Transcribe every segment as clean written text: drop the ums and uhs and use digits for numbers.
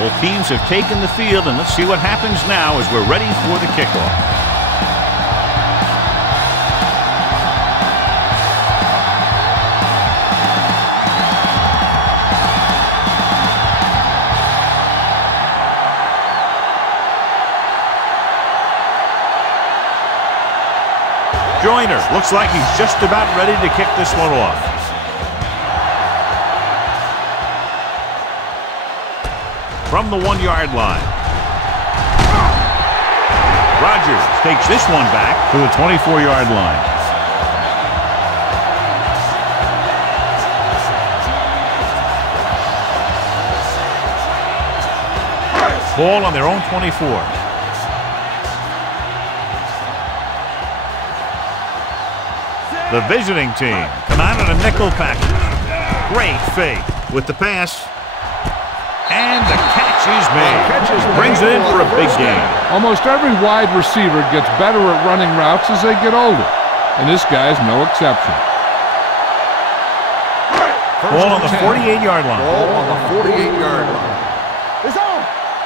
Both teams have taken the field, and let's see what happens now as we're ready for the kickoff. Joyner looks like he's just about ready to kick this one off. From the 1-yard line. Rogers takes this one back to the 24-yard line. Ball on their own 24. The visiting team come out in a nickel package. Great fake with the pass. And the catch is made. Brings it in for a big game. Almost every wide receiver gets better at running routes as they get older. And this guy's no exception. Ball on the 48-yard line. Ball on the 48-yard line. It's on.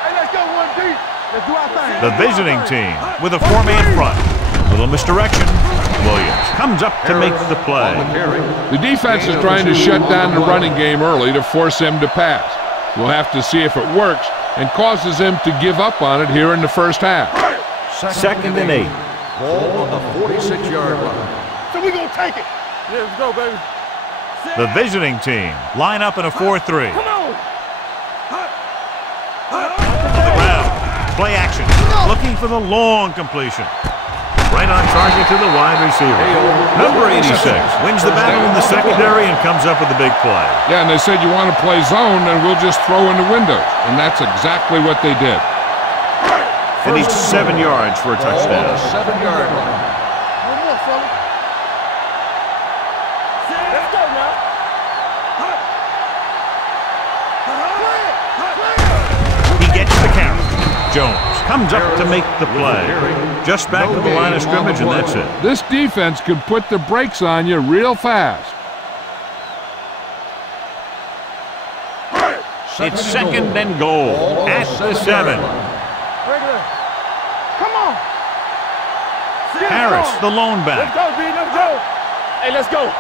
Hey, let's go one deep. Let's do our thing. The visiting team with a 4-man front. Little misdirection. Williams comes up to make the play. The defense is trying to shut down the running game early to force him to pass. We'll have to see if it works and causes him to give up on it here in the first half. Second and 8. Ball on the 46-yard line. So we're going to take it. Yeah, let's go, baby. The visiting team line up in a 4-3. Come on. On the ground. Play action. Looking for the long completion. Right on target to the wide receiver. Number 86 wins the battle in the secondary and comes up with a big play. Yeah, and they said you want to play zone, and we'll just throw in the windows. And that's exactly what they did. It needs 7 yards for a touchdown. 7-yard line. One more, fella. Let's go now. He gets the count. Jones comes up to make the play. Just back to the line of scrimmage, and that's it. This defense can put the brakes on you real fast. It's second and goal at the 7. Come on. Harris, the lone back. Let's go, B. Let's go. Hey, let's go.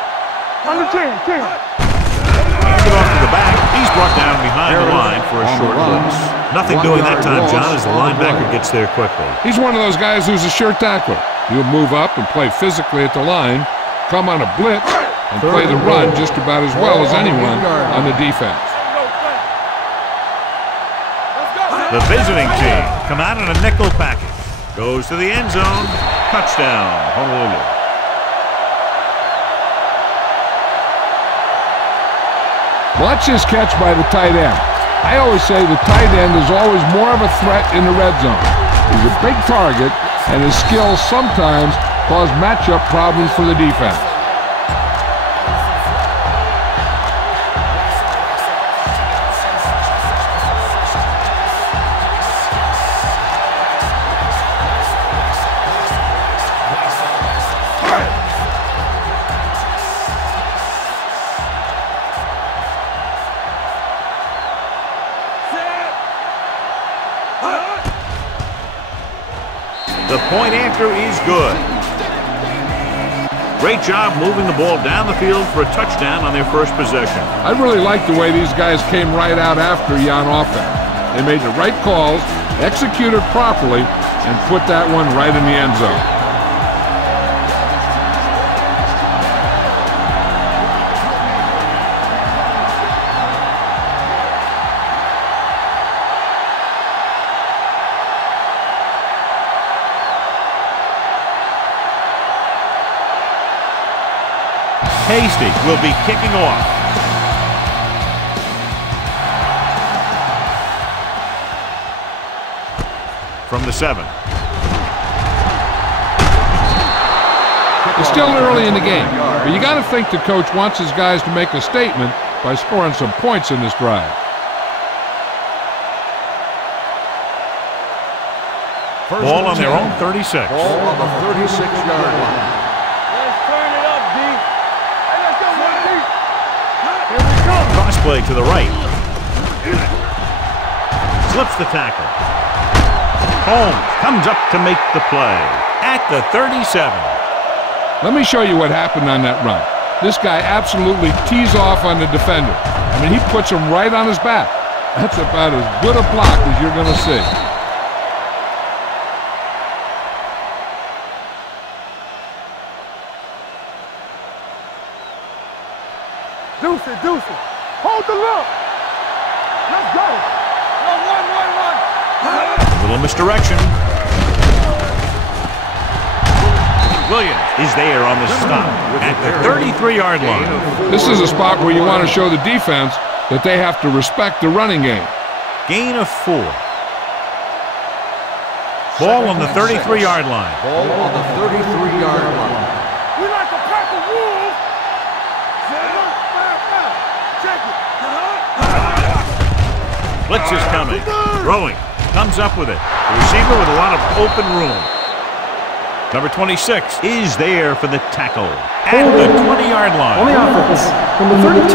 Under 10. Hands it off to the back. He's brought down behind the line for a short loss. Nothing doing that time, John, as the linebacker gets there quickly. He's one of those guys who's a sure tackler. He'll move up and play physically at the line, come on a blitz, and play the run just about as well as anyone on the defense. The visiting team come out in a nickel package. Goes to the end zone. Touchdown, Honolulu. Watch this catch by the tight end. I always say the tight end is always more of a threat in the red zone. He's a big target, and his skills sometimes cause matchup problems for the defense. The point after is good. Great job moving the ball down the field for a touchdown on their first possession. I really like the way these guys came right out after you on offense. They made the right calls, executed properly, and put that one right in the end zone. Hasty will be kicking off. From the 7. It's still early in the game, but you got to think the coach wants his guys to make a statement by scoring some points in this drive. Ball on their own 36. Ball on the 36-yard line. Let's turn it up, D. Hey, let's go, one deep. Here we go. Cross play to the right. Flips the tackle. Holmes comes up to make the play at the 37. Let me show you what happened on that run. This guy absolutely tees off on the defender. I mean, he puts him right on his back. That's about as good a block as you're going to see. Deuce. Hold the look. Let's go. Run. Little misdirection. Williams is there on the stop at the 33-yard line. This is a spot where you want to show the defense that they have to respect the running game. Gain of 4. Ball on the 33-yard line. Ball on the 33-yard line. We like a pack of wolves. Check it. Blitz is coming. Throwing. Comes up with it. The receiver with a lot of open room. Number 26 is there for the tackle at the 20-yard line. On the offense, number 32.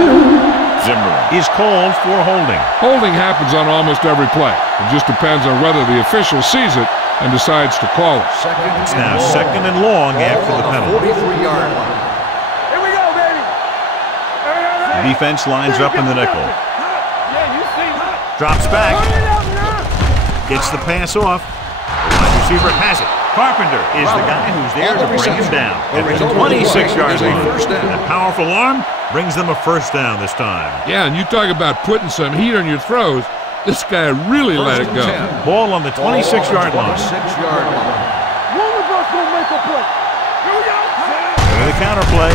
Zimmerman is called for holding. Holding happens on almost every play. It just depends on whether the official sees it and decides to call it. It's now second and long after the penalty. 43-yard line. Here we go, baby. The defense lines up in the nickel. Yeah, you see. Drops back. Gets the pass off. The wide receiver has it. Carpenter is the guy who's there to bring him down at the 26-yard line. That powerful arm brings them a first down this time. Yeah, and you talk about putting some heat on your throws. This guy really let it go. Ball on the 26-yard line. 26-yard line. One of us gonna make a play. Here we go. With a counter play.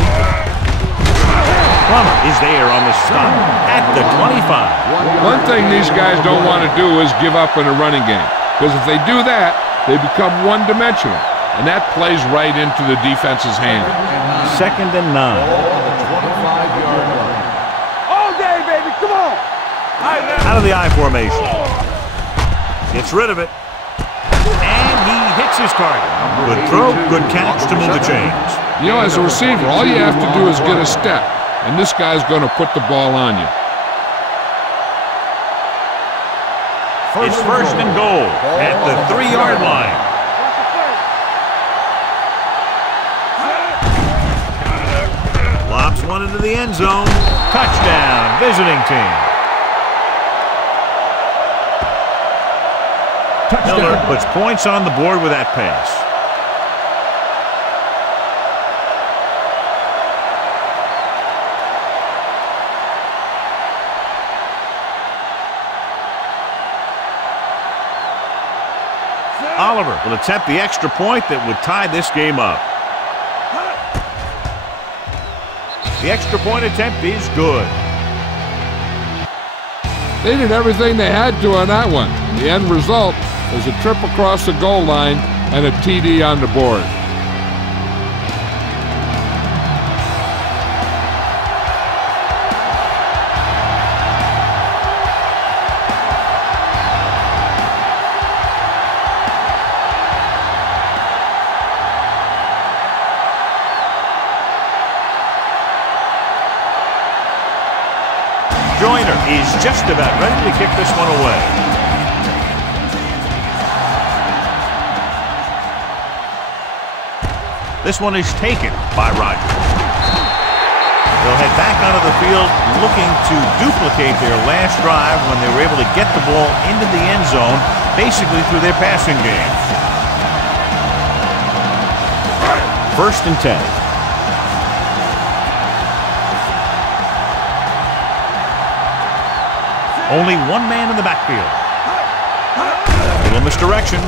Plummer is there on the stop at the 25. One thing these guys don't want to do is give up in a running game. Because if they do that, they become one-dimensional. And that plays right into the defense's hand. Second and 9. All day, baby. Come on. Out of the I formation. Gets rid of it. And he hits his target. Good throw, good catch to move the chains. You know, as a receiver, all you have to do is get a step. And this guy's going to put the ball on you. It's first and goal at the 3-yard line. Lobs one into the end zone. Touchdown, visiting team. Miller puts points on the board with that pass. Oliver will attempt the extra point that would tie this game up. The extra point attempt is good. They did everything they had to on that one. The end result is a trip across the goal line and a TD on the board. Joyner is just about ready to kick this one away. This one is taken by Rodgers. They'll head back onto the field looking to duplicate their last drive when they were able to get the ball into the end zone, basically through their passing game. First and 10. Only one man in the backfield. Little misdirection.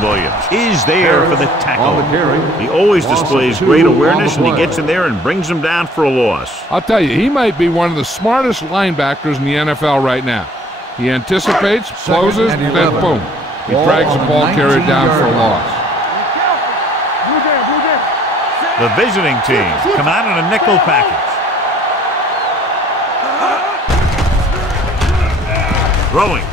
Williams is there for the tackle. He always displays great awareness, and he gets in there and brings him down for a loss. I'll tell you, he might be one of the smartest linebackers in the NFL right now. He anticipates, closes, and then boom. He drags the ball carrier down for a loss. The visiting team come out in a nickel package. Throwing.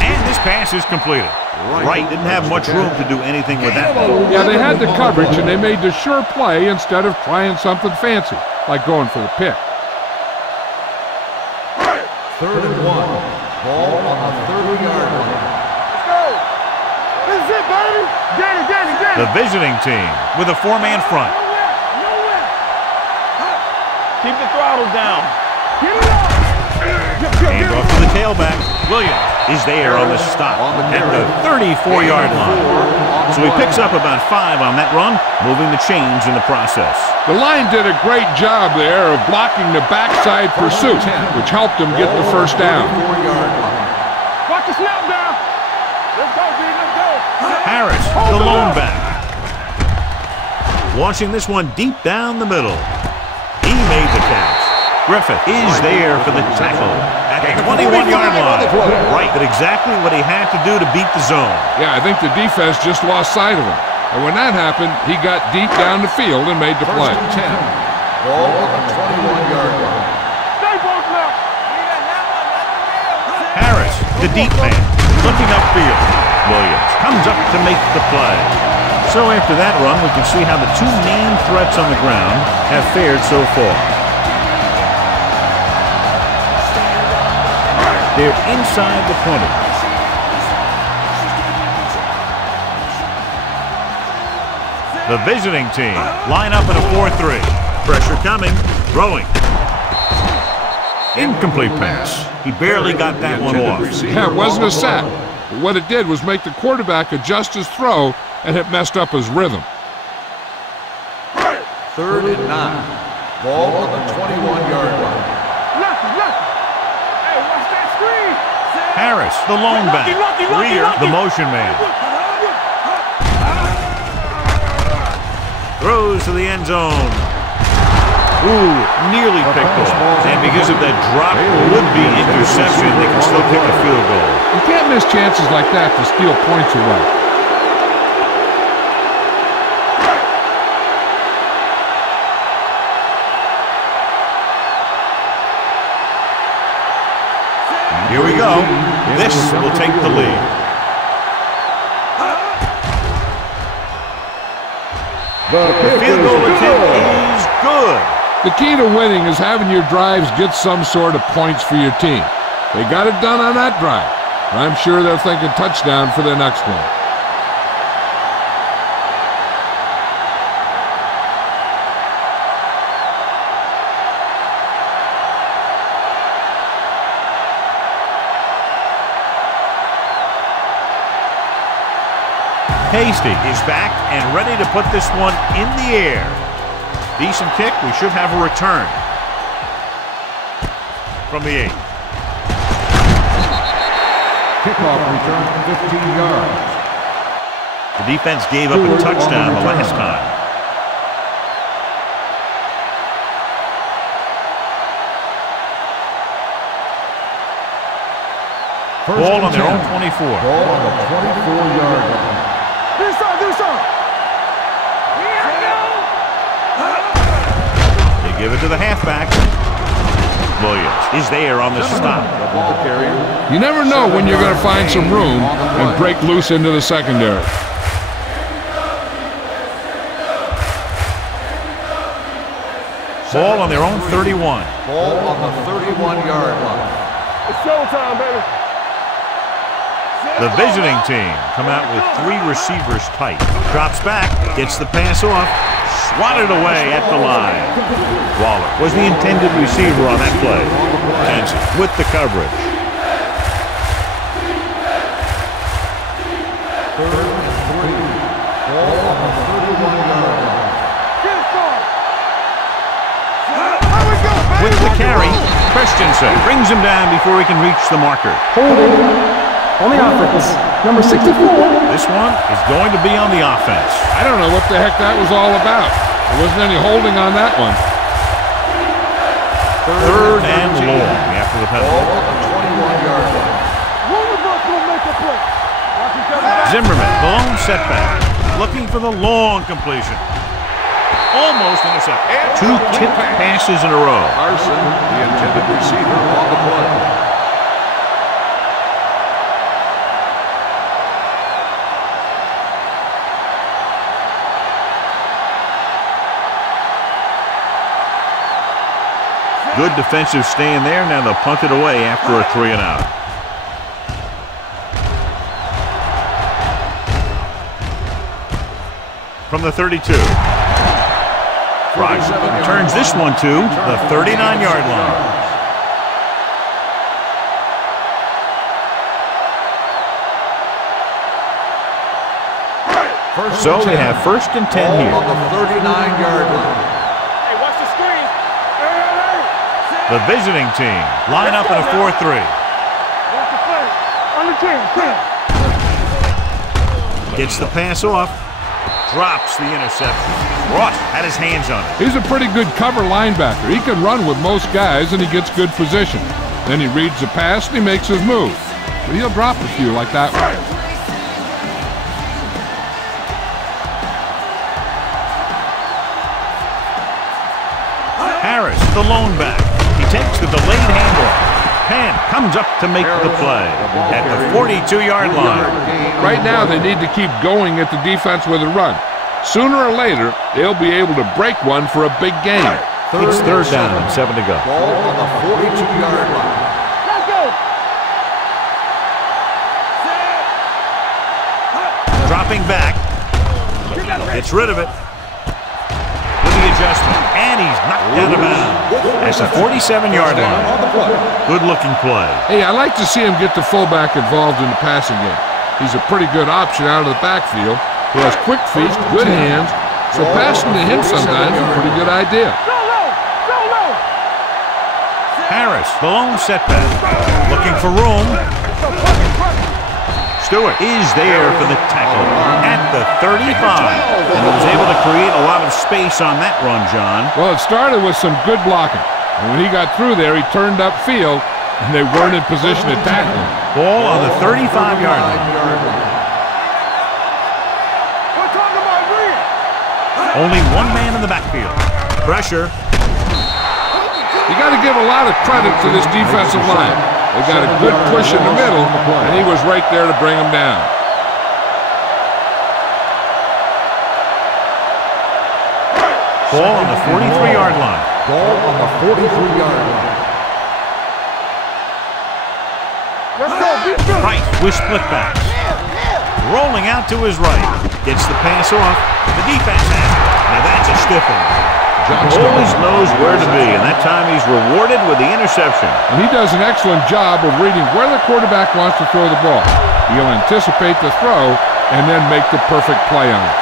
And this pass is completed. Wright didn't have much room to do anything with that ball. Yeah, they had the coverage, and they made the sure play instead of trying something fancy, like going for the pick. Third and 1. Ball on the 30-yard line. Let's go. This is it, baby. Danny. The visiting team with a four-man front. Nowhere. Keep the throttle down. Get it up. Hand off to the tailback. Williams is there on the stop at the 34-yard line. So he picks up about 5 on that run, moving the chains in the process. The line did a great job there of blocking the backside pursuit, which helped him get the first down. 4-yard line. Watch the snap down. Let's go, B. Let's go. Harris, the lone back. Launching this one deep down the middle. He made the catch. Griffith is there for the tackle at the 21-yard line. Right, but exactly what he had to do to beat the zone. Yeah, I think the defense just lost sight of him. And when that happened, he got deep down the field and made the play. First and 10. Ball on the 21-yard line. Stay both now. Harris, the deep man, looking upfield. Williams comes up to make the play. So after that run, we can see how the two main threats on the ground have fared so far. They're inside the 20. The visiting team line up in a 4-3. Pressure coming, throwing. Incomplete pass. He barely got that one off. Yeah, it wasn't a sack. But what it did was make the quarterback adjust his throw, and it messed up his rhythm. 3rd and 9. Ball on the 21-yard line. Lucky. Hey, watch that screen. Harris, the lone back. Rear, the motion man. Throws to the end zone. Ooh, nearly picked off. And because of that drop, would-be interception, they can still pick a field goal. You can't miss chances like that to steal points away. Here we go. This will take the lead. The field goal attempt is good. The key to winning is having your drives get some sort of points for your team. They got it done on that drive. I'm sure they're thinking touchdown for their next one. Hasty is back and ready to put this one in the air. Decent kick. We should have a return from the 8. Kickoff return 15 yards. The defense gave up a touchdown the last time. Ball on their own 24. Ball on the 24-yard line. Do something. They give it to the halfback. Williams is there on the stop. The ball carrier. You never know when you're going to find some room and break loose into the secondary. Ball on their own 31. Ball on the 31-yard line. It's showtime, baby. The visiting team come out with 3 receivers tight. Drops back, gets the pass off, swatted away at the line. Waller was the intended receiver on that play. Kansas with the coverage. 3rd and 3. Ball on the 31-yard line. Get it started. With the carry, Christensen brings him down before he can reach the marker. Holding on the offense. Number 64. This one is going to be on the offense. I don't know what the heck that was all about. There wasn't any holding on that one. 3rd and long after the Ball penalty. on the 21-yard line. One of us will make a play. Watch each other. Zimmerman, the lone setback, looking for the long completion. Almost intercepted. 2 tipped passes in a row. Carson, the intended receiver on the play. Good defensive stand there. Now they'll punt it away after a 3 and out. from the 32. Rogers turns this one to the 39-yard line. So they have 1st and 10 here. On the 39-yard line. Hey, watch the screen. The visiting team line up in a 4-3. Watch the play. On the 10. Gets the pass off. Drops the interception. Ross had his hands on it. He's a pretty good cover linebacker. He can run with most guys, and he gets good position. Then he reads the pass, and he makes his move. But he'll drop a few like that one. Harris, the lone back. He takes the delayed handoff. Penn comes up to make the play at the 42-yard line. Right now, they need to keep going at the defense with a run. Sooner or later, they'll be able to break one for a big game. It's 3rd down and 7 to go. Ball on the 42-yard line. Let's go. Dropping back. Gets rid of it. With the adjustment. And he's knocked out of bounds. That's a 47-yard line. Good-looking play. Hey, I like to see him get the fullback involved in the passing game. He's a pretty good option out of the backfield. He has quick feet, good hands, so passing to him sometimes is a pretty good idea. Go low. Go low. Harris, the lone setback. Looking for room. Stewart is there for the tackle at the 35. And he was able to create a lot of space on that run, John. Well, it started with some good blocking. And when he got through there, he turned upfield, and they weren't in position to tackle him. Ball on the 35-yard line. Only one man in the backfield. Pressure. You got to give a lot of credit to this defensive line. They got a good push in the middle, and he was right there to bring them down. Ball on the 43-yard line. Ball on the 43-yard line. Let's go. Right with split backs. Rolling out to his right. Gets the pass off. The defense has it. Now that's a stiff one. Always knows where to be, and that time he's rewarded with the interception. And he does an excellent job of reading where the quarterback wants to throw the ball. He'll anticipate the throw and then make the perfect play on it.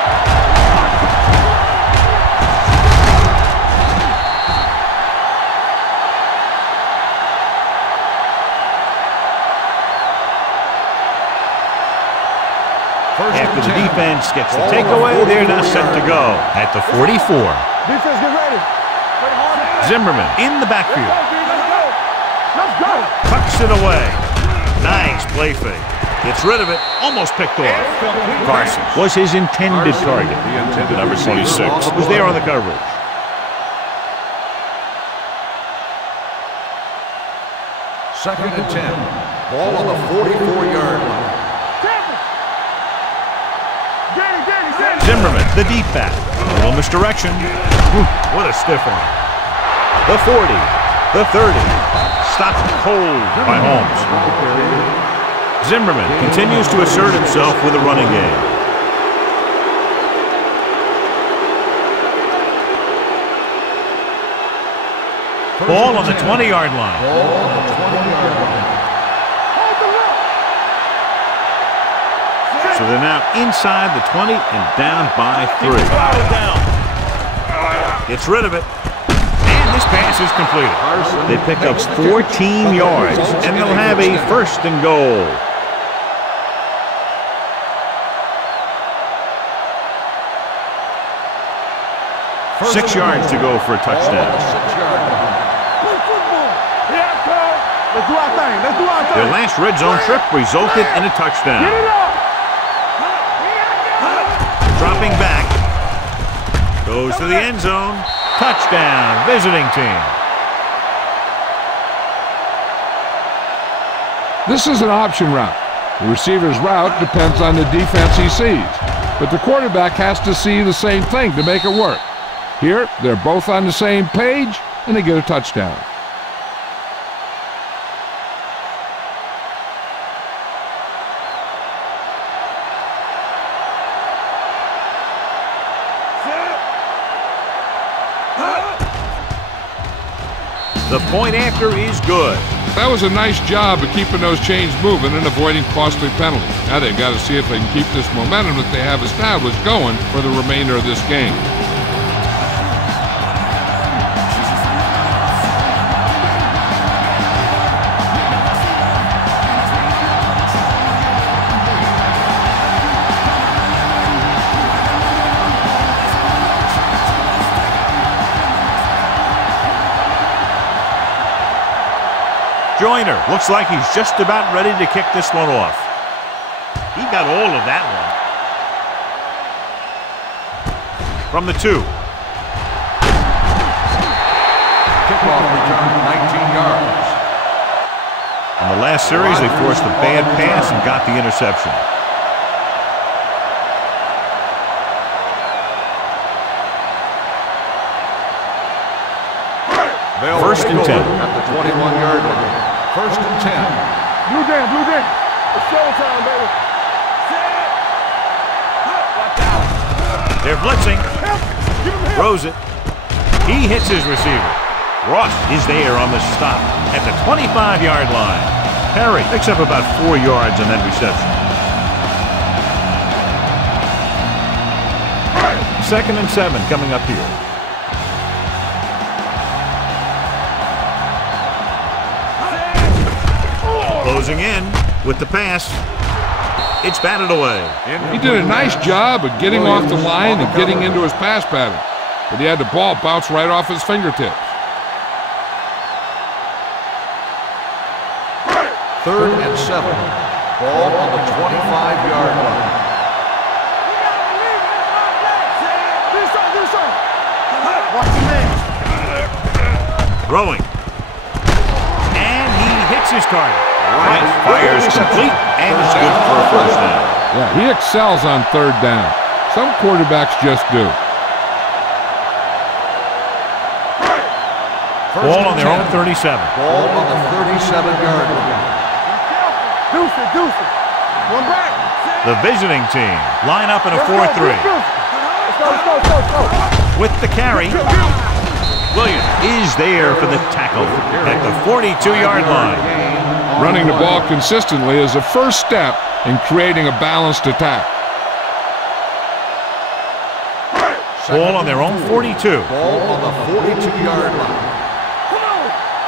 After the defense gets the takeaway, they're now set to go at the 44. Defense, get ready. Zimmerman in the backfield. Let's go. Tucks it away. Nice play fake. Gets rid of it. Almost picked off. Carson was his intended target. Number 26 was there on the coverage. Second and 10. Ball on the 44-yard line. Zimmerman, the deep back. A little misdirection. What a stiff one. The 40, the 30. Stopped cold by Holmes. Zimmerman continues to assert himself with a running game. Ball on the 20-yard line. Ball on the 20-yard line. So they're now inside the 20 and down by 3. Gets rid of it. And this pass is completed. They pick up 14 yards, and they'll have a 1st and goal. Six yards to go for a touchdown. Let's do our thing. Let's do our thing. Their last red zone trip resulted in a touchdown. Get it up. Dropping back. Goes to the end zone. Touchdown, visiting team. This is an option route. The receiver's route depends on the defense he sees. But the quarterback has to see the same thing to make it work. Here, they're both on the same page, and they get a touchdown. The point after is good. That was a nice job of keeping those chains moving and avoiding costly penalties. Now they've got to see if they can keep this momentum that they have established going for the remainder of this game. Joyner looks like he's just about ready to kick this one off. He got all of that one. From the 2. Kickoff return, 19 yards. In the last series, they forced a bad pass and got the interception. First and 10. At the 21-yard line. First and 10. Blue game, blue game. It's showtime, baby. They're blitzing. Throws it. He hits his receiver. Ross is there on the stop at the 25-yard line. Perry picks up about 4 yards on that reception. Second and 7 coming up here. Closing in with the pass. It's batted away. He did a nice job of getting off the line and getting into his pass pattern, but he had the ball bounce right off his fingertips. Third and 7. Ball on the 25-yard line. Throwing. And he hits his target. That fires complete, and it's good for a first down. Yeah, he excels on third down. Some quarterbacks just do. Ball on their own 37. Ball on the 37-yard line. Deuce it. One back. The visiting team line up in a 4-3. Let's go. With the carry, Williams is there for the tackle at the 42-yard line. Running the ball consistently is the first step in creating a balanced attack. Ball on their own 42. Ball on the 42-yard line.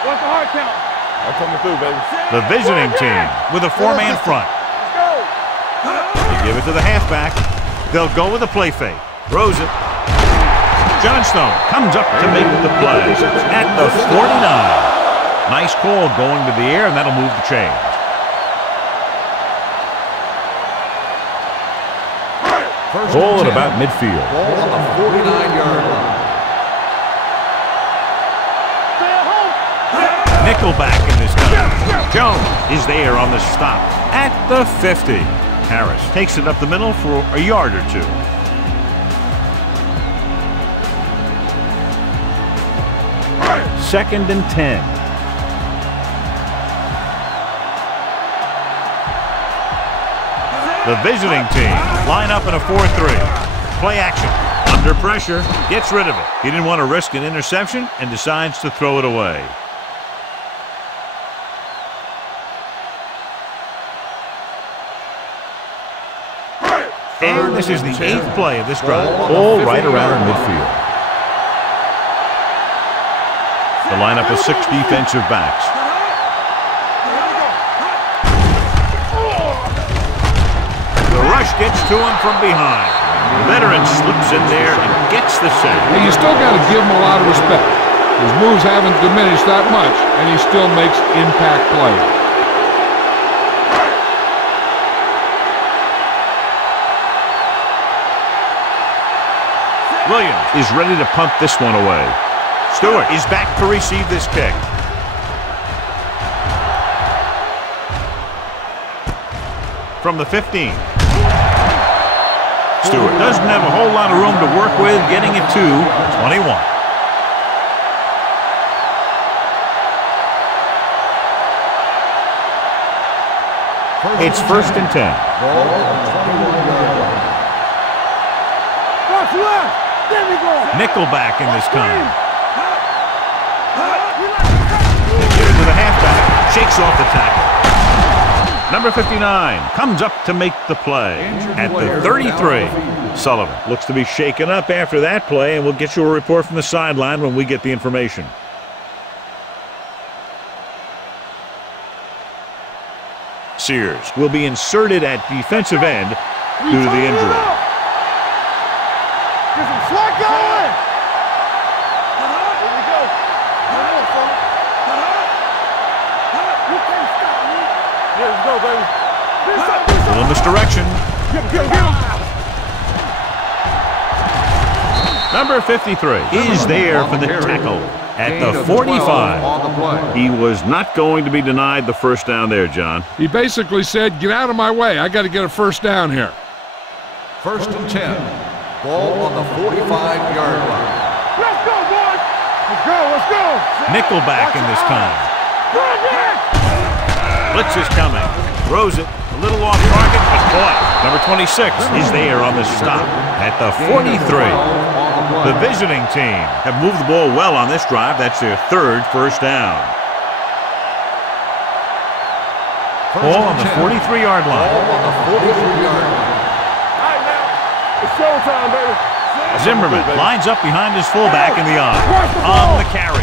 What's the hard count? I'm coming through, baby. The visiting team with a 4-man front. They give it to the halfback. They'll go with a play fake. Throws it. Johnstone comes up to make the play at the 49. Nice call going to the air, and that'll move the chains. Ball at about midfield. Ball on the 49-yard line. Nickelback in this time. Jones is there on the stop at the 50. Harris takes it up the middle for a yard or 2. Second and 10. The visiting team line up in a 4-3. Play action. Under pressure. Gets rid of it. He didn't want to risk an interception and decides to throw it away. And this is the 8th play of this drive. All right around midfield. The lineup of 6 defensive backs. The rush gets to him from behind. The veteran slips in there and gets the sack. And you still got to give him a lot of respect. His moves haven't diminished that much, and he still makes impact plays. Williams is ready to punt this one away. Stewart is back to receive this kick. From the 15. Stewart doesn't have a whole lot of room to work with, getting it to 21. It's first and 10. Ball on the 21-yard line. Watch left. There we go. Nickelback in this time. shakes off the tackle. Number 59 comes up to make the play at the 33. Sullivan looks to be shaken up after that play, and we'll get you a report from the sideline when we get the information. Sears will be inserted at defensive end due to the injury. Get some slack going! Here we go. You can't stop me. Yeah, let's go, baby. A little misdirection. Get him. Number 53 is there for the tackle at the 45. He was not going to be denied the first down there, John. He basically said, get out of my way. I got to get a first down here. 1st and 10. Ball on the 45-yard line. Let's go, boys. Let's go. Nickelback in this time. Blitz is coming. Throws it. A little off target, but caught. Number 26 is there on the stop at the 43. The visiting team have moved the ball well on this drive. That's their 3rd first down. Ball on the 43-yard line. Ball on the 43-yard line. All right, now. It's showtime, baby. Zimmerman lines up behind his fullback in the eye. On the carry.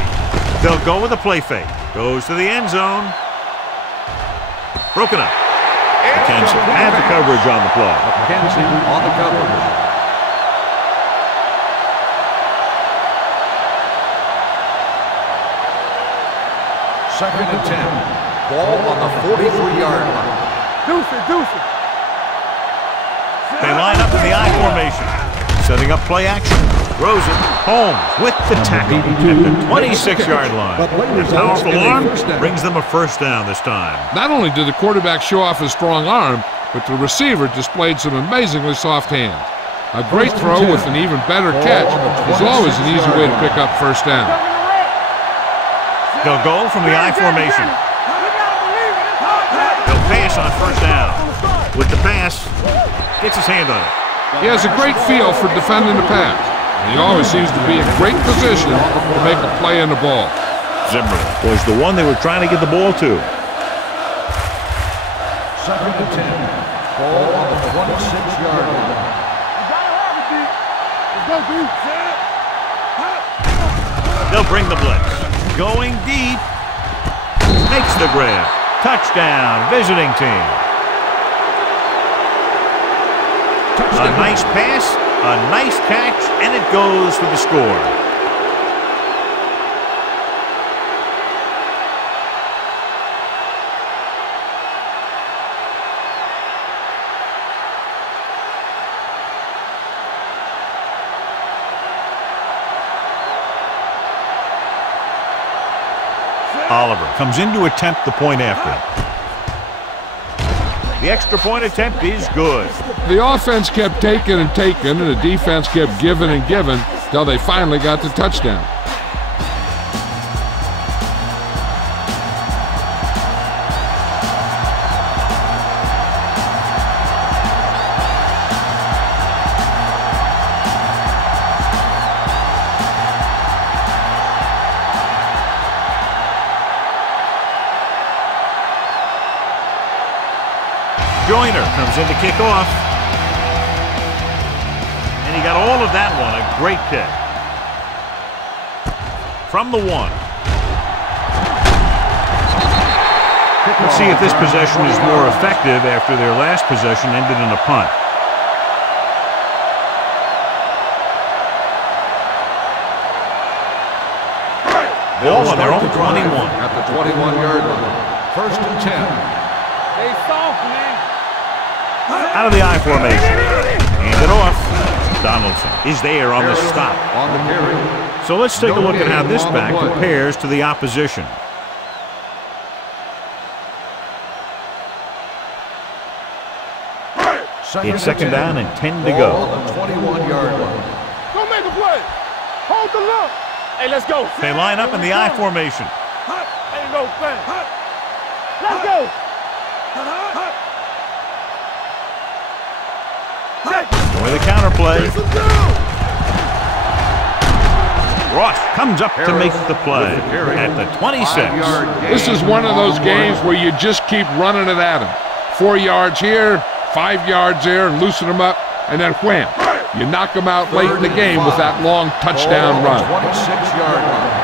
They'll go with a play fake. Goes to the end zone. Broken up. McKenzie had the coverage on the play. McKenzie on the coverage. Second and 10. Ball on the 43-yard line. Deuce it. They line up in the I formation. Setting up play action. Throws it. Holmes with the tackle at the 26-yard line. A powerful arm brings them a first down this time. Not only did the quarterback show off his strong arm, but the receiver displayed some amazingly soft hands. A great throw with an even better catch is always an easy way to pick up first down. They'll go from the I formation. They'll pass on first down. With the pass, gets his hand on it. He has a great feel for defending the pass. And he always seems to be in great position to make a play on the ball. Zimmerman was the one they were trying to get the ball to. Second and 10. Ball on the 26-yard line. They'll bring the blitz. Going deep. Makes the grab. Touchdown, visiting team. A nice pass, a nice catch, and it goes for the score. Oliver comes in to attempt the point after. The extra point attempt is good. The offense kept taking and taking, and the defense kept giving and giving till they finally got the touchdown. Joyner comes in to kick off. And he got all of that one. A great kick. From the 1. Let's see if this possession is more effective after their last possession ended in a punt. Ball on their own 21. At the 21-yard line. 1st and 10. Hey, soft, man. Out of the I formation. Hand it off. Donaldson is there on the stop. On the carry. So let's take a look at how this back compares to the opposition. It's second down and 10 to go. On the 21-yard line. Go make a play. Hold the look. Hey, let's go. They line up in the I formation. Ain't no thing. Let's go. With a counter play. Ross comes up to make the play at the 26. This is one of those games where you just keep running it at him. 4 yards here, 5 yards there, and loosen them up, and then wham. You knock them out late in the game with that long touchdown run. 26-yard line.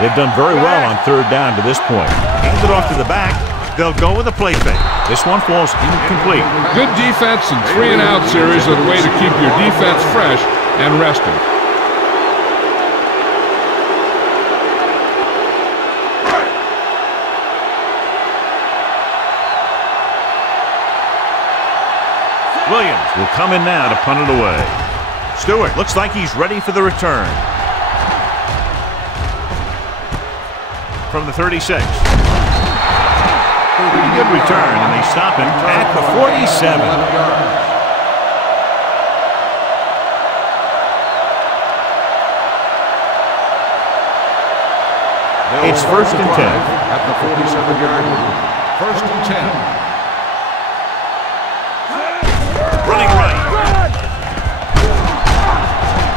They've done very well on third down to this point. Hand it off to the back. They'll go with a play fake. This one falls incomplete. Good defense and 3-and-out series are the way to keep your defense fresh and rested. Williams will come in now to punt it away. Stewart looks like he's ready for the return. From the 36. Pretty good return, and they stop him at the 47. It's 1st and 10. At the 47-yard line. 1st and 10. Running right.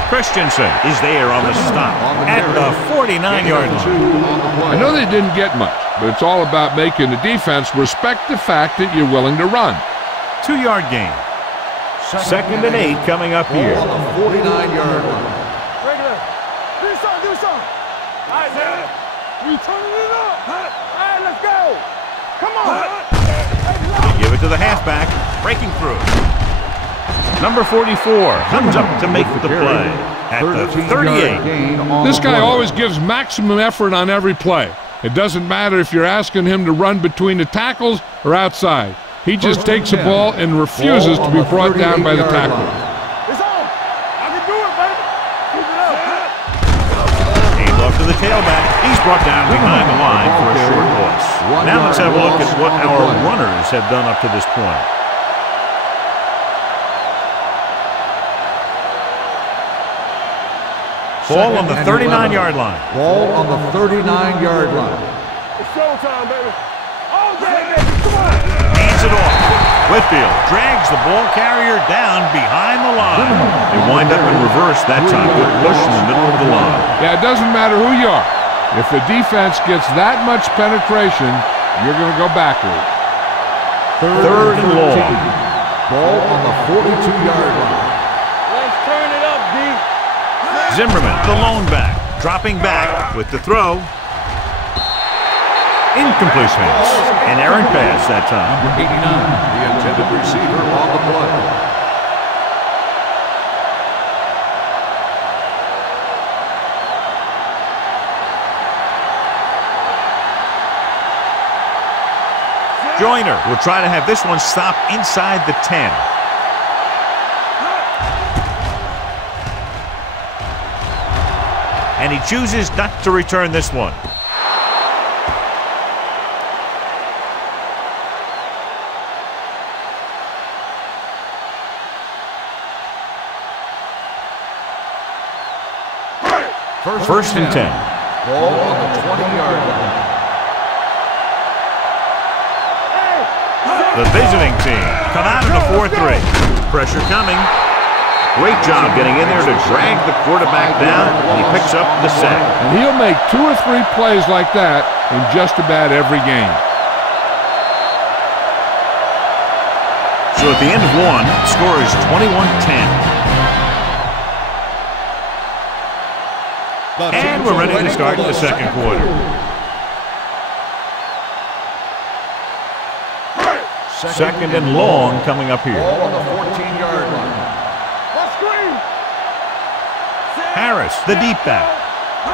Christensen is there on the stop at the 49-yard line. I know they didn't get much, but it's all about making the defense respect the fact that you're willing to run. 2-yard gain. 2nd and 8 coming up here. On the 49-yard line. Do something. All right, man. You turning it up. All right, let's go. Come on. They give it to the halfback, breaking through. Number 44 comes up to make the play at the 38. This guy always gives maximum effort on every play. It doesn't matter if you're asking him to run between the tackles or outside. He just takes the ball and refuses to be brought down by the tackle. It's on. I can do it, baby. Keep it up. Hand off to the tailback. He's brought down behind the line for a short loss. Now let's have a look at what our runners have done up to this point. Ball on the 39-yard line. Ball on the 39-yard line. It's showtime, baby. Oh, yeah, baby. Come on. Hands it off. Whitfield drags the ball carrier down behind the line. They wind up in reverse that time. Good push in the middle of the line. Yeah, it doesn't matter who you are. If the defense gets that much penetration, you're going to go backward. Third and long. Ball on the 42-yard line. Let's turn it up, D. Zimmerman, the lone back, dropping back with the throw. Incomplete pass. An errant pass that time. Number 89, the intended receiver on the play. Joyner will try to have this one stop inside the 10. And he chooses not to return this one. First and 10. Ball on the 20-yard line. The visiting team come out in a 4-3. Pressure coming. Great job getting in there to drag the quarterback down, and he picks up the sack. And he'll make 2 or 3 plays like that in just about every game. So at the end of one, the score is 21-10. And we're ready to start the second quarter. Second and long coming up here. Ball on the 14-yard line. Let's screen. Harris, the deep back.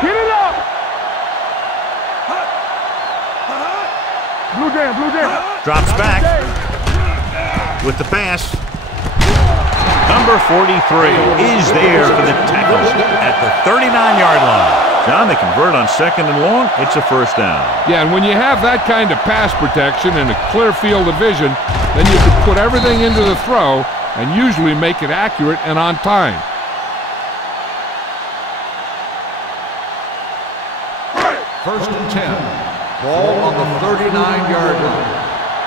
Get it up. Blue jam. Drops back with the pass. Number 43 is there for the tackle at the 39-yard line. John, they convert on second and long. It's a first down. Yeah, and when you have that kind of pass protection and a clear field of vision, then you can put everything into the throw and usually make it accurate and on time. First and 10. Ball on the 39-yard line.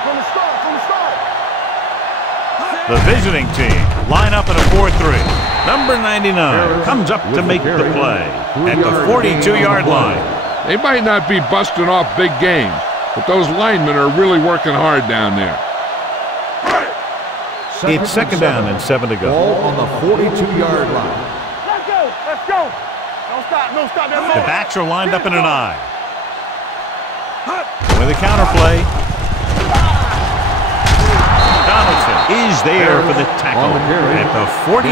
From the start. The visiting team line up in a 4-3. Number 99 comes up to make the play at the 42-yard line. They might not be busting off big games, but those linemen are really working hard down there. It's second down and 7 to go. Ball on the 42-yard line. Let's go. Let's go. Don't stop. Don't stop. The backs are lined up in an I. With a counterplay. Donaldson is there for the tackle at the 48.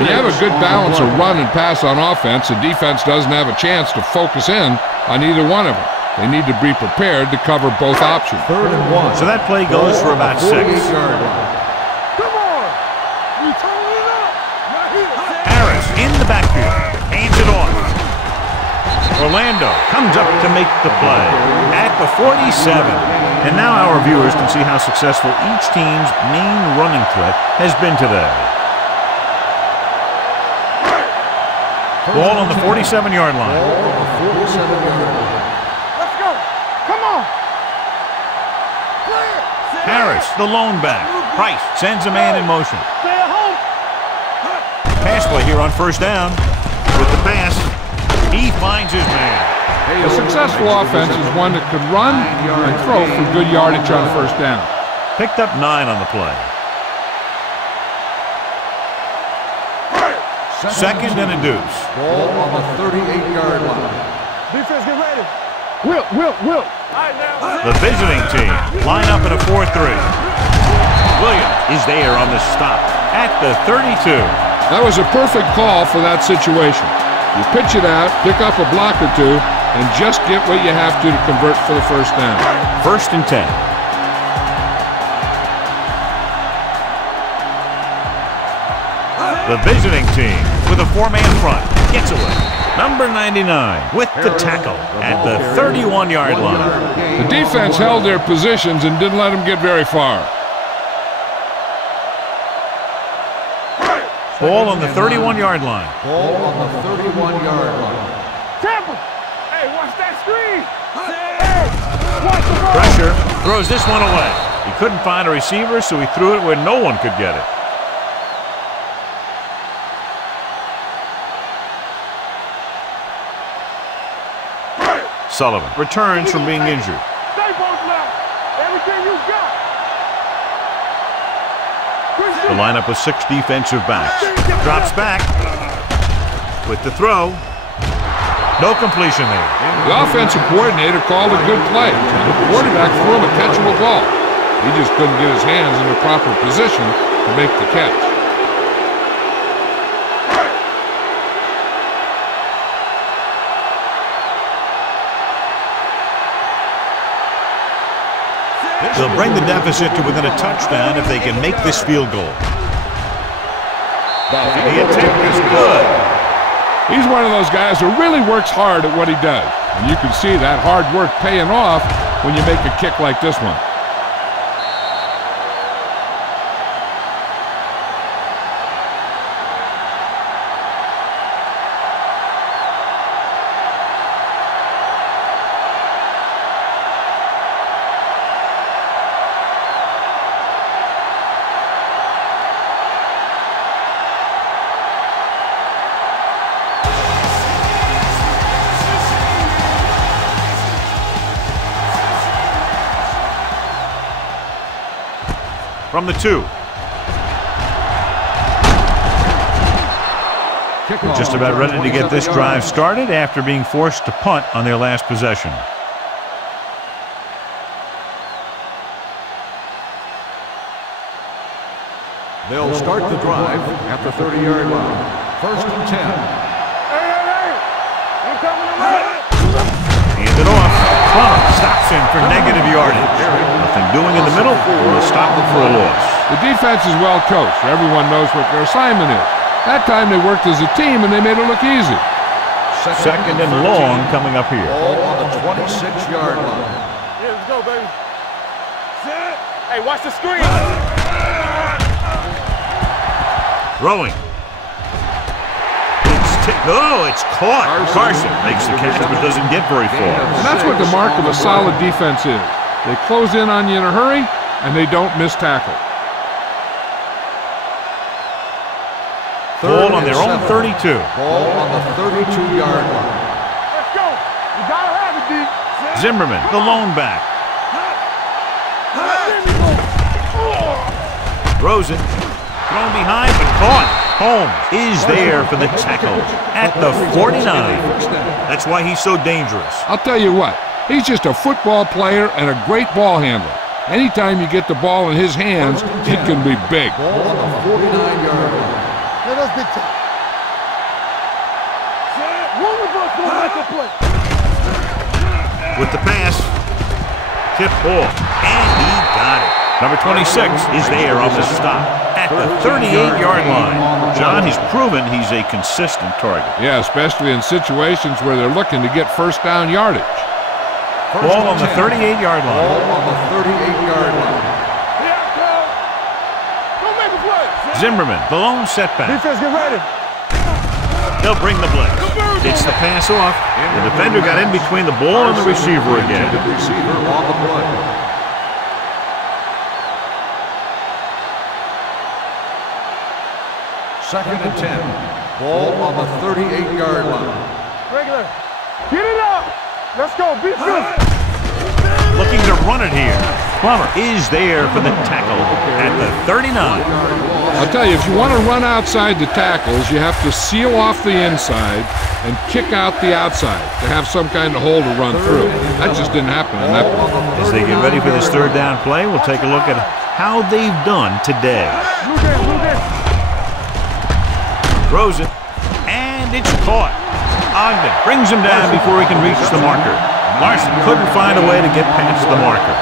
When you have a good balance of run and pass on offense, the defense doesn't have a chance to focus in on either one of them. They need to be prepared to cover both options. 3rd and 1. So that play goes for about 6. 48-yard line. Come on. We turn it up. Right here. Harris in the backfield. Hands it off. Orlando comes up to make the play at the 47. And now our viewers can see how successful each team's main running threat has been today. Ball on the 47-yard line. Let's go. Come on. Harris, the lone back. Price sends a man in motion. Stay at home. Pass play here on first down. With the pass, he finds his man. A successful offense is one that can run and throw for good yardage on first down. Picked up 9 on the play. Second and a deuce. Ball on the 38-yard line. Defense, get ready. Will. All right, now. The visiting team line up in a 4-3. Williams is there on the stop at the 32. That was a perfect call for that situation. You pitch it out, pick up a block or two, and just get what you have to convert for the first down. 1st and 10. The visiting team with a 4-man front gets away. Number 99 with the tackle at the 31-yard line. The defense held their positions and didn't let them get very far. Ball on the 31-yard line. Ball on the 31-yard line. Tampa. Hey, watch that screen. Hey, watch the ball. Pressure throws this one away. He couldn't find a receiver, so he threw it where no one could get it. Sullivan returns from being injured. Stay both left. Everything you got. The lineup with 6 defensive backs. Drops back with the throw. No completion there. The offensive coordinator called a good play. The quarterback threw him a catchable ball. He just couldn't get his hands in the proper position to make the catch. They'll bring the deficit to within a touchdown if they can make this field goal. The attempt is good. He's one of those guys who really works hard at what he does. And you can see that hard work paying off when you make a kick like this one. From the 2. They're just about ready to get this drive started after being forced to punt on their last possession. They'll start the drive at the 30-yard line. 1st and 10. Hey. I'm coming around. Hand it off. Plum stops him for negative yardage. Nothing doing in the middle. We'll stop him for a loss. The defense is well coached. Everyone knows what their assignment is. That time they worked as a team and they made it look easy. Second and long coming up here. Ball on the 26-yard line. Yeah, let's go, baby. Set. Hey, watch the screen. Throwing. It's caught. Carson makes the catch but doesn't get very far. And that's what the mark of a solid defense is. They close in on you in a hurry and they don't miss tackle. Ball on their own 32. Ball on the 32-yard line. Let's go. You gotta have it, D. Zimmerman, the lone back. Throws it. Thrown behind, but caught. Holmes is there for the tackle at the 49. That's why he's so dangerous. I'll tell you what, he's just a football player and a great ball handler. Anytime you get the ball in his hands, it can be big. Ball on the 49-yard line. Let us big time. One of us will make a play. With the pass, tip ball, and he got it. Number 26 is there on the stop at the 38-yard line. John, he's proven he's a consistent target. Yeah, especially in situations where they're looking to get first down yardage. Ball on the 38-yard line. Ball on the 38-yard line. Here I come. Go make a play. Zimmerman, the lone setback. Defense, get ready. They'll bring the blitz. It's the pass off. The defender got in between the ball and the receiver again. Receiver on the play. Second and 10. Ball on the 38-yard line. Regular. Get it up. Let's go. Beat this. Looking to run it here. Plummer is there for the tackle at the 39. I'll tell you, if you want to run outside the tackles, you have to seal off the inside and kick out the outside to have some kind of hole to run through. That just didn't happen on that play. As they get ready for this third down play, we'll take a look at how they've done today. Throws it, and it's caught. Ogden brings him down before he can reach the marker. Larson couldn't find a way to get past the marker.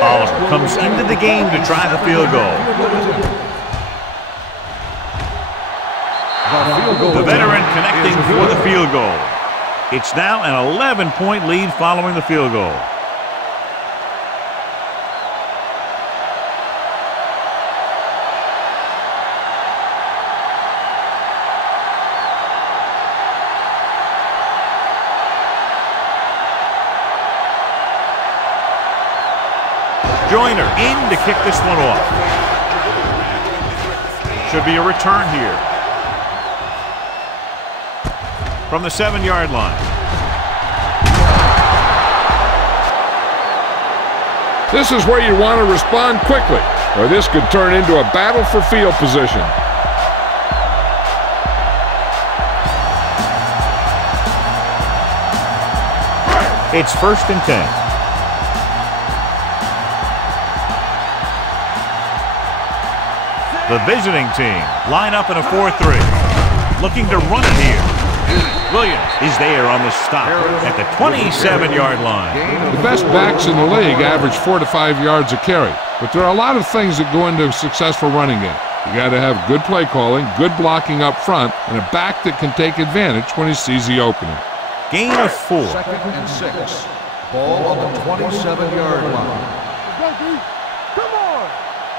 Oliver comes into the game to try the field goal. The veteran connecting for the field goal. It's now an 11-point lead following the field goal. Joyner in to kick this one off. Should be a return here. From the 7-yard line. This is where you want to respond quickly, or this could turn into a battle for field position. It's 1st and 10. The visiting team line up in a 4-3. Looking to run it here. Williams is there on the stop at the 27-yard line. The best backs in the league average 4 to 5 yards a carry, but there are a lot of things that go into a successful running game. You got to have good play calling, good blocking up front, and a back that can take advantage when he sees the opening. Gain of 4. 2nd and 6. Ball on the 27-yard line. Come on.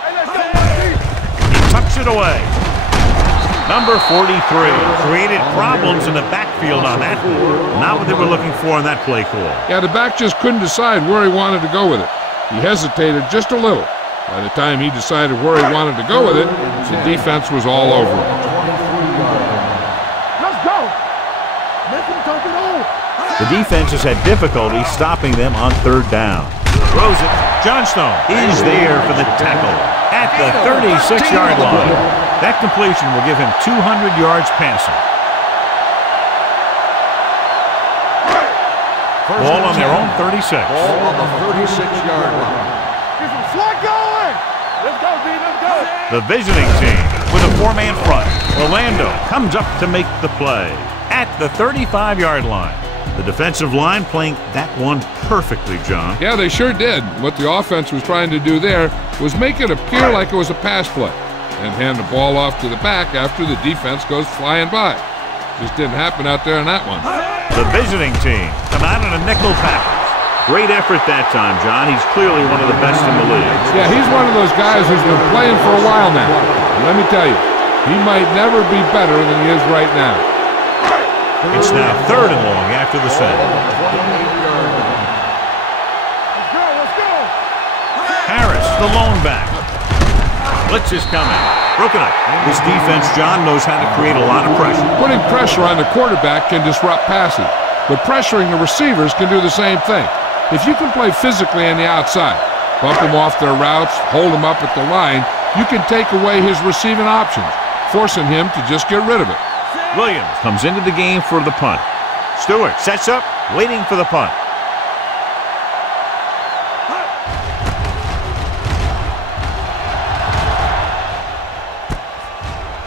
Hey, let's go. Tucks it away. Number 43 created problems in the backfield on that. Not what they were looking for on that play call. Yeah, the back just couldn't decide where he wanted to go with it. He hesitated just a little. By the time he decided where he wanted to go with it, the defense was all over him. Let's go. Make him dump it on. The defense has had difficulty stopping them on 3rd down. Throws it. Johnstone is there for the tackle at the 36-yard line. That completion will give him 200 yards passing. Ball on their own 36. Ball on the 36-yard line. Get some slack going. Let's go, D. Let's go. The visiting team with a 4-man front. Orlando comes up to make the play at the 35-yard line. The defensive line playing that one perfectly, John. Yeah, they sure did. What the offense was trying to do there was make it appear like it was a pass play and hand the ball off to the back after the defense goes flying by. Just didn't happen out there on that one. The visiting team come out in a nickel package. Great effort that time, John. He's clearly one of the best in the league. Yeah, he's one of those guys who's been playing for a while now. And let me tell you, he might never be better than he is right now. It's now 3rd and long after the send. Let's go. Harris, the lone back. Blitz is coming. Broken up. This defense, John, knows how to create a lot of pressure. Putting pressure on the quarterback can disrupt passing, but pressuring the receivers can do the same thing. If you can play physically on the outside, bump them off their routes, hold them up at the line, you can take away his receiving options, forcing him to just get rid of it. Williams comes into the game for the punt. Stewart sets up, waiting for the punt.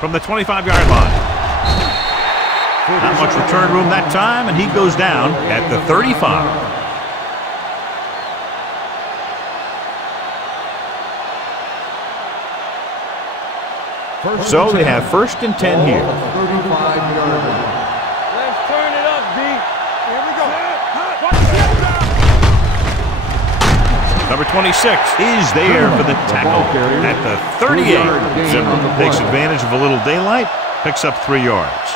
From the 25-yard line. Not much return room that time, and he goes down at the 35. So they have 1st and 10 here. Ball on the 35-yard line. Let's turn it up, D. Here we go. Number 26 is there for the tackle at the 38. Zimmer takes advantage of a little daylight, picks up 3 yards.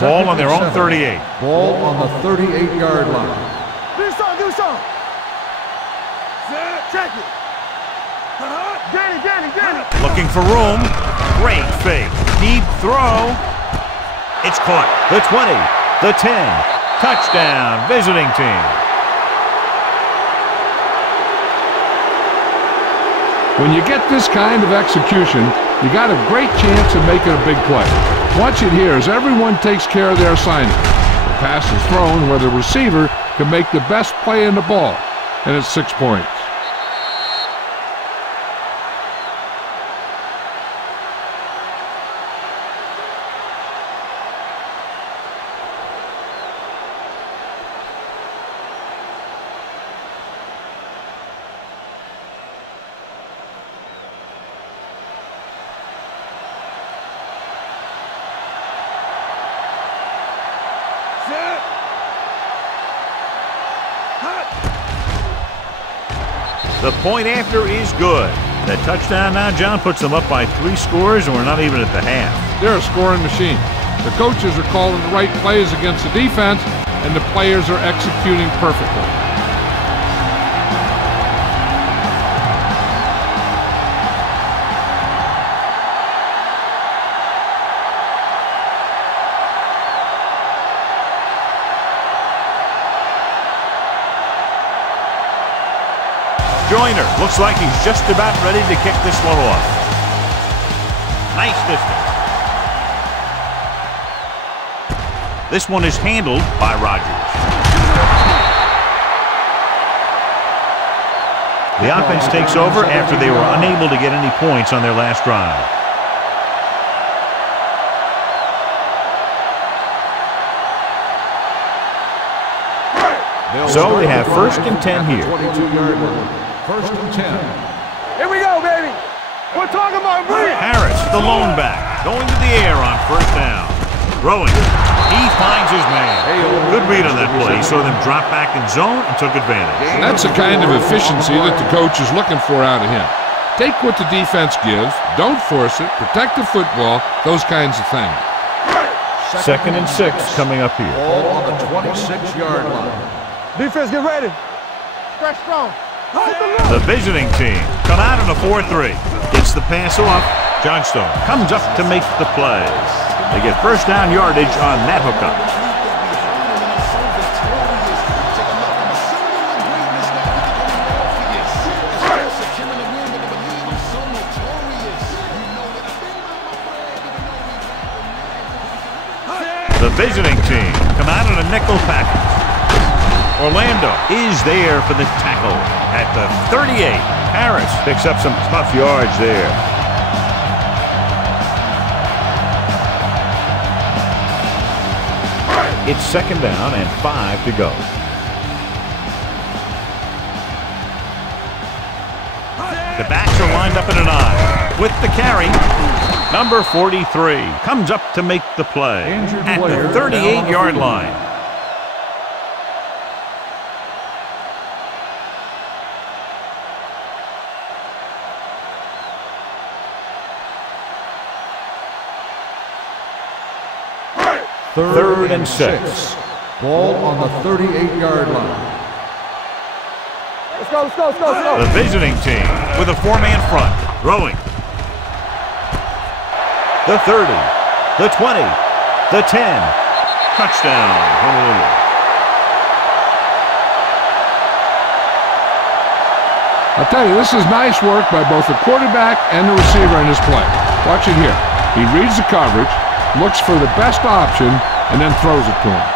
Ball on their own 38. Ball on the 38-yard line. Do something. Check it. Get it. Looking for room. Great fake. Deep throw. It's caught. The 20. The 10. Touchdown. Visiting team. When you get this kind of execution, you got a great chance of making a big play. Watch it here as everyone takes care of their assignment. The pass is thrown where the receiver can make the best play in the ball, and it's 6 points. The point after is good. That touchdown now, John, puts them up by 3 scores, and we're not even at the half. They're a scoring machine. The coaches are calling the right plays against the defense, and the players are executing perfectly. Joyner looks like he's just about ready to kick this one off. Nice distance. This one is handled by Rodgers. The offense takes over after they were unable to get any points on their last drive. So they have 1st and 10 here. 22-yard line. 1st and 10. Here we go, baby. We're talking about bring it. Harris, the lone back, going to the air on 1st down. Throwing. He finds his man. Good read on that play. He saw them drop back in zone and took advantage. That's the kind of efficiency that the coach is looking for out of him. Take what the defense gives, don't force it, protect the football, those kinds of things. 2nd and 6 coming up here. Ball on the 26-yard line. Defense, get ready. Stretch strong. The visiting team come out in a 4-3. Gets the pass off. Johnstone comes up to make the play. They get 1st down yardage on that hookup. The visiting team come out in a nickel package. Orlando is there for the tackle at the 38. Harris picks up some tough yards there. It's 2nd down and 5 to go. The backs are lined up in an I. With the carry, number 43 comes up to make the play at the 38-yard line. 3rd and 6. Ball on the 38-yard line. Let's go, let's go, let's go, let's go. The visiting team with a 4-man front. Throwing. The 30, the 20, the 10. Touchdown, Honolulu. I'll tell you, this is nice work by both the quarterback and the receiver in this play. Watch it here. He reads the coverage, looks for the best option, and then throws it to him.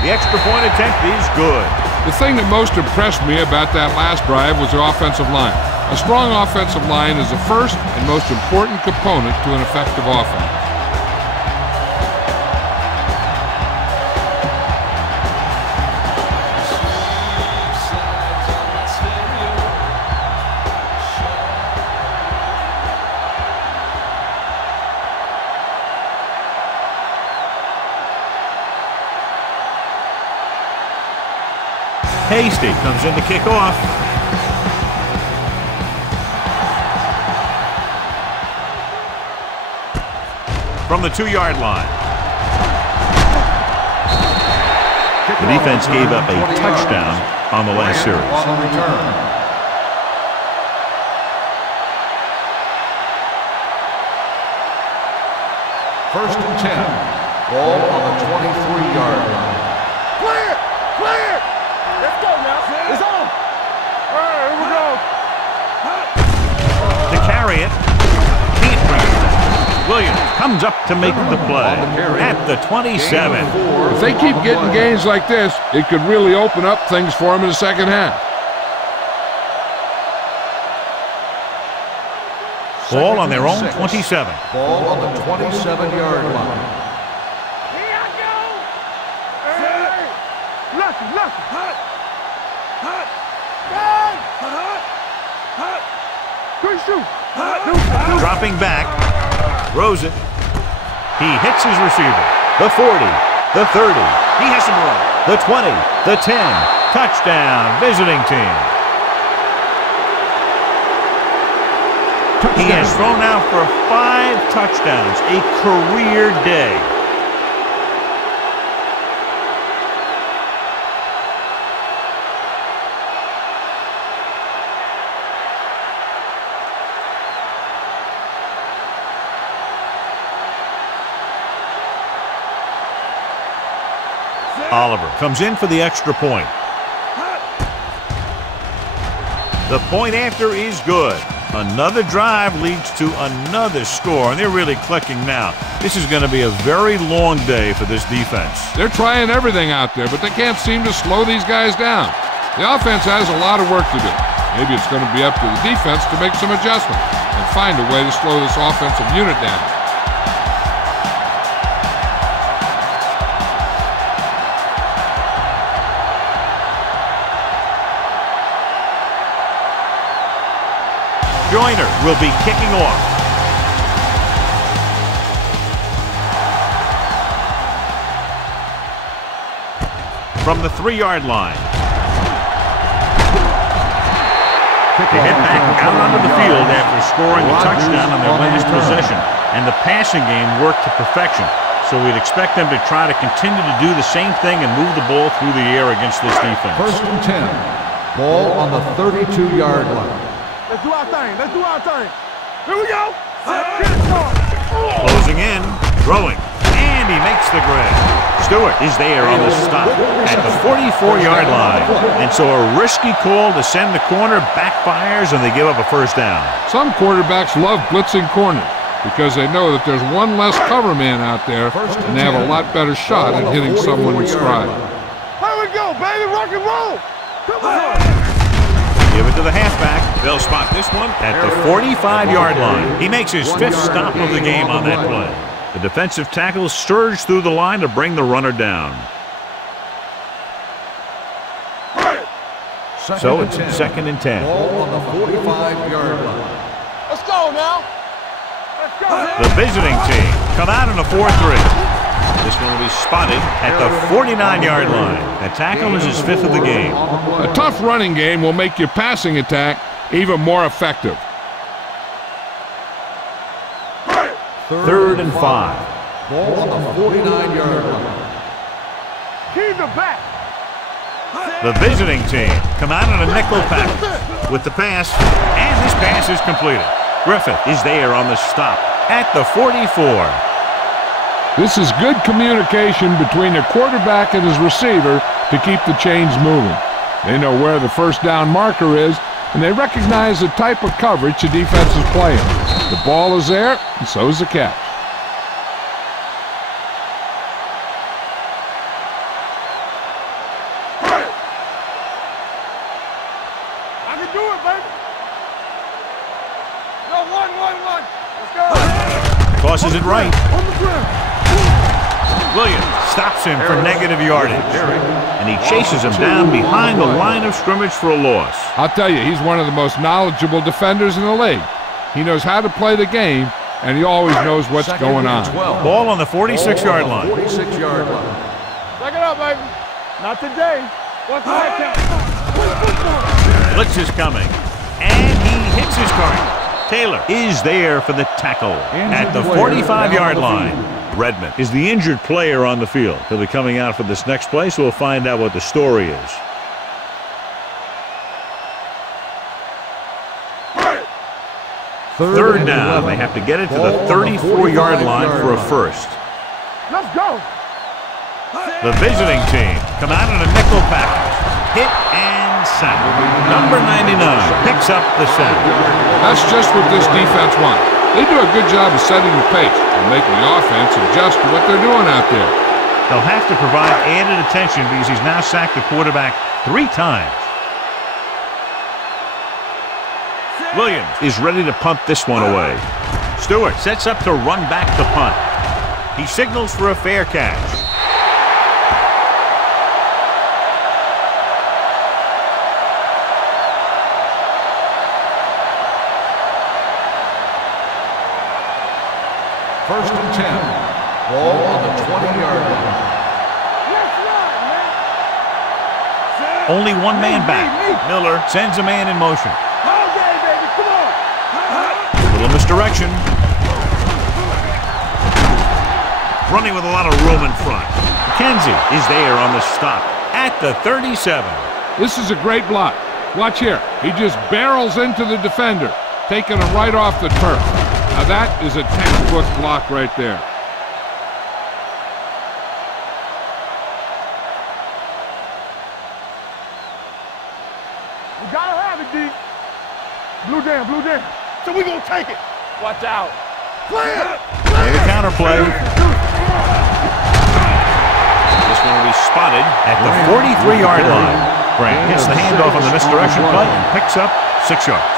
The extra point attempt is good. The thing that most impressed me about that last drive was the offensive line. A strong offensive line is the first and most important component to an effective offense. Hasty comes in to kick off. From the 2-yard line. The defense gave up a touchdown on the last series. First and 10. Ball on the 23-yard line. Clear! Clear! Let's go now. It's on. All right, here we go. To carry it. Can't bring it back. Williams comes up to make the play at the 27. If they keep getting gains like this, it could really open up things for them in the second half. Ball on their own 27. Ball on the 27-yard line. Here I go. Hey, lucky, lucky. Hut. Hut. Hut. Good shoot. Dropping back. Throws it. He hits his receiver. The 40. The 30. He has some room. The 20. The 10. Touchdown, visiting team. He has thrown out for 5 touchdowns, a career day. Oliver comes in for the extra point. The point after is good. Another drive leads to another score, and they're really clicking now. This is going to be a very long day for this defense. They're trying everything out there, but they can't seem to slow these guys down. The offense has a lot of work to do. Maybe it's going to be up to the defense to make some adjustments and find a way to slow this offensive unit down. Joyner will be kicking off. From the 3-yard line. They head back out onto the field after scoring a touchdown on their last possession, and the passing game worked to perfection. So we'd expect them to try to continue to do the same thing and move the ball through the air against this defense. First and 10. Ball on the 32-yard line. Let's do our thing. Let's do our thing. Here we go. Closing in, throwing, and he makes the grab. Stewart is there on the stop at the 44-yard line. And so a risky call to send the corner backfires, and they give up a first down. Some quarterbacks love blitzing corners because they know that there's one less cover man out there, and they have a lot better shot at hitting someone in stride. Here we go, baby. Rock and roll. Come on. Give it to the halfback. They'll spot this one at the 45-yard line. He makes his 5th stop of the game on that play. The defensive tackle surged through the line to bring the runner down. So it's 2nd and 10. Ball on the 45-yard line. Let's go now. Let's go. The visiting team come out in a 4-3. This one will be spotted at the 49-yard line. That tackle is his 5th of the game. A tough running game will make your passing attack even more effective. 3rd and 5. Ball on the 49-yard line. Keep the back. The visiting team come out in a nickel package with the pass, and this pass is completed. Griffith is there on the stop at the 44. This is good communication between the quarterback and his receiver to keep the chains moving. They know where the first down marker is, and they recognize the type of coverage the defense is playing. The ball is there, and so is the catch. I can do it, baby. No, one. Let's go. Tosses it right. On the ground. Williams stops him for negative yardage, and he chases him down behind the line of scrimmage for a loss. I'll tell you, he's one of the most knowledgeable defenders in the league. He knows how to play the game, and he always knows what's going on. Ball on the 46-yard line. 46-yard line. Back it up, baby. Not today. What's that count? Blitz is coming, and he hits his target. Taylor is there for the tackle at the 45-yard line. Redmond is the injured player on the field. He'll be coming out for this next play, so we'll find out what the story is. Third down. They have to get it to the 34-yard line for a first. Let's go. The visiting team come out in a nickel package. Hit and sack. Number 99 picks up the sack. That's just what this defense wants. They do a good job of setting the pace and making the offense adjust to what they're doing out there. They'll have to provide added attention because he's now sacked the quarterback 3 times. Williams is ready to punt this one away. Stewart sets up to run back the punt. He signals for a fair catch. First and 10. Ball on the 20-yard line. Only one man back. Miller sends a man in motion. Okay, baby, come on. Little misdirection. Running with a lot of room in front. McKenzie is there on the stop at the 37. This is a great block. Watch here. He just barrels into the defender, taking him right off the turf. Now that is a textbook block right there. We gotta have it, D. Blue down. So we gonna take it. Watch out. Play it. And the counter play. This one will be spotted at the 43-yard line. Grant gets the handoff on the misdirection play and picks up 6 yards.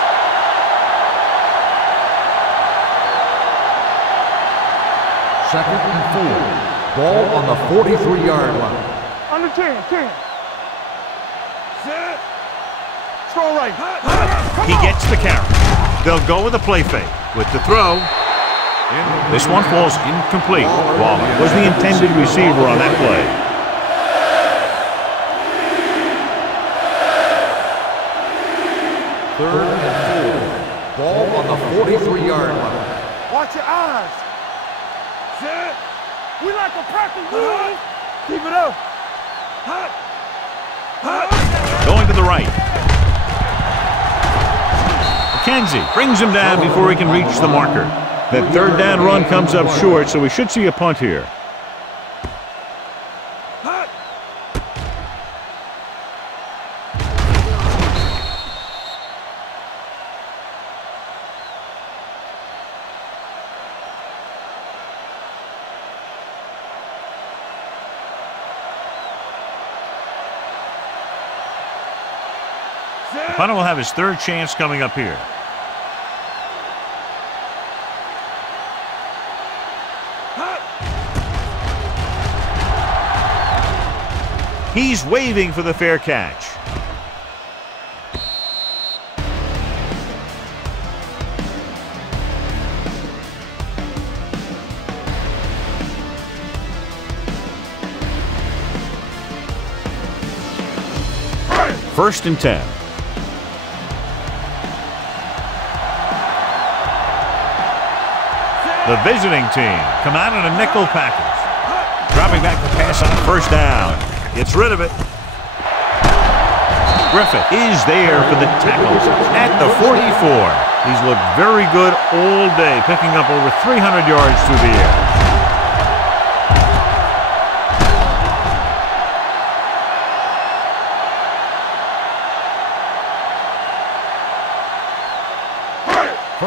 Second and 4. Ball on the 43-yard line. Under 10. Set. Throw right. He gets the carry. They'll go with a play fake. With the throw, this one falls incomplete. Waller was the intended receiver on that play. Third and 4. Ball on the 43-yard line. Watch your eyes. Set. We like a practice move. Keep it up. Going to the right. McKenzie brings him down before he can reach the marker. That third down run comes up short, so we should see a punt here. The punter will have his third chance coming up here. He's waving for the fair catch. First and 10. The visiting team come out in a nickel package. Dropping back to pass on first down. Gets rid of it. Griffith is there for the tackle at the 44. He's looked very good all day, picking up over 300 yards through the air.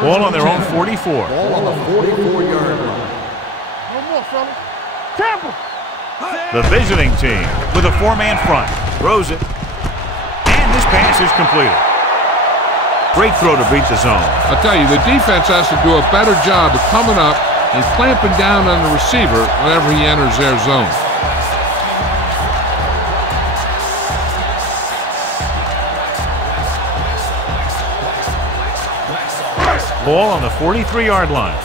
Ball on their own 44. Ball on the 44-yard line. No more, fellas. Tampa. The visiting team with a four-man front. Throws it. And this pass is completed. Great throw to beat the zone. I'll tell you, the defense has to do a better job of coming up and clamping down on the receiver whenever he enters their zone. Ball on the 43-yard line.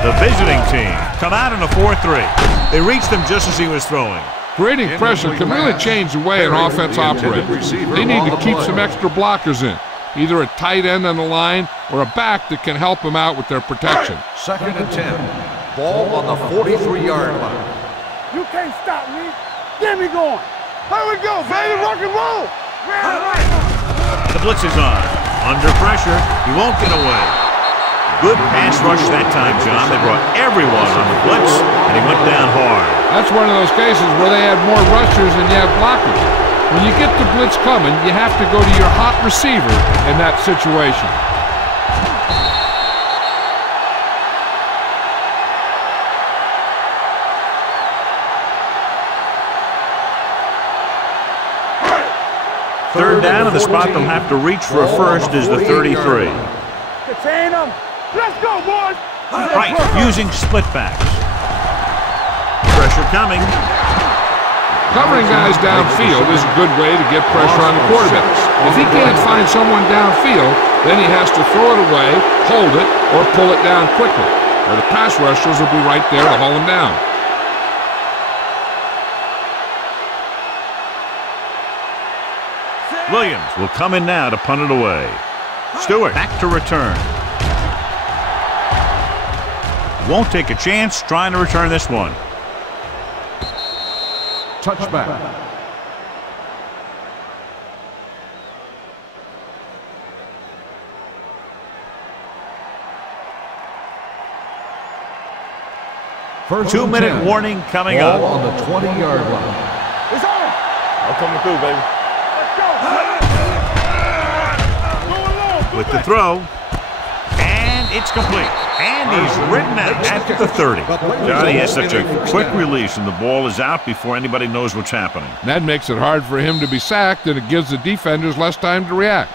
The visiting team come out in a 4-3. They reached him just as he was throwing. Creating pressure can really change the way an offense operates. They need to keep some extra blockers in, either a tight end on the line or a back that can help them out with their protection. Second and 10. Ball on the 43-yard line. You can't stop me. Get me going. Here we go, baby. Rock and roll. The blitz is on. Under pressure, he won't get away. Good pass rush that time, John. They brought everyone on the blitz, and he went down hard. That's one of those cases where they had more rushers than you have blockers. When you get the blitz coming, you have to go to your hot receiver in that situation. Third down, and the spot they'll have to reach for a first is the 33. Contain them. Let's go, boys. Right, using split backs. Pressure coming. Covering guys downfield is a good way to get pressure on the quarterback. If he can't find someone downfield, then he has to throw it away, hold it, or pull it down quickly, or the pass rushers will be right there to haul him down. Williams will come in now to punt it away. Stewart back to return. Won't take a chance trying to return this one. Touchback. First 2-minute warning coming up. Ball on the 20-yard line. It's on. I'm coming through, baby. Let's go. With the throw. And it's complete. And he's ridden out at the 30. Johnny has such a quick release, and the ball is out before anybody knows what's happening. That makes it hard for him to be sacked, and it gives the defenders less time to react.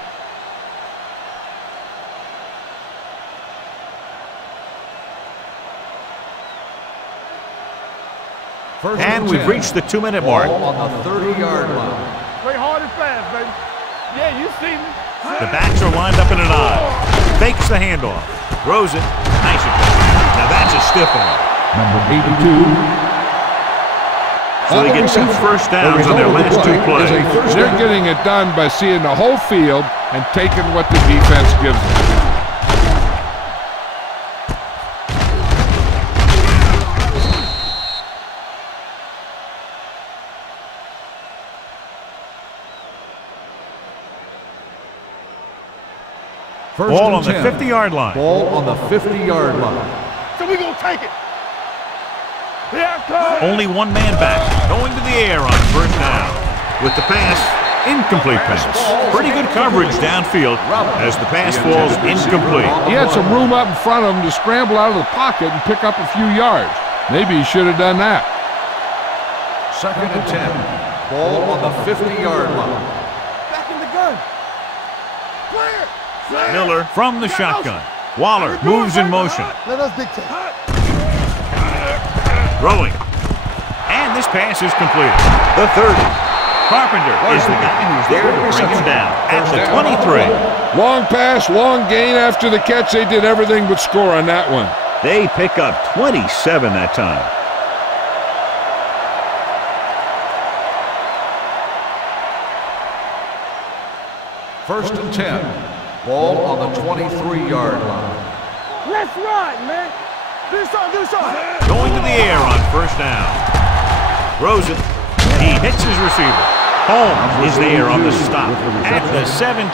And we've reached the 2-minute mark. Ball on the 30-yard line. Play hard and fast, baby. Yeah, you see me. The backs are lined up in an I. Fakes the handoff. Throws it. Nice adjustment. Now that's a stiff one. Number 82. So they get 2 first downs on their last 2 plays. They're getting it done by seeing the whole field and taking what the defense gives them. Ball on the 50-yard line. Ball on the 50-yard line. So we gonna take it. Here I come. Only one man back. Going to the air on first down. With the pass, incomplete pass. Pretty good coverage downfield as the pass falls incomplete. He had some room up in front of him to scramble out of the pocket and pick up a few yards. Maybe he should have done that. Second and 10. Ball on the 50-yard line. Back in the gun. Clear. Miller from the shotgun. Waller moves in motion. Let us dictate. Throwing. And this pass is completed. The 30. Carpenter is the guy who's there to bring him down at the 23. Long pass, long gain after the catch. They did everything but score on that one. They pick up 27 that time. First and 10. Ball on the 23-yard line. Let's ride, man. Do something. Going to the air on first down. Throws it. He hits his receiver. Holmes is there on the stop at the 17.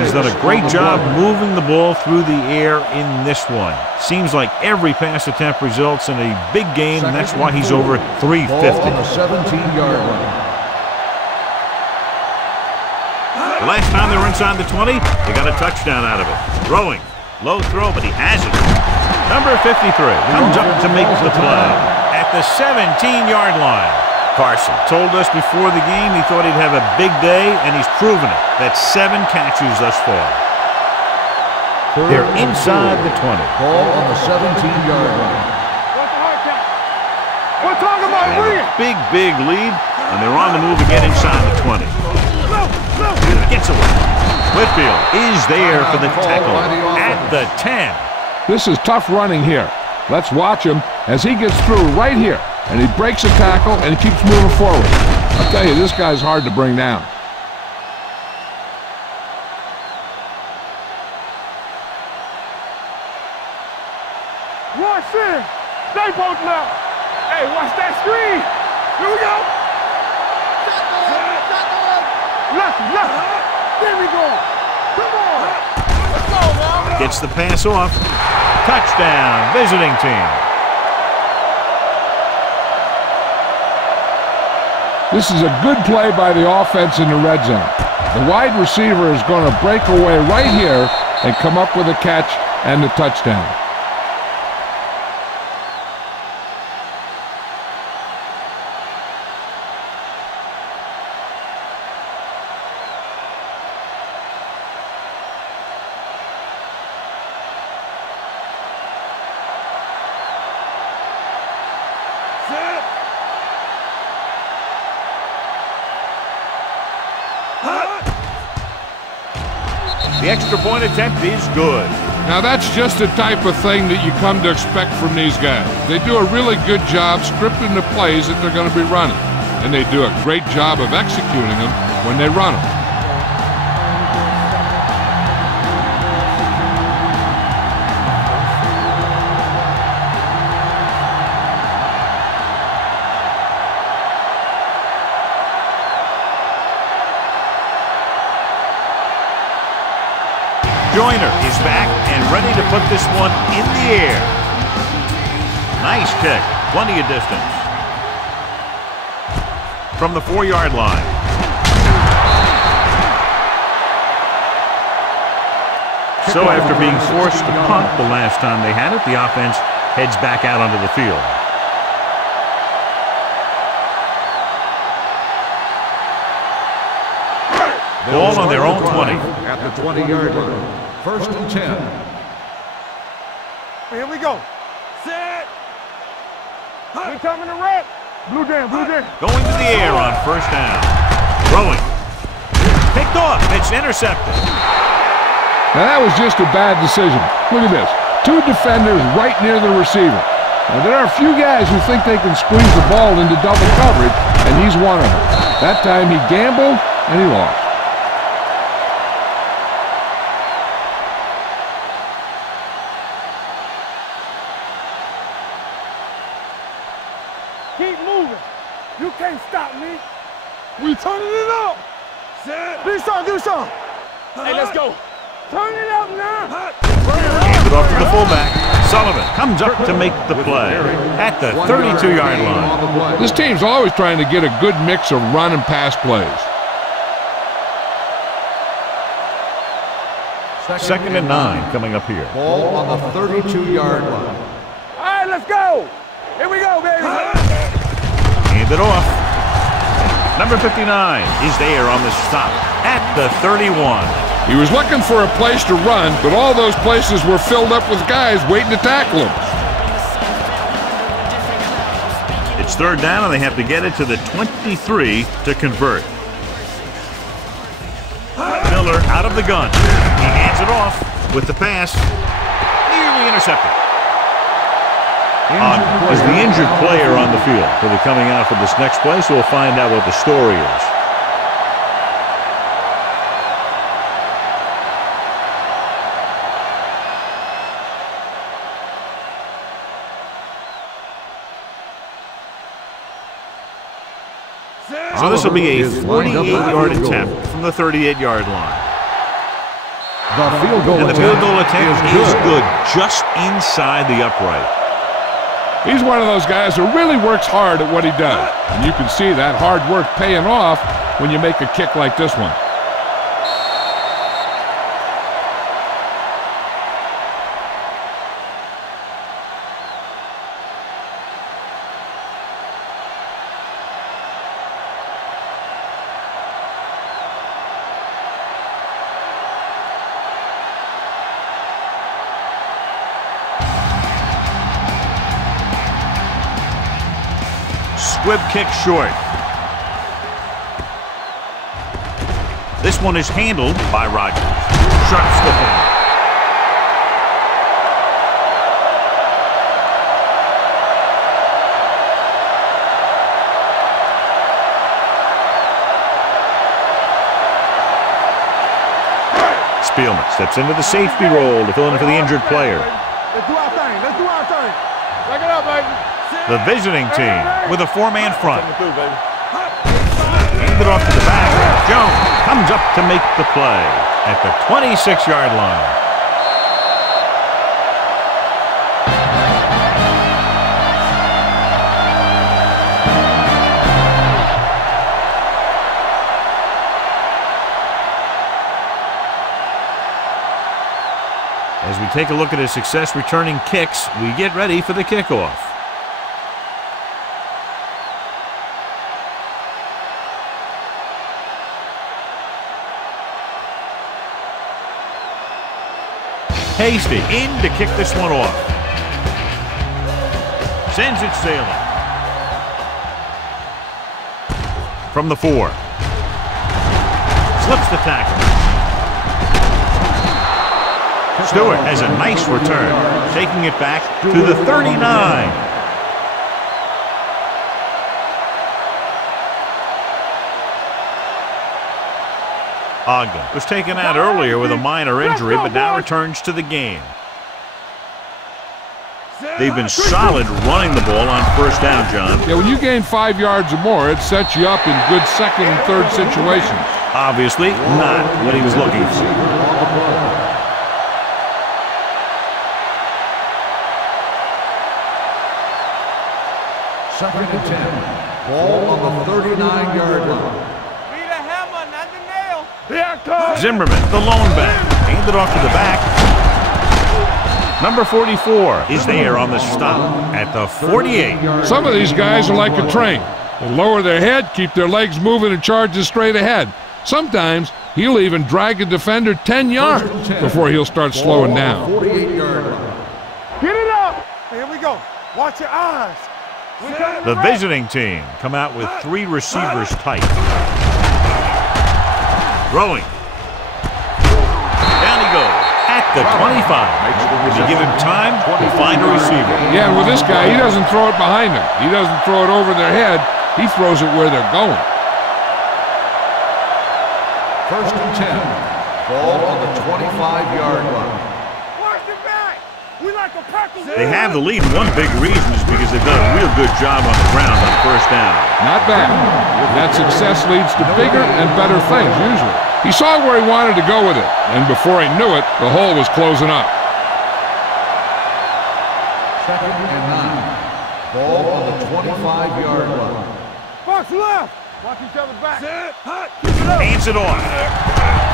He's done a great job moving the ball through the air in this one. Seems like every pass attempt results in a big gain, and that's why he's over 350. Ball on the 17-yard line. The last time they were inside the 20, they got a touchdown out of it. Throwing. Low throw, but he has it. Number 53 comes up to make the play at the 17-yard line. Carson told us before the game he thought he'd have a big day, and he's proven it. That's 7 catches thus far. They're inside the 20. Ball on the 17-yard line. What's the hard count? We're talking about winning. Big lead, and they're on the move again inside the 20. Gets away. Whitfield is there for the tackle at the 10. This is tough running here. Let's watch him as he gets through right here. And he breaks a tackle and he keeps moving forward. I'll tell you, this guy's hard to bring down. Watch this. Stay both now. Hey, watch that screen. Here we go. Left. There we go. Come on. Let's go now. Gets the pass off. Touchdown, visiting team. This is a good play by the offense in the red zone. The wide receiver is going to break away right here and come up with a catch and the touchdown. The extra point attempt is good. Now that's just the type of thing that you come to expect from these guys. They do a really good job scripting the plays that they're going to be running. And they do a great job of executing them when they run them. Joyner is back and ready to put this one in the air. Nice kick. Plenty of distance. From the 4-yard line. So after being forced to punt the last time they had it, the offense heads back out onto the field. Ball on their own 20. At the 20-yard line. First and 10. Here we go. Set. We coming to red. Blue jam. Going to the air on first down. Throwing. Picked off. It's intercepted. Now that was just a bad decision. Look at this. 2 defenders right near the receiver. Now there are a few guys who think they can squeeze the ball into double coverage, and he's one of them. That time he gambled and he lost. Keep moving. You can't stop me. We turning it up. Do something. Hey, let's go. Turn it up now. Hand it off to the fullback. Sullivan comes up to make the play at the 32-yard line. This team's always trying to get a good mix of run and pass plays. Second and 9 coming up here. Ball on the 32-yard line. All right, let's go. Here we go, baby. Handed it off. Number 59 is there on the stop at the 31. He was looking for a place to run, but all those places were filled up with guys waiting to tackle him. It's third down, and they have to get it to the 23 to convert. Miller out of the gun. He hands it off with the pass. Nearly intercepted. Is the injured player on the field. He'll be coming out for this next play, so we'll find out what the story is. So this will be a 48-yard attempt from the 38-yard line. The field goal attempt is good, just inside the upright. He's one of those guys who really works hard at what he does. And you can see that hard work paying off when you make a kick like this one. Squib kick short. This one is handled by Rodgers. Sharp stiffing. Spielman steps into the safety role to fill in for the injured player. Let's do our thing. Let's do our thing. Back it up, baby. The visiting team with a four-man front. Through, baby. Handed off to the back. Jones comes up to make the play at the 26-yard line. As we take a look at his success returning kicks, we get ready for the kickoff. Hasty in to kick this one off. Sends it sailing. From the 4. Slips the tackle. Stewart has a nice return, taking it back to the 39. Ogden was taken out earlier with a minor injury, but now returns to the game. They've been solid running the ball on first down, John. Yeah, when you gain 5 yards or more, it sets you up in good second and third situations. Obviously, not what he was looking for. Second and 10. Ball on the 39-yard line. Zimmerman, the lone back, handed off to the back. Number 44 is there on the stop at the 48. Some of these guys are like a train. They lower their head, keep their legs moving, and charge straight ahead. Sometimes he'll even drag a defender 10 yards before he'll start slowing down. 48-yard line. Get it up. Here we go. Watch your eyes. The visiting team come out with 3 receivers tight. Throwing. Down he goes at the 25. To give him time to find a receiver. Yeah, and with this guy, he doesn't throw it behind them. He doesn't throw it over their head. He throws it where they're going. First and 10. Ball on the 25-yard line. Watch it back. We like a pack of They have the lead, and one big reason is because they've done a real good job on the ground on first down. Not bad. That success leads to bigger and better things, usually. He saw where he wanted to go with it, and before he knew it, the hole was closing up. Second and 9. Ball on the 25-yard line. Box left. Watch each other back. Hands it off.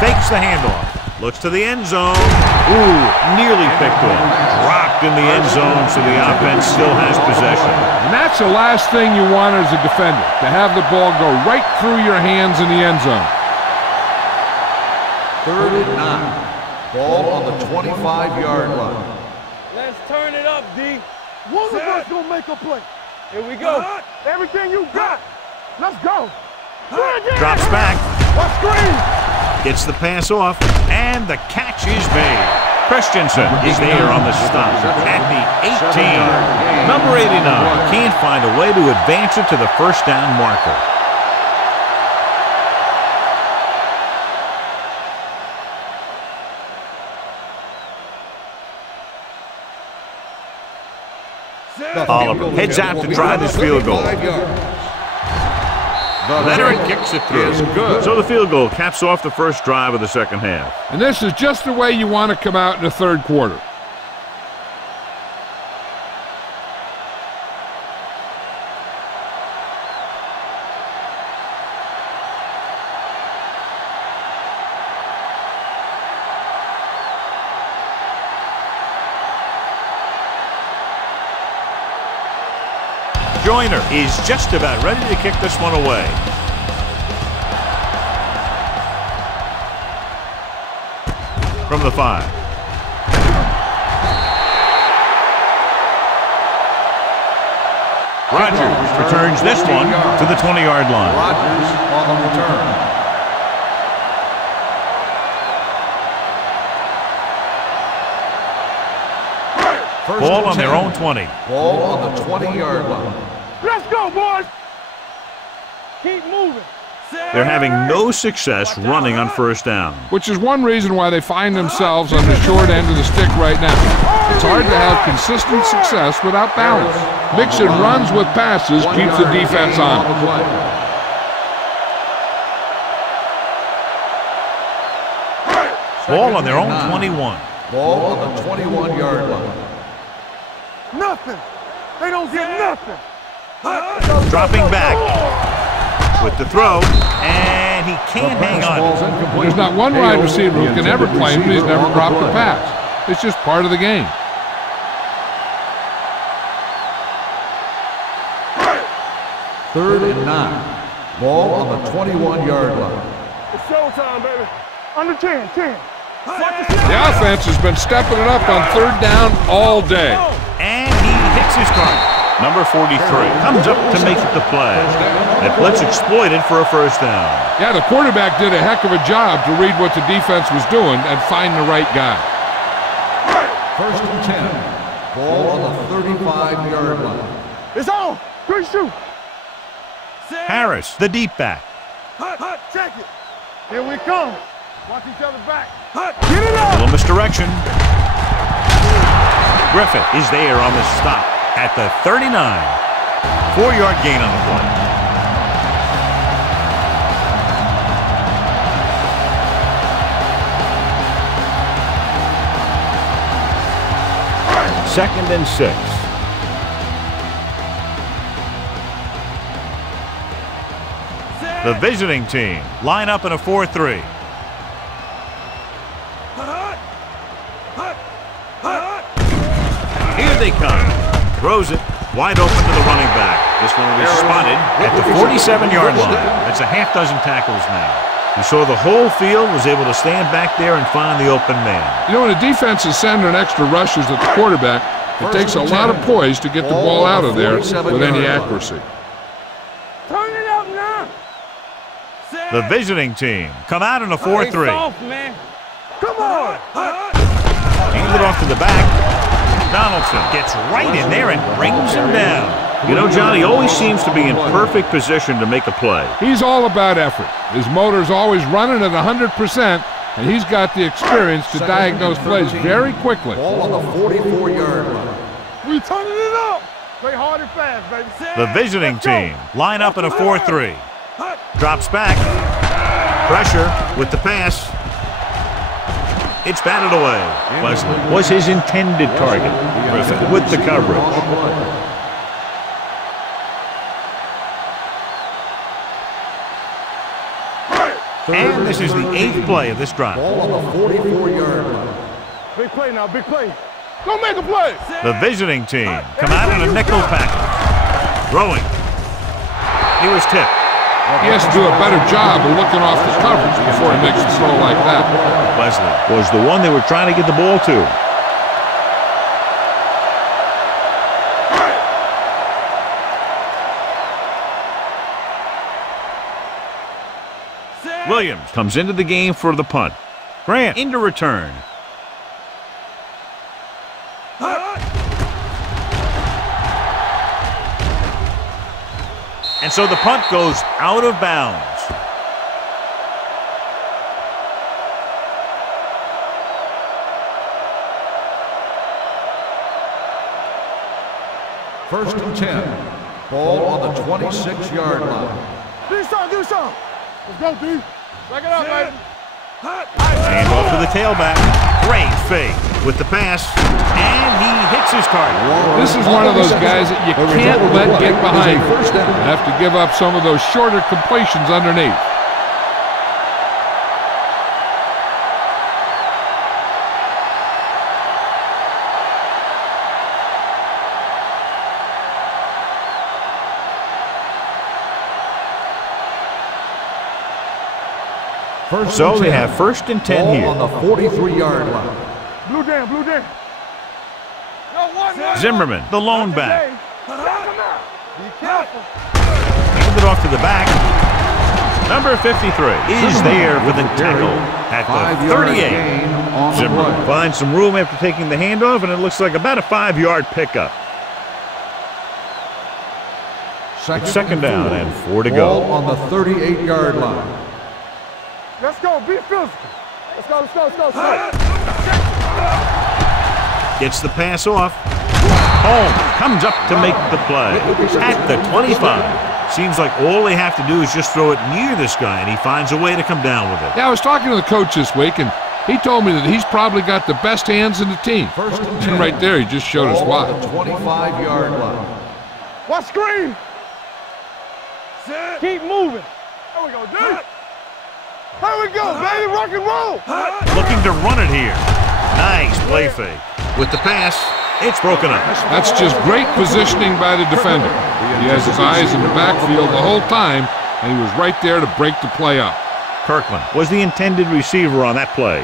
Fakes the handoff. Looks to the end zone. Ooh, nearly picked off. Dropped blocked in the end zone, so the offense still has possession. And that's the last thing you want as a defender, to have the ball go right through your hands in the end zone. 3rd and 9. Ball on the 25-yard line. Let's turn it up, D. One of us gonna make a play. Here we go. Everything you got. Let's go. Drops back. What screen? Gets the pass off, and the catch is made. Christensen is there on the stop at the 18. Number 89 can't find a way to advance it to the first down marker. Oliver heads out to try this field goal. Leonard kicks it through. So the field goal caps off the first drive of the second half. And this is just the way you want to come out in the third quarter. Joyner is just about ready to kick this one away. From the 5. Rogers returns this one to the 20-yard line. Rogers on the return. Ball on their own 20. Ball on the 20-yard line. Let's go, boys. Keep moving. They're having no success running on first down. Which is one reason why they find themselves on the short end of the stick right now. It's hard to have consistent success without balance. Mixing runs with passes keeps the defense on. Ball on their own 21. Ball on the 21-yard line. Nothing. They don't get nothing. Dropping back with the throw, and he can't hang on. There's not one wide receiver who can ever claim that he's never dropped a pass. It's just part of the game. Third and 9. Ball on the 21-yard line. It's showtime, baby. Under 10, 10. The offense has been stepping it up on third down all day. And he hits his target. Number 43 comes up to make the play. And blitz exploited for a first down. Yeah, the quarterback did a heck of a job to read what the defense was doing and find the right guy. First and 10. Ball on the 35-yard line. It's on. Good shoot. Harris, the deep back. Check it. Here we come. Watch each other back. Get it A up. little misdirection. Griffith is there on the stop at the 39. 4-yard gain on the play. Second and 6. The visiting team line up in a 4-3. Here they come. Throws it wide open to the running back. This one will be spotted at the 47-yard line. That's a half dozen tackles now. He saw the whole field, was able to stand back there and find the open man. You know, when a defense is sending extra rushes at the quarterback, it takes a lot of poise to get the ball out of there with any accuracy. Turn it up now. The visiting team come out in a 4-3. Come on. Hands it off to the back. Donaldson gets right in there and brings him down. You know, John, he always seems to be in perfect position to make a play. He's all about effort. His motor's always running at 100%, and he's got the experience to diagnose plays very quickly. Ball on the 44-yard line. We turning it up. Play hard and fast, baby. The visiting team line up in a 4-3. Drops back. Pressure with the pass. It's batted away. Wesley was his intended target. Griffith with the coverage. And this is the 8th play of this drive. Ball on the 44-yard line. Big play now, big play. Go make a play. The visiting team come out in a nickel package. Throwing. He was tipped. He has to do a better job of looking off the coverage before he makes a throw like that. Wesley was the one they were trying to get the ball to. Williams comes into the game for the punt. Grant into return. And so the punt goes out of bounds. First and 10. Ball on the 26-yard line. Do something. Let's go, D. Back it up, baby. Hand off to the tailback. Great fake with the pass. And he hits his target. This is one of those guys that you can't let get behind. You have to give up some of those shorter completions underneath. So they have first and 10 here. On the 43-yard line. Blue down. Zimmerman, the lone back. Be careful. Hand it off to the back. Number 53 is there for the tackle at the 38. Zimmerman finds some room after taking the handoff, and it looks like about a 5-yard pickup. Second down and 4 to go. Ball on the 38-yard line. Let's go. Be physical. Let's go. Gets the pass off. Home comes up to make the play at the 25. Seems like all they have to do is just throw it near this guy, and he finds a way to come down with it. Yeah, I was talking to the coach this week, and he told me that he's probably got the best hands in the team. First and 10. And right there, he just showed us why. On the 25-yard line. Watch screen. Keep moving. There we go, D. Here we go, baby. Rock and roll. Looking to run it here. Nice play fake. With the pass, it's broken up. That's just great positioning by the defender. He has his eyes in the backfield the whole time, and he was right there to break the play up. Kirkland was the intended receiver on that play.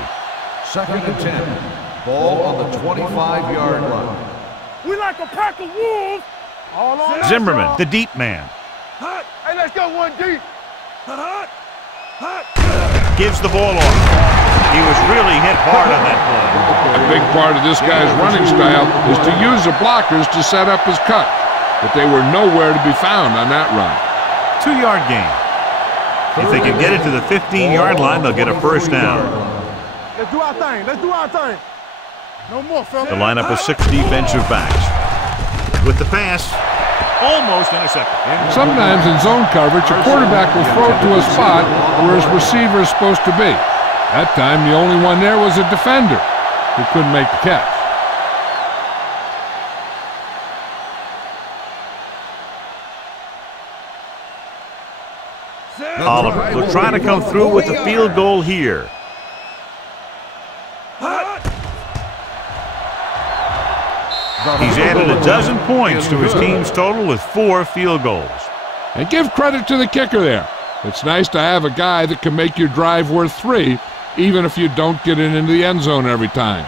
Second and 10. Ball on the 25-yard line. We like a pack of wolves. All on Zimmerman, the deep man. Hey, let's go one deep. Gives the ball off. He was really hit hard on that play. A big part of this guy's running style is to use the blockers to set up his cut, but they were nowhere to be found on that run. 2-yard gain. If they can get it to the 15-yard line, they'll get a first down. Let's do our thing. No more, fella. The lineup of 6 defensive backs. With the pass, almost intercepted. Sometimes in zone coverage, a quarterback will throw it to a spot where his receiver is supposed to be. That time, the only one there was a defender who couldn't make the catch. Oliver will try to come through with a field goal here. He's added a dozen points to his team's total with 4 field goals. And give credit to the kicker there. It's nice to have a guy that can make your drive worth 3, even if you don't get it into the end zone every time.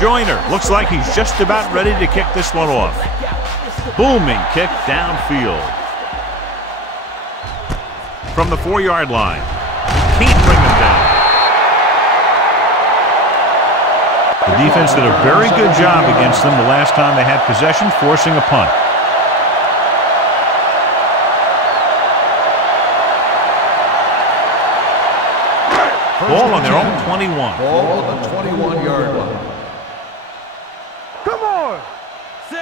Joyner looks like he's just about ready to kick this one off. Booming kick downfield. From the 4-yard line. Can't bring him down. The defense did a very good job against them the last time they had possession, forcing a punt. Ball on their own 21. Ball on the 21-yard line. Come on.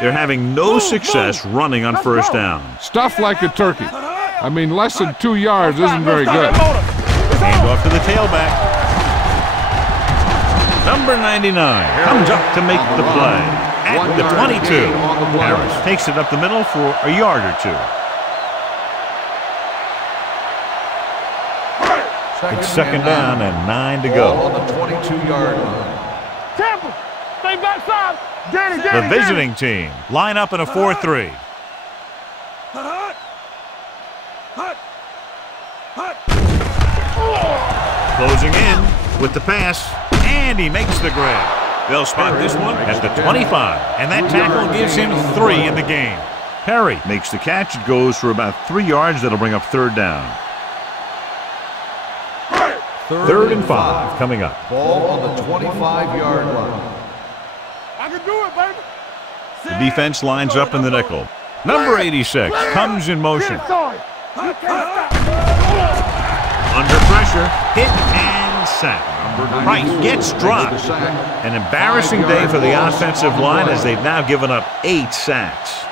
They're having no success running on first down. Stuff like a turkey. I mean, less than 2 yards isn't very good. Hand off to the tailback. Number 99 comes up to make the play at the 22. Harris takes it up the middle for a yard or two. It's second down and 9 to go. On the 22-yard line. Tampa, stay backside. Danny, The visiting team line up in a 4-3. Closing in with the pass, and he makes the grab. They'll spot this one at the 25, and that tackle gives him 3 in the game. Perry makes the catch. It goes for about 3 yards. That'll bring up third down. Third and 5 coming up. Ball on the 25-yard line. I can do it, baby. The defense lines up in the nickel. Number 86 comes in motion. Under pressure, hit and sack. Price gets dropped. An embarrassing day for the offensive line as they've now given up 8 sacks.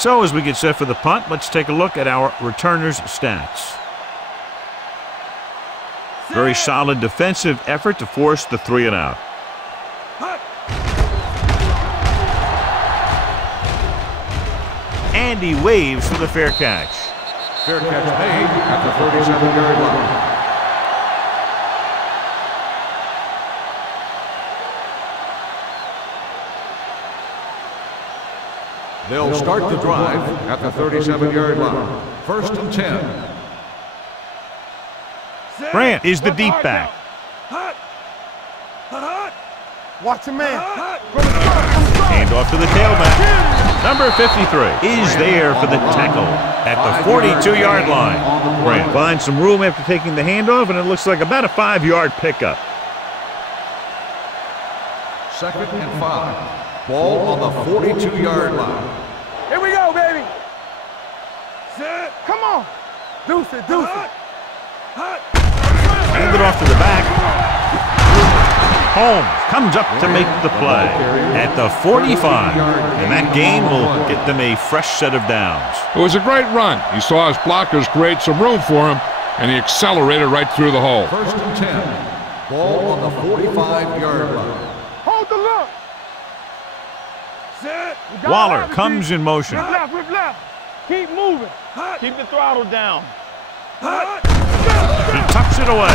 So as we get set for the punt, let's take a look at our returners' stats. Very solid defensive effort to force the 3 and out. And he waves for the fair catch. Fair catch made at the 37-yard line. They'll start the drive at the 37-yard line. First and 10. Grant is the deep back. Watch your man. Hand off to the tailback. Number 53 is there for the tackle at the 42-yard line. Grant finds some room after taking the handoff, and it looks like about a 5-yard pickup. Second and 5. Ball on the 42-yard line. Here we go, baby. Come on. Deuce it, deuce it. Hand it off to the back. Holmes comes up to make the play at the 45, and that gain will get them a fresh set of downs. It was a great run. He saw his blockers create some room for him, and he accelerated right through the hole. First and 10. Ball on the 45-yard line. Hold the look. Waller comes in motion. Whip left, whip left. Keep moving. Keep the throttle down. He tucks it away.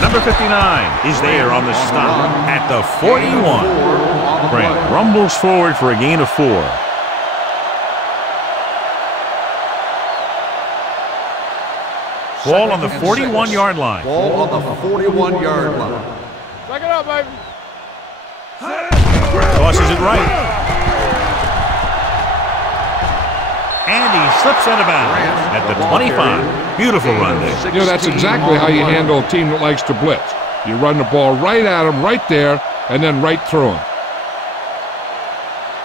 Number 59 is there on the stop at the 41. Grant rumbles forward for a gain of 4. Ball on the 41-yard line. Ball on the 41-yard line. Back it up, baby. Tosses it right. And he slips out of bounds at the 25. Beautiful run there. You know, that's exactly how you handle a team that likes to blitz. You run the ball right at him, right there, and then right through him.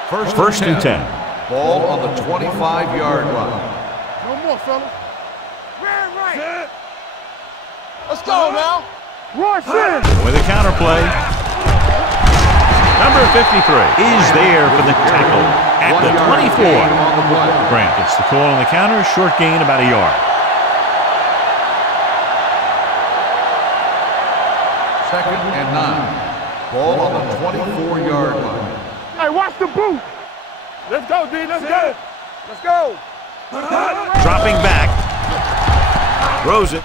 First and 10. Ball on the 25-yard line. No more, fellas. Right. Let's go now. Rush in. With a counter play. Number 53 is there for the tackle at the 24. Grant gets the call on the counter, short gain about a yard. Second and 9. Ball on the 24-yard line. Hey, watch the boot. Let's go, D. Let's go. Let's go. Dropping back. Throws it.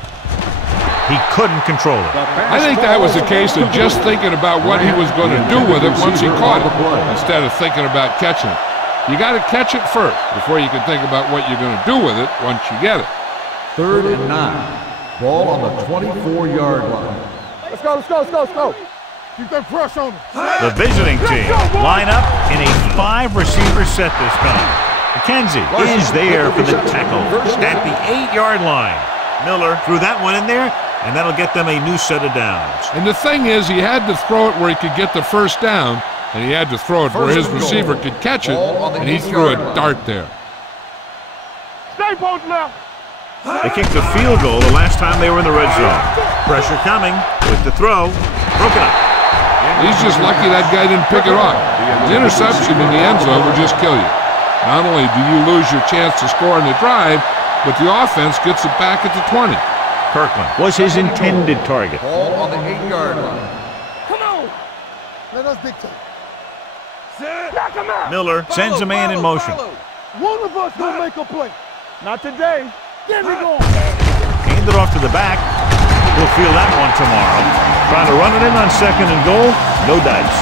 He couldn't control it. I think that was a case of just thinking about what he was going to do with it once he caught it, instead of thinking about catching it. You got to catch it first before you can think about what you're going to do with it once you get it. Third and 9. Ball on the 24-yard line. Let's go, let's go, let's go, let's go. Keep that pressure on him. The visiting team line up in a 5-receiver set this time. McKenzie is there for the tackle at the 8-yard line. Miller threw that one in there, and that'll get them a new set of downs. And the thing is, he had to throw it where he could get the first down, and he had to throw it where his receiver could catch it, and he threw a dart there. Stay both left. They kicked the field goal the last time they were in the red zone. Pressure coming with the throw. Broken up. He's just lucky that guy didn't pick it off. The interception in the end zone would just kill you. Not only do you lose your chance to score on the drive, but the offense gets it back at the 20. Kirkland was his intended target. Ball on the 8-yard line. Let us dictate. Miller sends a man in motion. One of us will make a play. Not today. Get me going. Hand it off to the back. We'll feel that one tomorrow. Trying to run it in on 2nd and goal. No dice.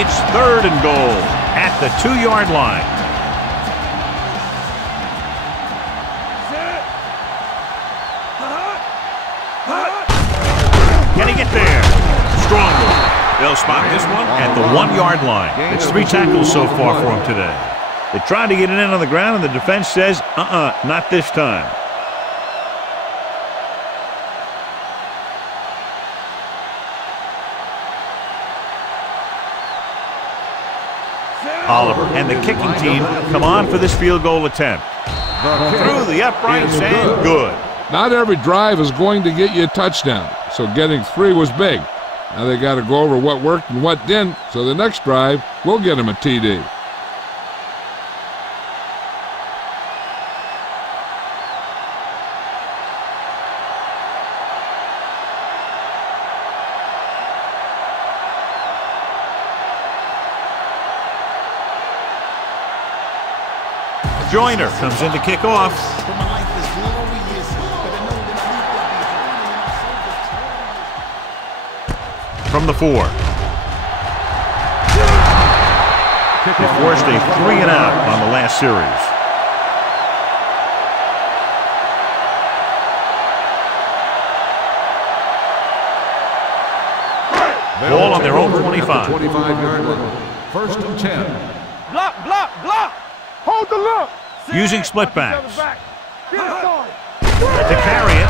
It's 3rd and goal at the 2-yard line. Can he get there? Strong move. They'll spot this one at the 1-yard line. It's 3 tackles so far for him today. They tried to get it in on the ground, and the defense says, not this time. Oliver and the kicking team come on for this field goal attempt. Through the uprights and good. Not every drive is going to get you a touchdown, so getting 3 was big. Now they got to go over what worked and what didn't, so the next drive will get them a TD. Joyner comes in to kick off. From the 4. They forced a 3-and-out on the last series. Ball on their own 25. 25-yard line. 1st and 10. Block, block, block. Hold the look. Using split backs. To carry it.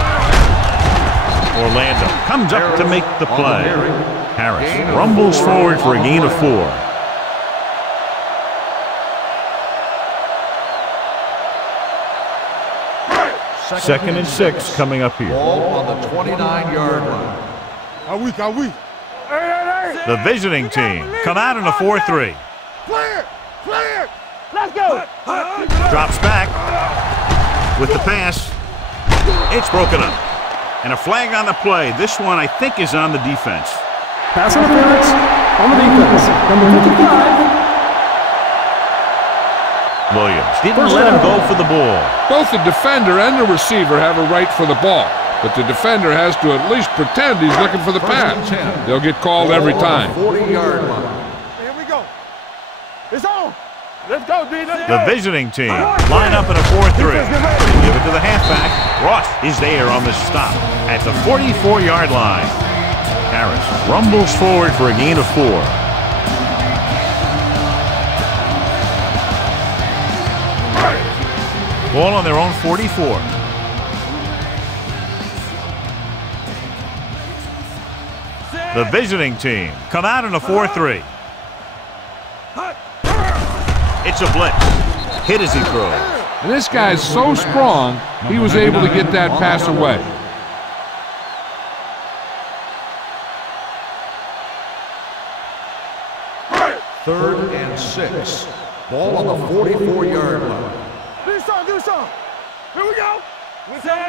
Orlando comes up to make the play. Harris rumbles forward for a gain of 4. Second and 6 coming up here. Ball on the 29-yard line. Are we? The visiting team come out in a 4-3. Clear! Clear! Let's go! Drops back with the pass. It's broken up. And a flag on the play. This one, I think, is on the defense. Pass interference on the defense. Number 55. Williams didn't let him go for the ball. Both the defender and the receiver have a right for the ball, but the defender has to at least pretend he's looking for the pass. They'll get called every time. 40-yard line. Here we go. It's on. Let's go, D. The visiting team line up in a 4-3. Give it to the halfback. Ross is there on the stop at the 44-yard line. Harris rumbles forward for a gain of 4. Ball on their own 44. The visiting team come out in a 4-3. It's a blitz. Hit as he throws. And this guy's so strong, he was able to get that pass away. Third and 6. Ball on the 44-yard line. Do some. Here we go.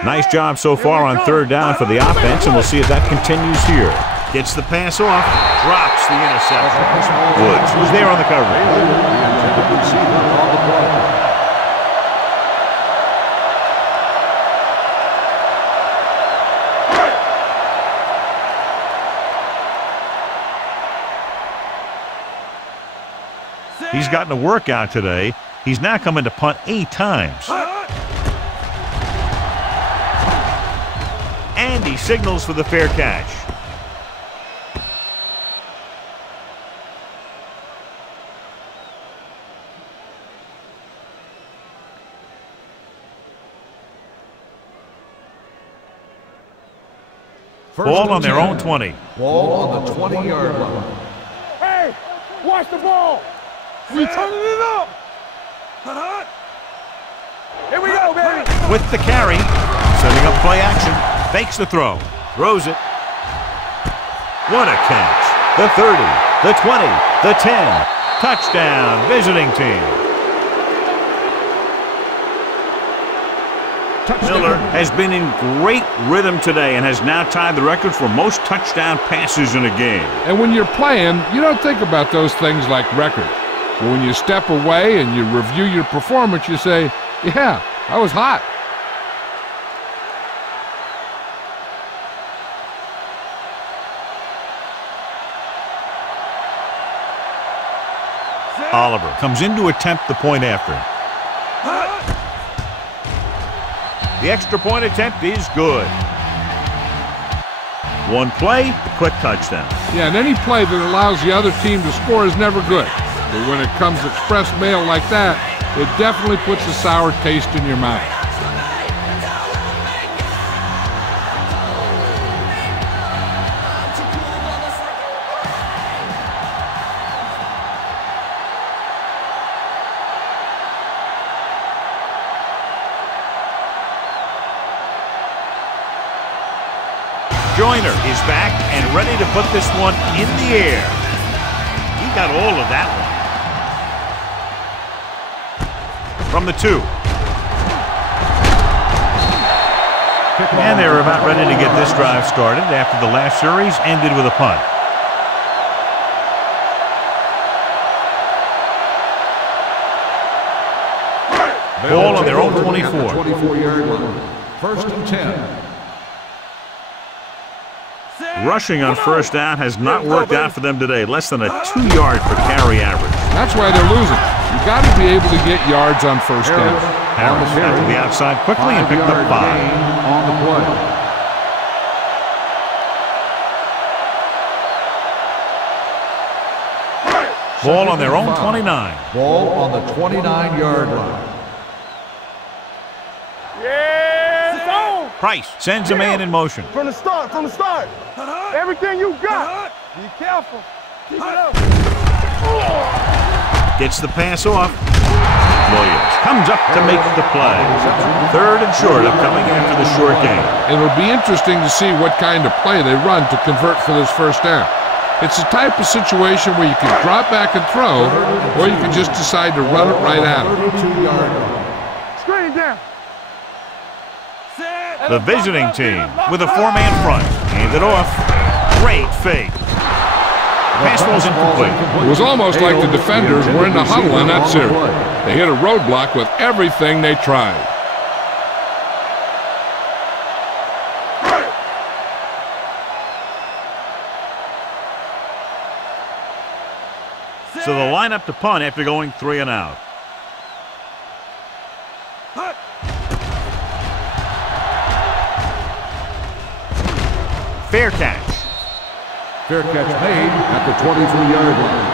Nice job so far on 3rd down for the offense, and we'll see if that continues here. Gets the pass off, drops the interception. Woods was there on the coverage. He's gotten a workout today. He's now coming to punt 8 times. And he signals for the fair catch. Ball on their own 20. Ball on the 20-yard line. Hey, watch the ball. We turning it up. Here we go, baby. With the carry, setting up play action, fakes the throw, throws it. What a catch. The 30, the 20, the 10. Touchdown, visiting team. Miller has been in great rhythm today and has now tied the record for most touchdown passes in a game. And when you're playing, you don't think about those things like records. But when you step away and you review your performance, you say, yeah, I was hot. Oliver comes in to attempt the point after. The extra point attempt is good. One play, quick touchdown. Yeah, and any play that allows the other team to score is never good. But when it comes express mail like that, it definitely puts a sour taste in your mouth. Joyner is back and ready to put this one in the air. He got all of that one. From the 2. And they're about ready to get this drive started after the last series ended with a punt. Ball on their own 24. 24-yard line. First and 10. Rushing on first down has not worked out for them today. Less than a 2-yard per carry average. That's why they're losing. You got to be able to get yards on first down. Harris got to the outside quickly and picked up 5. On the play. Ball on their own 29. Ball on the 29-yard line. Price sends a man in motion. From the start, Everything you got. Be careful. Keep it up. Gets the pass off. Williams comes up to make the play. 3rd and short upcoming after the short game. It'll be interesting to see what kind of play they run to convert for this first down. It's the type of situation where you can drop back and throw, or you can just decide to run it right at them. Screen down. The visiting team with a 4-man front. Hand it off. Great fake. Pass was incomplete. It was almost like the defenders were in the huddle on that series. They hit a roadblock with everything they tried. So the lineup to punt after going 3 and out. Fair catch. Fair catch made at the 23-yard line.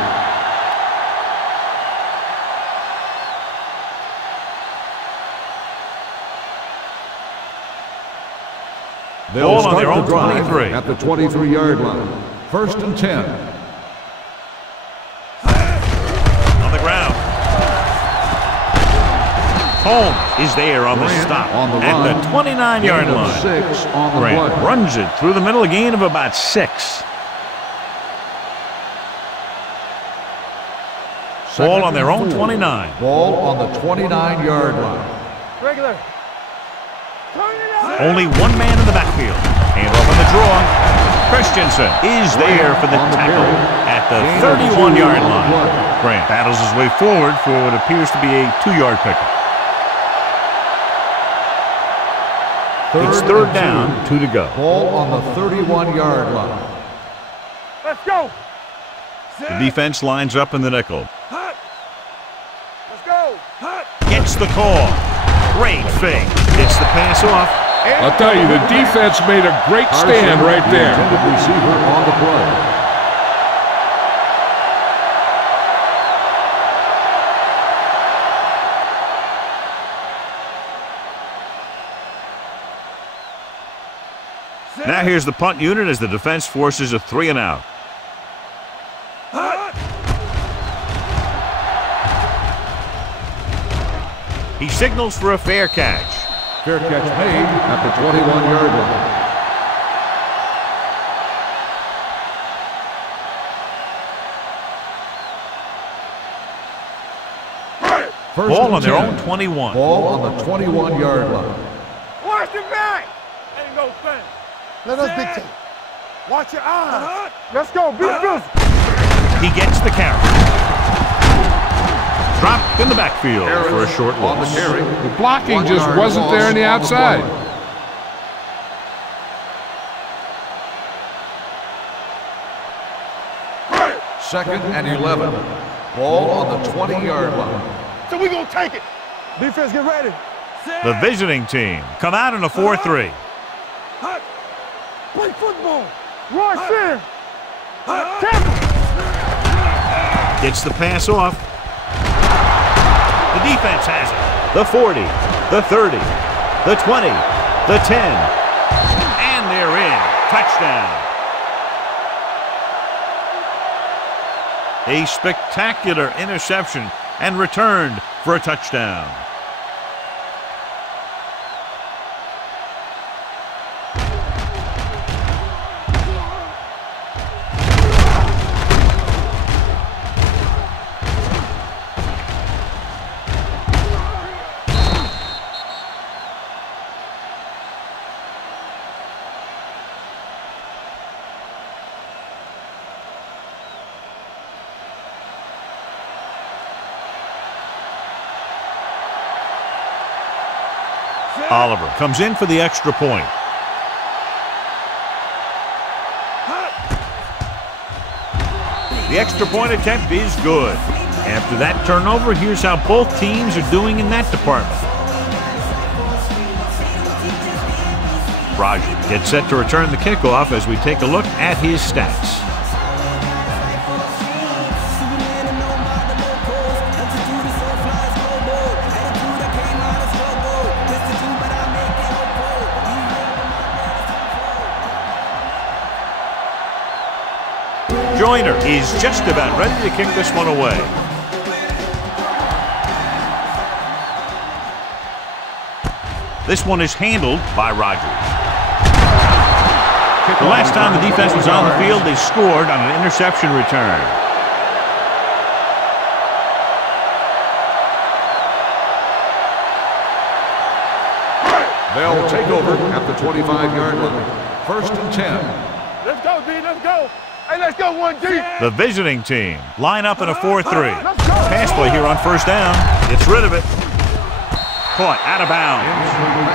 They'll start the drive 23. At the 23-yard line. First and 10. On the ground. Holmes is there on the stop on the at the 29-yard line. 6 on the Grant play. runs it through the middle, a gain of about 6. Ball on their own 29. Ball on the 29-yard line. Regular. Only one man in the backfield. Hand off on the draw. Christensen is there for the tackle at the 31-yard line. Grant battles his way forward for what appears to be a 2-yard pickup. It's 3rd down, 2 to go. Ball on the 31-yard line. Let's go. The defense lines up in the nickel. Let's go. Gets the call. Great fake. Gets the pass off. I'll tell you, the defense made a great stand right there. The intended receiver on the play. Now here's the punt unit as the defense forces a 3 and out. He signals for a fair catch. Fair catch made at the 21-yard line. Ball on their own 21. Ball on the 21-yard line. Watch the back. Ain't no thing. Let us dictate. Watch your eyes. Let's go. Be physical. He gets the carry. Dropped in the backfield for a short loss. The blocking just wasn't there on the outside. Second and 11. Ball on the 20-yard line. So we gonna take it. Defense, get ready. The visiting team come out in a 4-3. Play football. Rush in. Tackle. Gets the pass off. The defense has it. The 40, the 30, the 20, the 10. And they're in. Touchdown. A spectacular interception and returned for a touchdown. Oliver comes in for the extra point. The extra point attempt is good. After that turnover, here's how both teams are doing in that department. Roger gets set to return the kickoff as we take a look at his stats. Joyner is just about ready to kick this one away. This one is handled by Rogers. The last time the defense was on the field, they scored on an interception return. They'll take over at the 25-yard line. First and 10. Let's go, D. Let's go. Hey, let's go, 1D. The visiting team line up in a 4-3. Pass play here on first down. Gets rid of it. Caught out of bounds.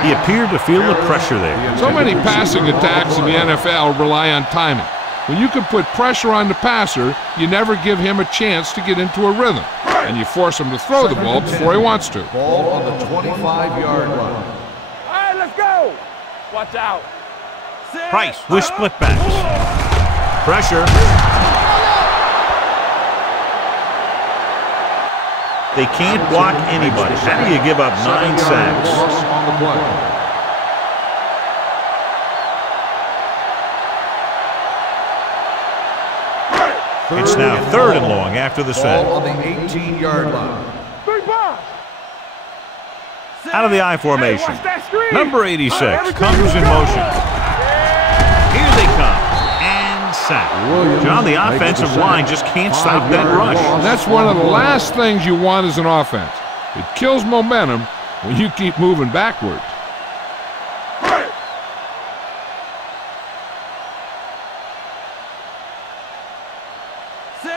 He appeared to feel the pressure there. So many passing attacks in the NFL rely on timing. When you can put pressure on the passer, you never give him a chance to get into a rhythm. And you force him to throw the ball before he wants to. Ball on the 25-yard line. All right, let's go. Watch out. Price with split backs. Pressure. They can't block anybody. How do you give up 9 sacks? On the play. It's now 3rd and long after the sack. Ball on the 18-yard line. 3 balls. Out of the I formation. Hey, watch that screen. Number 86 comes in motion. Here they come. Sack. John, the offensive line just can't stop that rush. That's one of the last things you want as an offense. It kills momentum when you keep moving backwards.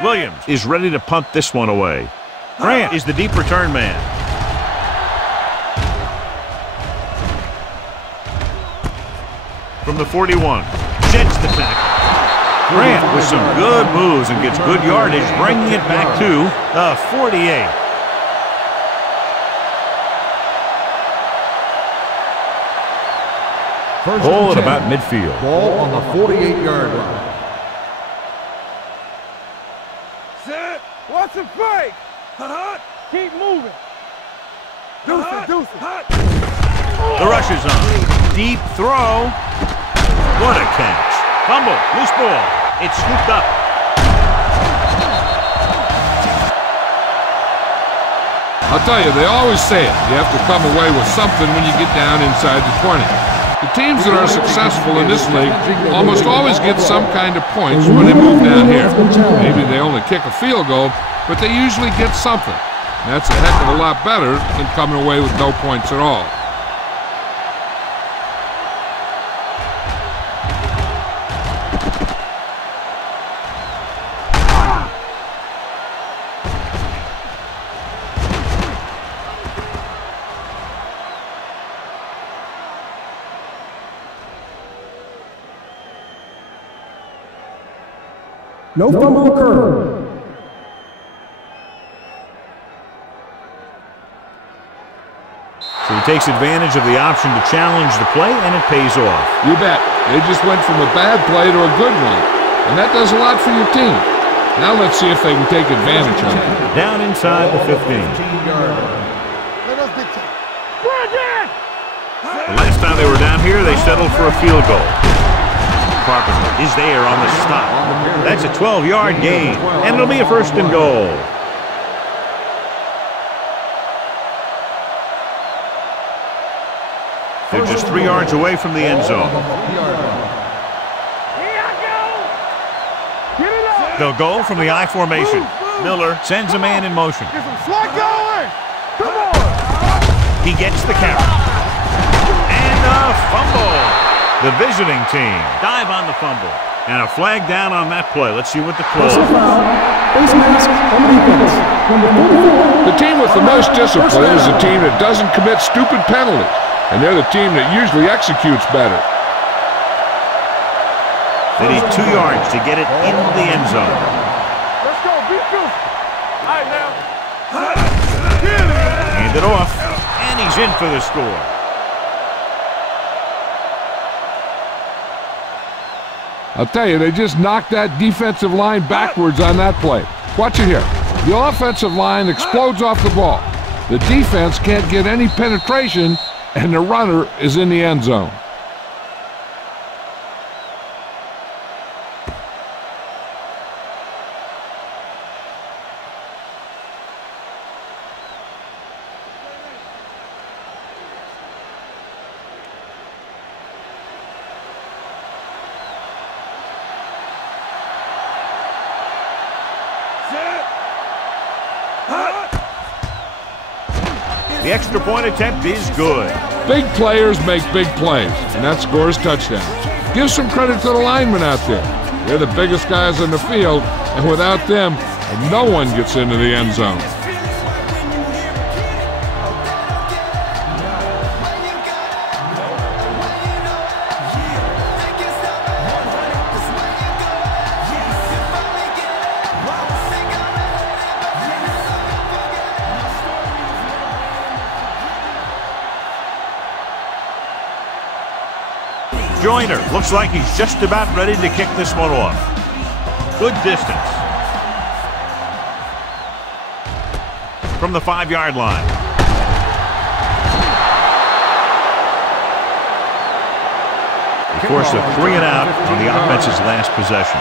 Williams is ready to punt this one away. Grant is the deep return man. From the 41, jets the tackle. Grant with some good moves and gets good yardage, bringing it back to the 48. Ball at about midfield. Ball on the 48-yard line. Set. Watch the fake. Keep moving. Deuce it. The rush is on. Deep throw. What a catch. Fumble. Loose ball. It's scooped up. I'll tell you, they always say it. You have to come away with something when you get down inside the 20. The teams that are successful in this league almost always get some kind of points when they move down here. Maybe they only kick a field goal, but they usually get something. That's a heck of a lot better than coming away with no points at all. No fumble occurred. So he takes advantage of the option to challenge the play, and it pays off. You bet. They just went from a bad play to a good one, and that does a lot for your team. Now let's see if they can take advantage of it. Down inside the 15. The last time they were down here, they settled for a field goal. Carpenter is there on the stop. That's a 12-yard gain, and it'll be a 1st and goal. They're just 3 yards away from the end zone. They'll go from the I formation. Miller sends a man in motion. Get some slack going! Come on! He gets the carry. And a fumble. The visiting team dive on the fumble. And a flag down on that play. Let's see what the call is. Face mask on the defense. Number 44. The team with the most discipline is the team that doesn't commit stupid penalties. And they're the team that usually executes better. They need 2 yards to get it into the end zone. Let's go, beat you! All right, now. Hand it off, and he's in for the score. I'll tell you, they just knocked that defensive line backwards on that play. Watch it here. The offensive line explodes off the ball. The defense can't get any penetration, and the runner is in the end zone. The extra point attempt is good. Big players make big plays, and that scores touchdowns. Give some credit to the linemen out there. They're the biggest guys on the field, and without them, no one gets into the end zone. Joyner looks like he's just about ready to kick this one off. Good distance. From the 5-yard line. They force a 3 and out on the offense's last possession.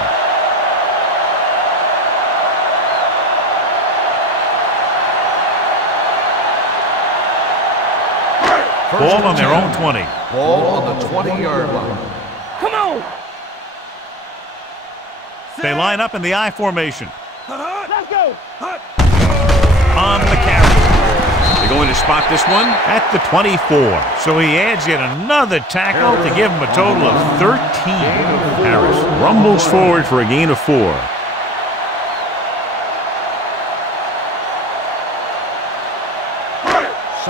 Ball on their own 20. Ball on the 20-yard line. Come on! They line up in the I formation. Let's go! On the carry. They're going to spot this one at the 24. So he adds yet another tackle to give him a total of 13. Harris rumbles forward for a gain of 4.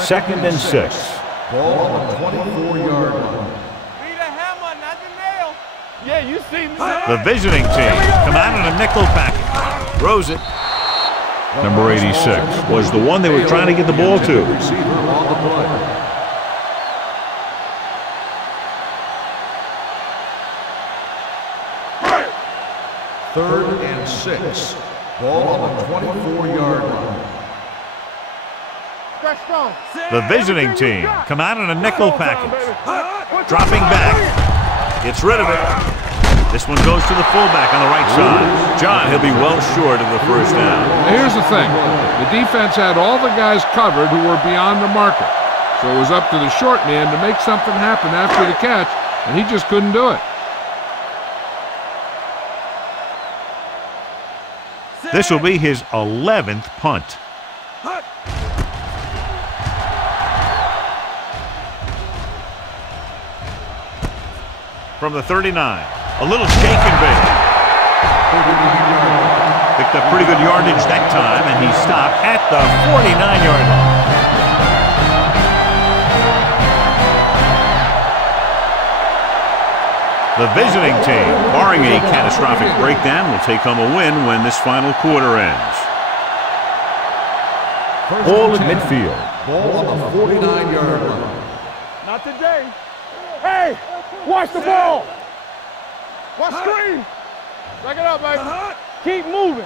Second and 6. Ball on the 24-yard line. Need a hammer, not the nail. Yeah, you see me. The visiting team come out in a nickel package. Throws it. Number 86 was the one they were trying to get the ball to. Receiver on the play. Third and 6. Ball on the 24-yard line. The visiting team come out in a nickel package. Dropping back. Gets rid of it. This one goes to the fullback on the right side. John, he'll be well short of the first down. Now here's the thing. The defense had all the guys covered who were beyond the marker. So it was up to the short man to make something happen after the catch, and he just couldn't do it. This will be his 11th punt. From the 39, a little shake and bake. Picked up pretty good yardage that time, and he stopped at the 49-yard line. The visiting team, barring a catastrophic breakdown, will take home a win when this final quarter ends. Ball at midfield. Ball on the 49-yard line. Not today. Hey, watch the ball. Watch screen. Back it up, baby. Keep moving.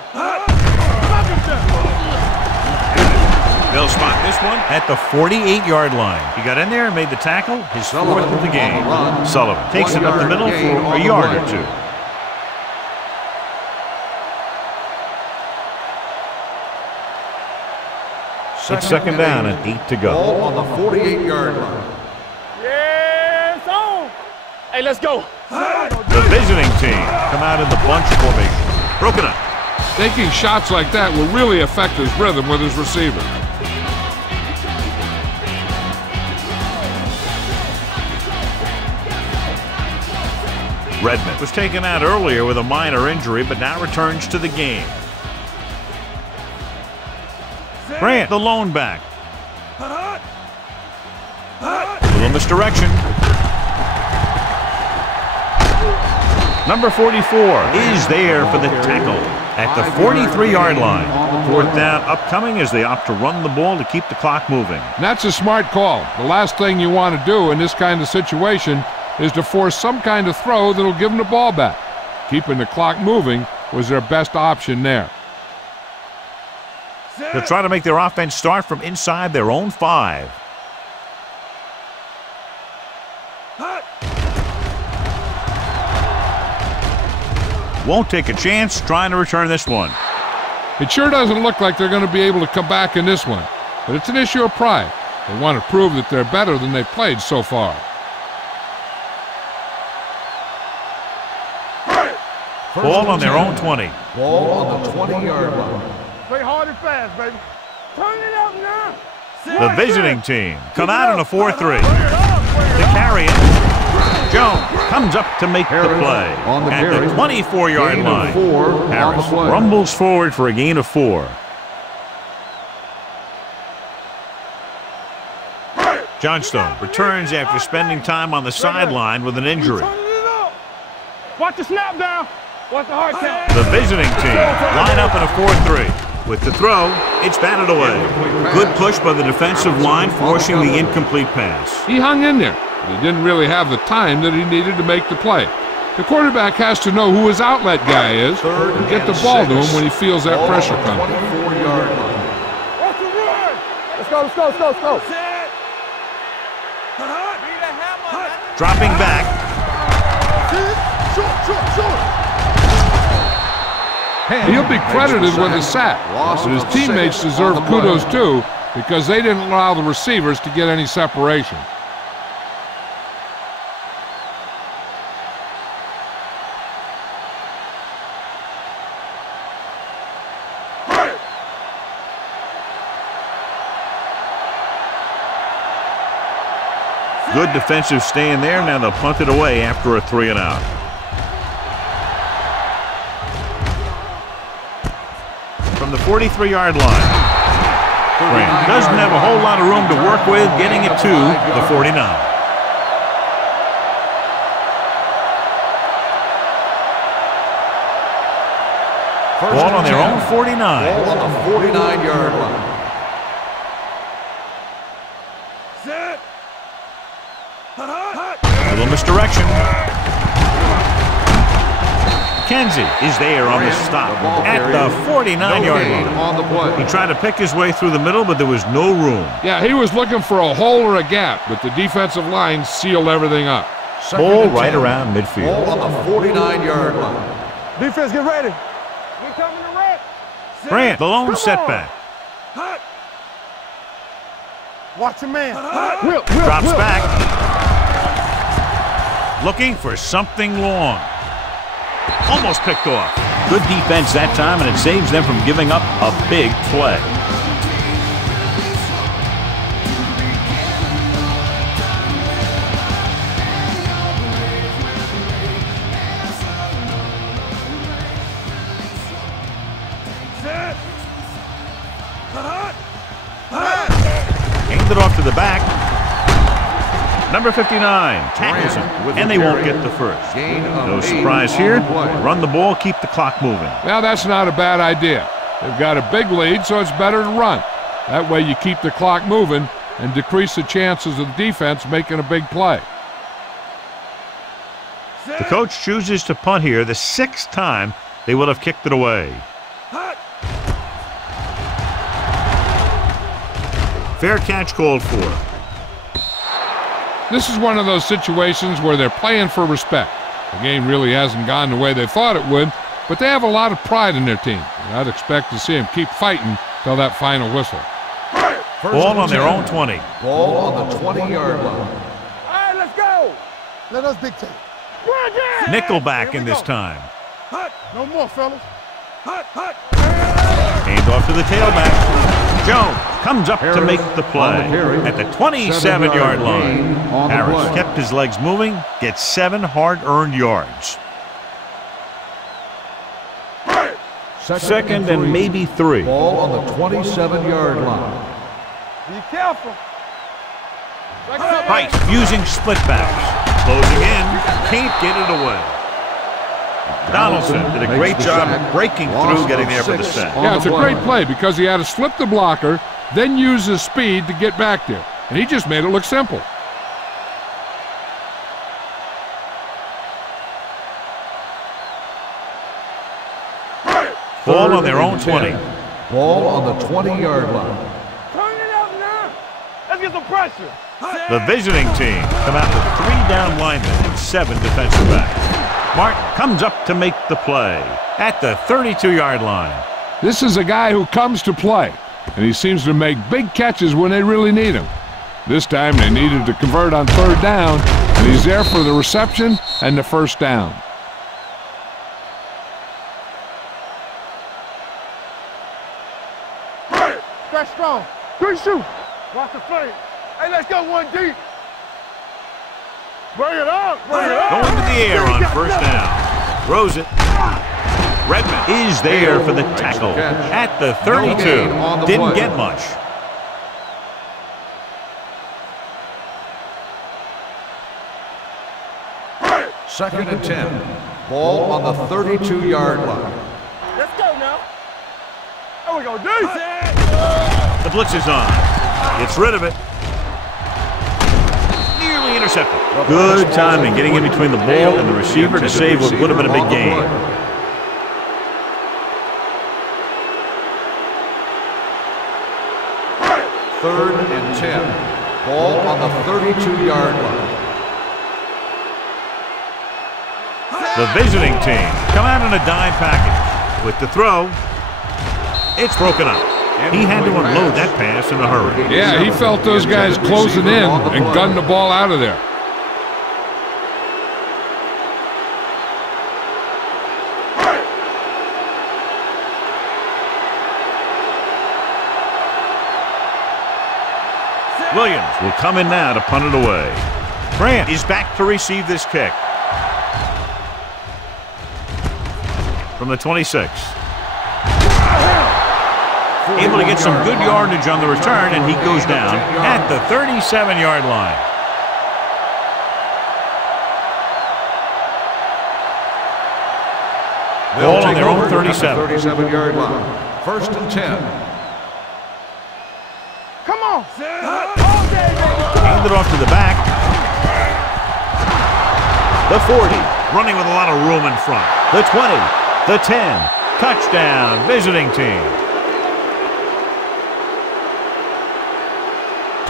They'll spot this one at the 48-yard line. He got in there and made the tackle, his fourth of the game. Sullivan takes it up the middle for a yard or two. It's second down and 8 to go. Ball on the 48-yard line. Yes, on. Hey, let's go. The visiting team come out in the bunch formation. Broken up. Taking shots like that will really affect his rhythm with his receiver. Redmond was taken out earlier with a minor injury, but now returns to the game. Grant, the lone back. A little misdirection. Number 44 is there for the tackle at the 43-yard line. Fourth down upcoming as they opt to run the ball to keep the clock moving. And that's a smart call. The last thing you want to do in this kind of situation is to force some kind of throw that'll give them the ball back. Keeping the clock moving was their best option there. They'll try to make their offense start from inside their own 5. Won't take a chance trying to return this one. It sure doesn't look like they're going to be able to come back in this one, but it's an issue of pride. They want to prove that they're better than they've played so far. Ball on their own 20. Ball on the 20-yard line. Play hard and fast, baby. Turn it up now. The visiting team come out in a 4-3. To carry it, Jones comes up to make the play at the 24-yard line. Harris rumbles forward for a gain of 4. Johnstone returns after spending time on the sideline with an injury. Watch the snap down. Watch the hard count. The visiting team line up in a 4-3. With the throw, it's batted away. Good push by the defensive line, forcing the incomplete pass. He hung in there, but he didn't really have the time that he needed to make the play. The quarterback has to know who his outlet guy is and get the ball to him when he feels that pressure coming. 24-yard line. Watch the run. Let's go, let's go, let's go, let's go. Dropping back. He'll be credited with a sack, but his teammates deserve kudos too because they didn't allow the receivers to get any separation. Good defensive stand there. Now they'll punt it away after a 3-and-out. From the 43-yard line, Grant doesn't have a whole lot of room to work with, getting it to the 49. Ball on their own 49. Ball on the 49-yard line. A little misdirection. McKenzie is there on the stop at the 49-yard line. He tried to pick his way through the middle, but there was no room. Yeah, he was looking for a hole or a gap, but the defensive line sealed everything up. Ball right around midfield. Ball on the 49-yard line. Defense, get ready. We coming to red. Grant, the lone setback. Watch your man. Drops back. Looking for something long. Almost picked off. Good defense that time, and it saves them from giving up a big play. Handed off to the back. Number 59 tackles him, and they won't get the first. No surprise here. Run the ball, keep the clock moving. Well, that's not a bad idea. They've got a big lead, so it's better to run. That way you keep the clock moving and decrease the chances of the defense making a big play. The coach chooses to punt here the 6th time they would have kicked it away. Fair catch called for. This is one of those situations where they're playing for respect. The game really hasn't gone the way they thought it would, but they have a lot of pride in their team. And I'd expect to see them keep fighting till that final whistle. Ball on their own 20. Ball on the 20-yard line. All right, let's go. Let us dictate. Nickelback in this time. No more, fellas. Hand off to the tailback. Jones comes up to make the play at the 27-yard line. Harris kept his legs moving, gets 7 hard-earned yards. Second and maybe 3. Ball on the 27-yard line. Be careful. Price using split backs. Closing in, can't get it away. Donaldson did a great job breaking through, getting there for the sack. Yeah, it's a great play because he had to slip the blocker, then use his speed to get back there. And he just made it look simple. Ball on their own 20. Ball on the 20-yard line. Turn it up now. Let's get some pressure. The visiting team come out with 3 down linemen and 7 defensive backs. Martin comes up to make the play at the 32-yard line. This is a guy who comes to play, and he seems to make big catches when they really need him. This time they needed to convert on 3rd down, and he's there for the reception and the 1st down. Stretch strong. 3 shoot. Watch the flank. Hey, let's go 1 deep. Bring it up. Bring it up. Going to the air on 1st down. Throws it. Redmond is there for the tackle at the 32. Didn't get much. Second and 10. Ball on the 32-yard line. Let's go now. There we go, deep. The blitz is on. Gets rid of it. Nearly intercepted. Good timing getting in between the ball and the receiver to save what would have been a big gain. Third and 10. Ball on the 32-yard line. The visiting team come out in a dime package. With the throw, it's broken up. He had to unload that pass in a hurry. Yeah, he felt those guys closing in and gunned the ball out of there. Williams will come in now to punt it away. Grant is back to receive this kick. From the 26. Able to get some good yardage on the return, and he goes down at the 37-yard line. Ball on their own 37. 37-yard line. 1st and 10. Come on. Hand it off to the back. The 40, running with a lot of room in front. The 20, the 10, touchdown, visiting team.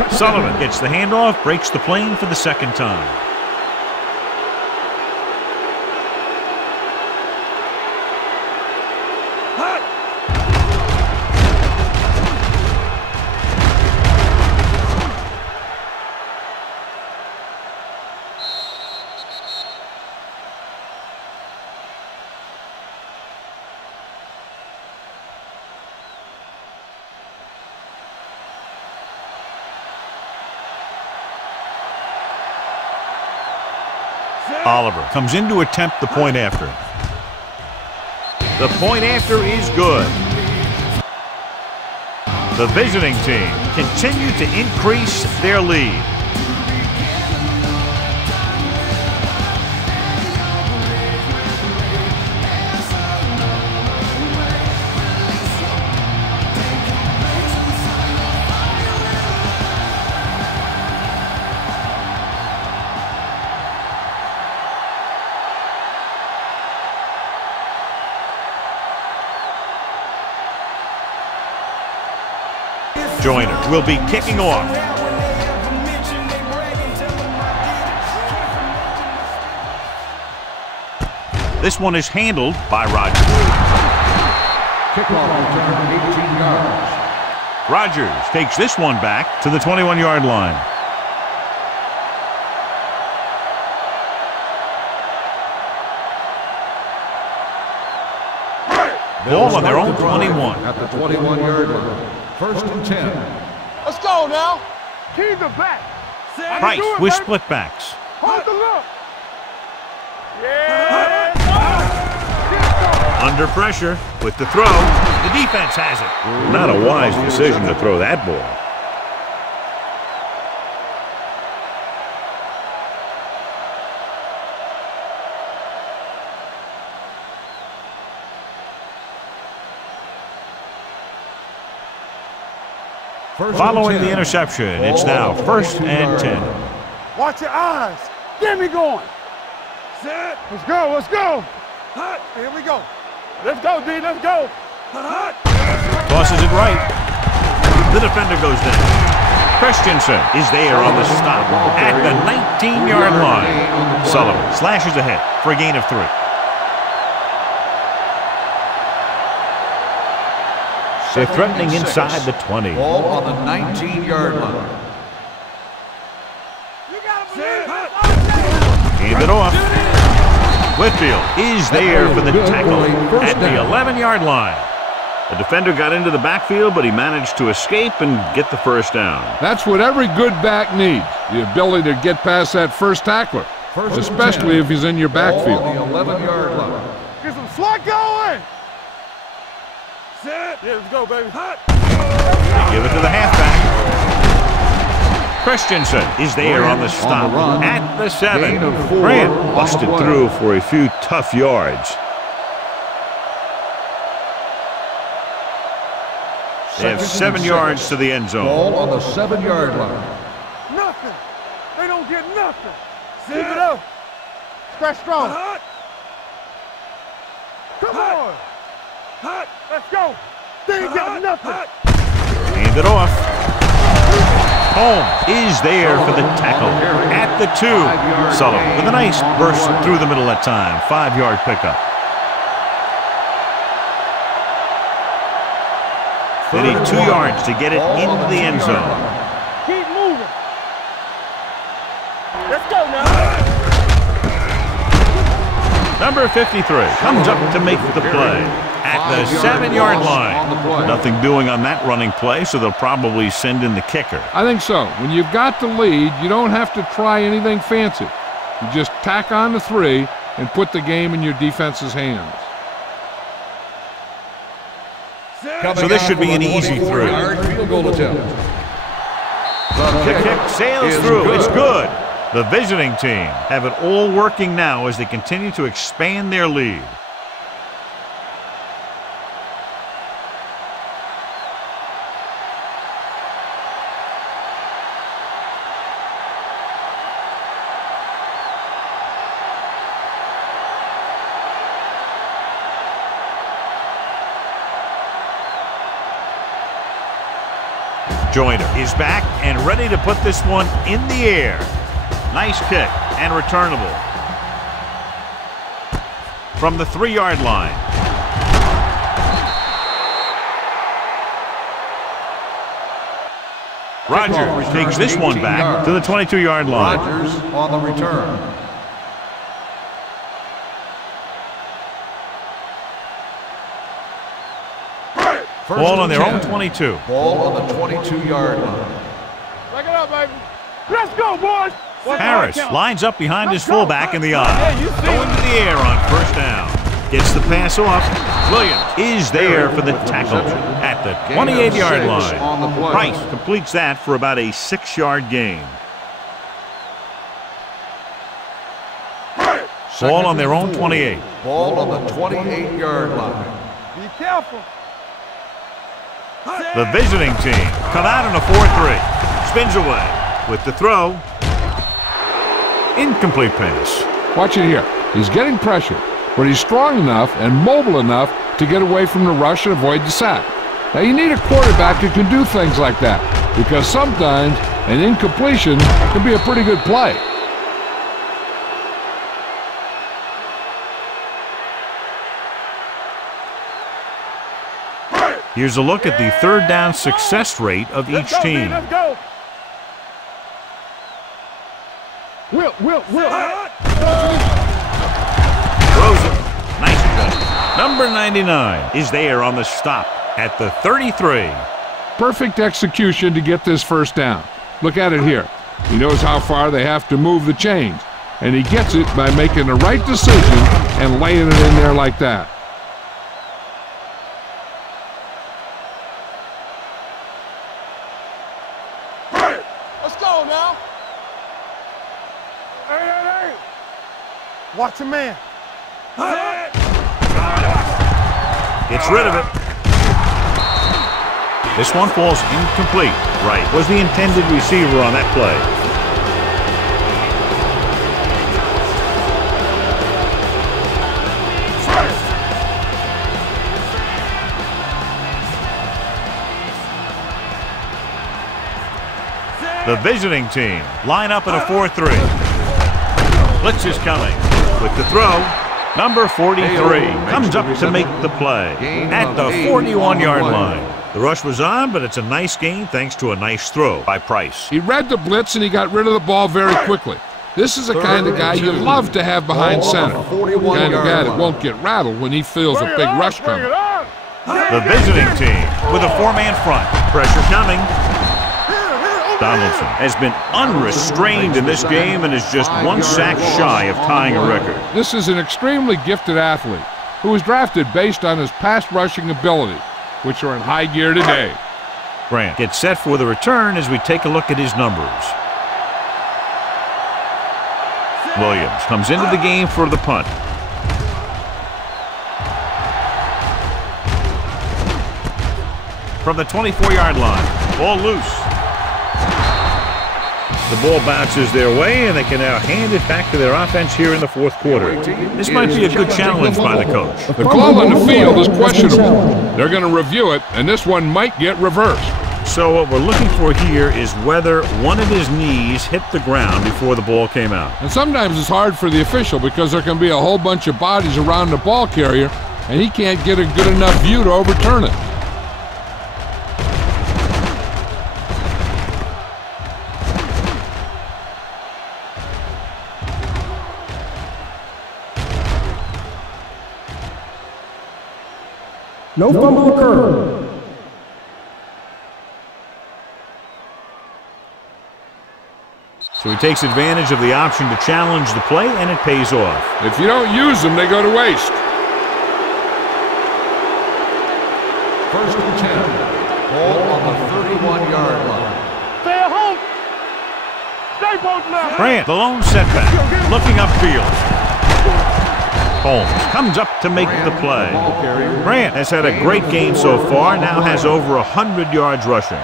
Sullivan gets the handoff, breaks the plane for the 2nd time. Oliver comes in to attempt the point after. The point after is good. The visiting team continue to increase their lead. Joyner will be kicking off. This one is handled by Rogers. Kickoff return 18 yards. Rogers takes this one back to the 21-yard line. Ball on their own 21. At the 21-yard line. First and 10. Let's go now. Keep the back. Price with split backs. Hold the look. Yeah. Under pressure with the throw. The defense has it. Not a wise decision to throw that ball. Following the interception, it's now first and 10. Watch your eyes. Get me going. Set. Let's go. Let's go. Here we go. Let's go, D. Let's go. Tosses it right. The defender goes down. Christensen is there on the stop at the 19-yard line. Sullivan slashes ahead for a gain of 3. They're threatening inside the 20. Ball on the 19-yard line. Hand it off. Whitfield is there for the tackle at the 11-yard line. The defender got into the backfield, but he managed to escape and get the first down. That's what every good back needs, the ability to get past that first tackler, especially if he's in your backfield. Ball on the 11-yard line. Get some slot going. Set. Yeah, let's go, baby. They give it to the halfback. Christensen is there on the stop at the 7. Grant busted through for a few tough yards. They have 7 yards to the end zone. Ball on the 7-yard line. Nothing. They don't get nothing. Keep it up. Stretch strong. Come on. Let's go. They ain't got nothing. Hand it off. Holmes is there for the tackle at the 2. Sullivan with a nice burst through the middle that time. 5-yard pickup. They need 2 yards to get it into the end zone. Keep moving. Let's go now. Number 53 comes up to make the play at the 7-yard line. Nothing doing on that running play, so they'll probably send in the kicker. I think so. When you've got the lead, you don't have to try anything fancy. You just tack on the 3 and put the game in your defense's hands. So this should be an easy 3. Field goal attempt. The kick sails through. It's good. The visiting team have it all working now as they continue to expand their lead. Joyner is back and ready to put this one in the air. Nice kick and returnable. From the 3-yard line. Rogers takes this one back to the 22-yard line. Rogers on the return. Ball on their own 22. Ball on the 22-yard line. Back it up, baby. Let's go, boys. Harris lines up behind his fullback in the eye. Going to the air on first down. Gets the pass off. Williams is there for the tackle at the 28-yard line. Price completes that for about a 6-yard gain. Ball on their own 28. Ball on the 28-yard line. Be careful. The visiting team come out in a 4-3. Spins away with the throw. Incomplete pass. Watch it here. He's getting pressure, but he's strong enough and mobile enough to get away from the rush and avoid the sack. Now, you need a quarterback who can do things like that, because sometimes an incompletion can be a pretty good play. Here's a look at the third down success rate of each team. Let's go. Will. Throws it. Nice adjustment. Number 99 is there on the stop at the 33. Perfect execution to get this first down. Look at it here. He knows how far they have to move the chains, and he gets it by making the right decision and laying it in there like that. Let's go now. Hey. Watch your man. Gets rid of it. This one falls incomplete. Right was the intended receiver on that play. The visiting team line up in a 4-3. Blitz is coming with the throw. Number 43 comes up to make the play at the 41-yard line. The rush was on, but it's a nice gain thanks to a nice throw by Price. He read the blitz and he got rid of the ball very quickly. This is the kind of guy you love to have behind center. The kind of guy that won't get rattled when he feels a big rush coming. The visiting team with a four-man front. Pressure coming. Donaldson has been unrestrained in this game and is just one sack shy of tying a record. This is an extremely gifted athlete who was drafted based on his pass rushing ability, which are in high gear today. Grant gets set for the return as we take a look at his numbers. Williams comes into the game for the punt. From the 24-yard line, ball loose. The ball bounces their way, and they can now hand it back to their offense here in the fourth quarter. This might be a good challenge by the coach. The call on the field is questionable. They're going to review it, and this one might get reversed. So what we're looking for here is whether one of his knees hit the ground before the ball came out. And sometimes it's hard for the official because there can be a whole bunch of bodies around the ball carrier, and he can't get a good enough view to overturn it. No fumble occurred. So he takes advantage of the option to challenge the play, and it pays off. If you don't use them, they go to waste. First and 10. Ball on the 31-yard line. Stay at home. Stay posted now. Grant, the lone setback, looking upfield. Holmes comes up to make the play. Grant has had a great game so far, now has over 100 yards rushing.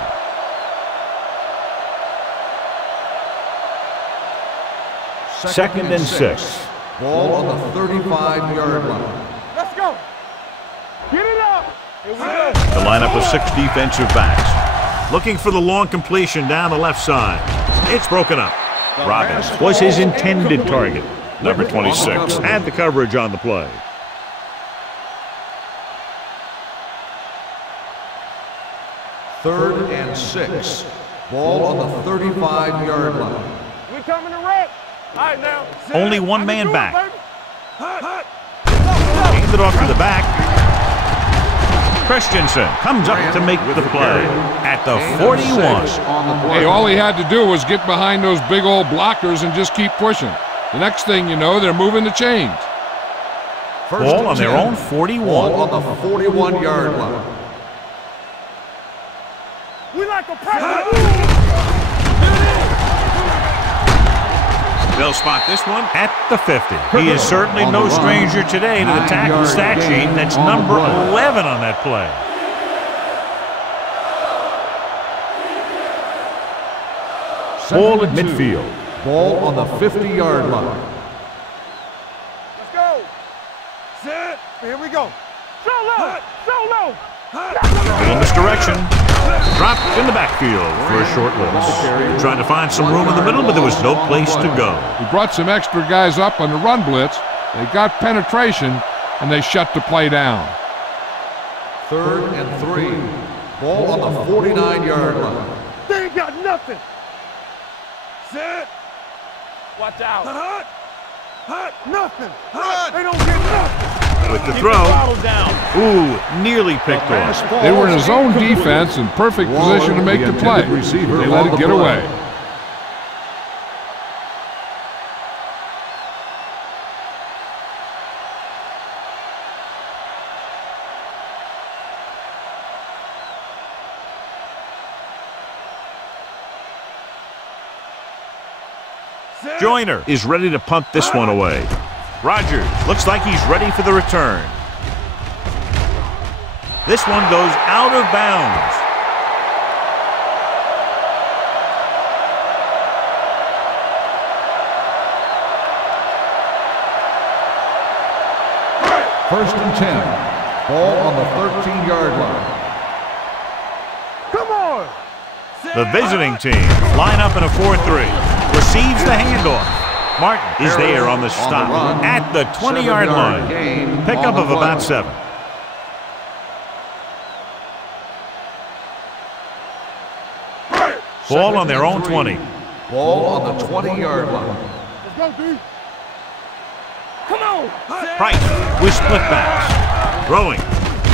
Second and 6. Ball on the 35-yard line. Let's go. Get it up. Here we go. The lineup of 6 defensive backs. Looking for the long completion down the left side. It's broken up. Robbins was his intended target. Number 26 had the coverage on the play. Third and 6. Ball on the 35-yard line. We coming to wreck. All right, now. Only one man back. Hand it off to the back. Christensen comes up to make the play at the 41. Hey, all he had to do was get behind those big old blockers and just keep pushing. The next thing you know, they're moving the chains. Ball on their own 41. Ball on the 41-yard line. We like a press. They'll spot this one at the 50. He is certainly no stranger today to the tackle stat sheet. That's number 11 on that play. Ball at midfield. Ball on the 50-yard line. Let's go. Sit. Here we go. So low. So low. Little misdirection. Dropped in the backfield for a short loss. Trying to find some room in the middle, but there was no place to go. He brought some extra guys up on the run blitz. They got penetration, and they shut the play down. 3rd and 3. Ball on the 49-yard line. They ain't got nothing. Sit. Watch out. Nothing. They don't get nothing. With the throw. Ooh, nearly picked off. They were in a zone defense in perfect position to make the play. They let it get away. Joyner is ready to punt this one away. Rogers looks like he's ready for the return. This one goes out of bounds. First and 10. Ball on the 13-yard line. Come on. The visiting team line up in a 4-3. Receives the handoff. Martin is there on the stop at the 20-yard line. Pickup of about 7. Ball on their own 20. Ball on the 20-yard line. Let's go, D. Come on. Price with split backs. Throwing.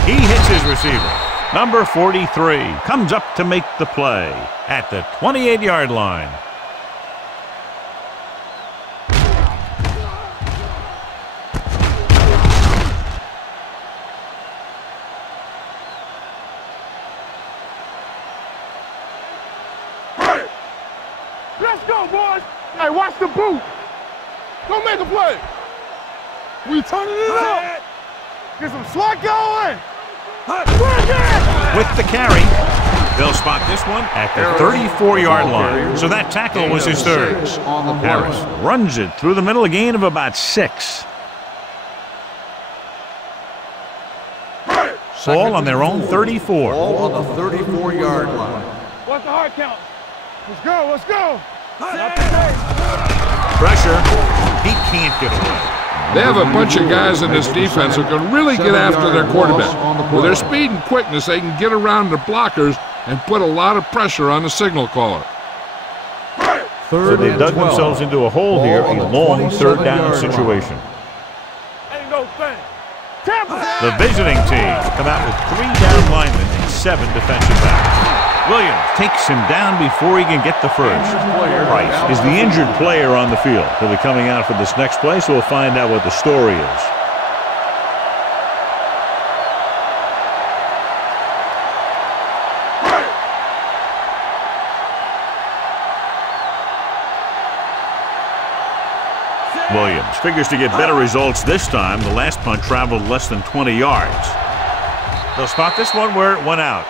He hits his receiver. Number 43 comes up to make the play at the 28-yard line. Let's go, boys. Hey, watch the boot. Go make a play. We turning it up. Get some slack going. With the carry, they'll spot this one at the 34-yard line. So that tackle was his 3rd. Harris runs it through the middle, a gain of about 6. Ball on their own 34. Ball on the 34-yard line. What's the hard count? Let's go, let's go. Pressure. He can't get away. They have a bunch of guys in this defense who can really get after their quarterback. With their speed and quickness, they can get around the blockers and put a lot of pressure on the signal caller. So they dug themselves into a hole here, a long 3rd down situation. Ain't no thing. The visiting team come out with 3 down linemen and 7 defensive backs. Williams takes him down before he can get the first. Price is the injured player on the field. He'll be coming out for this next play, so we'll find out what the story is. Williams figures to get better results this time. The last punt traveled less than 20 yards. They'll spot this one where it went out.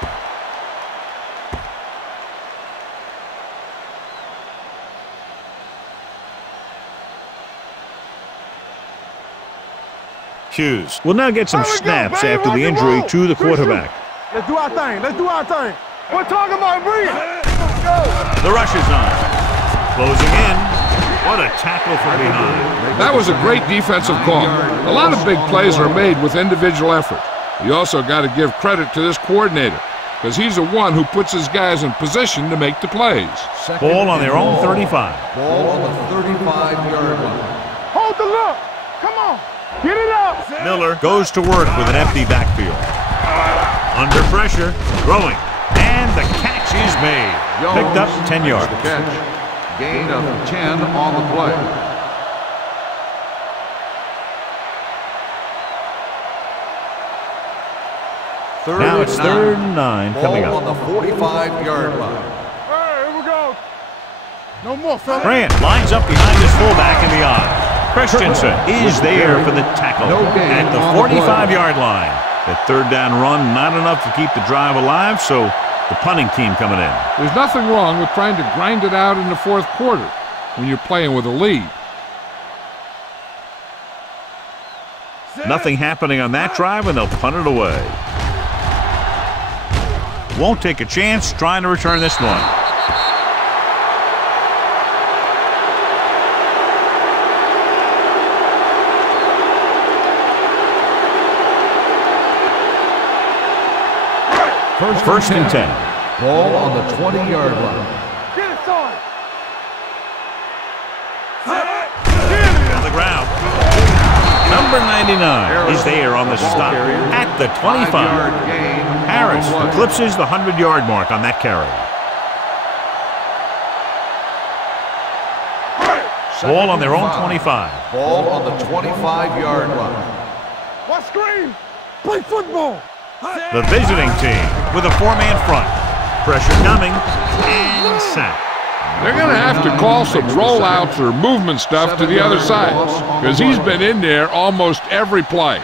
Hughes will now get some snaps after the injury to the quarterback. Let's do our thing. Let's do our thing. We're talking about breathe. The rush is on. Closing in. What a tackle from behind. That was a great defensive call. A lot of big plays are made with individual effort. You also got to give credit to this coordinator, because he's the one who puts his guys in position to make the plays. Ball on their own 35. Ball on the 35-yard line. Hold the look. Come on. Get it up. Miller goes to work with an empty backfield. Under pressure, throwing, and the catch is made. Picked up 10 yards. The catch. Gain of 10 on the play. Now it's 3rd and 9 coming up. Ball on the 45-yard line. Hey, here we go. No more, fella. Grant lines up behind his fullback in the eye. Christensen is there for the tackle at the 45-yard line. The 3rd down run, not enough to keep the drive alive, so the punting team coming in. There's nothing wrong with trying to grind it out in the 4th quarter when you're playing with a lead. Nothing happening on that drive, and they'll punt it away. won't take a chance trying to return this one. First and 10. Ball on the 20-yard line. Get it, son. On the ground. Number 99 is there on the stop at the 25. Harris eclipses the 100-yard mark on that carry. Ball on their own 25. Ball on the 25-yard line. What screen? Play football. The visiting team with a four-man front. Pressure coming and sack. They're going to have to call some rollouts or movement stuff to the other side because he's been in there almost every play.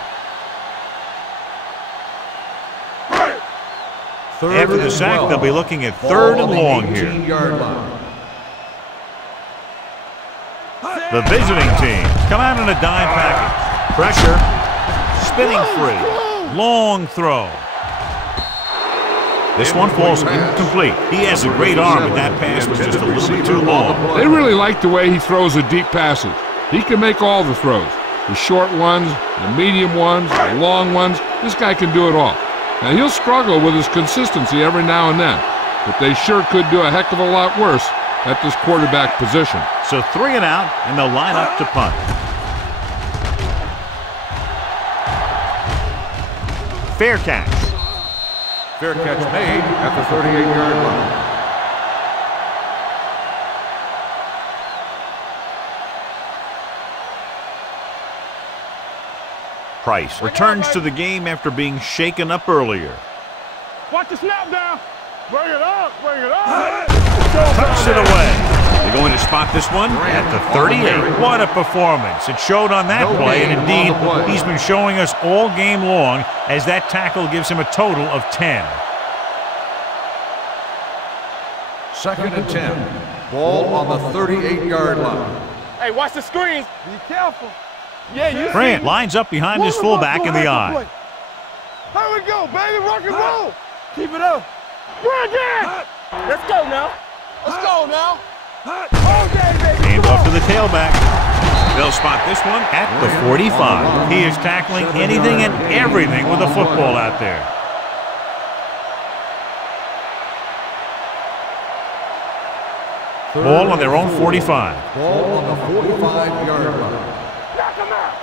After the sack, they'll be looking at third and long here. The visiting team come out in a dime package. Pressure, spinning free. Long throw. This one falls incomplete. He has a great arm, but that pass was just a little bit too long. They really like the way he throws the deep passes. He can make all the throws. The short ones, the medium ones, the long ones. This guy can do it all. Now, he'll struggle with his consistency every now and then, but they sure could do a heck of a lot worse at this quarterback position. So 3 and out, and they'll line up to punt. Fair catch. Fair catch made at the 38-yard line. Price returns to the game after being shaken up earlier. Watch the snap down. Bring it up. Bring it up. Tucks it away. They're going to spot this one at the 38. What a performance. It showed on that play, and indeed, he's been showing us all game long as that tackle gives him a total of 10. Second and 10. Ball on the 38-yard line. Hey, watch the screens. Be careful. Yeah, you Grant lines up behind his fullback in the eye. Here we go, baby. Rock and roll. Keep it up. Bring it. Let's go now. Let's go now. All day, baby. Hand off to the tailback. They'll spot this one at the 45. He is tackling anything and everything with a football out there. Ball on their own 45. Ball on the 45-yard line. Knock him out.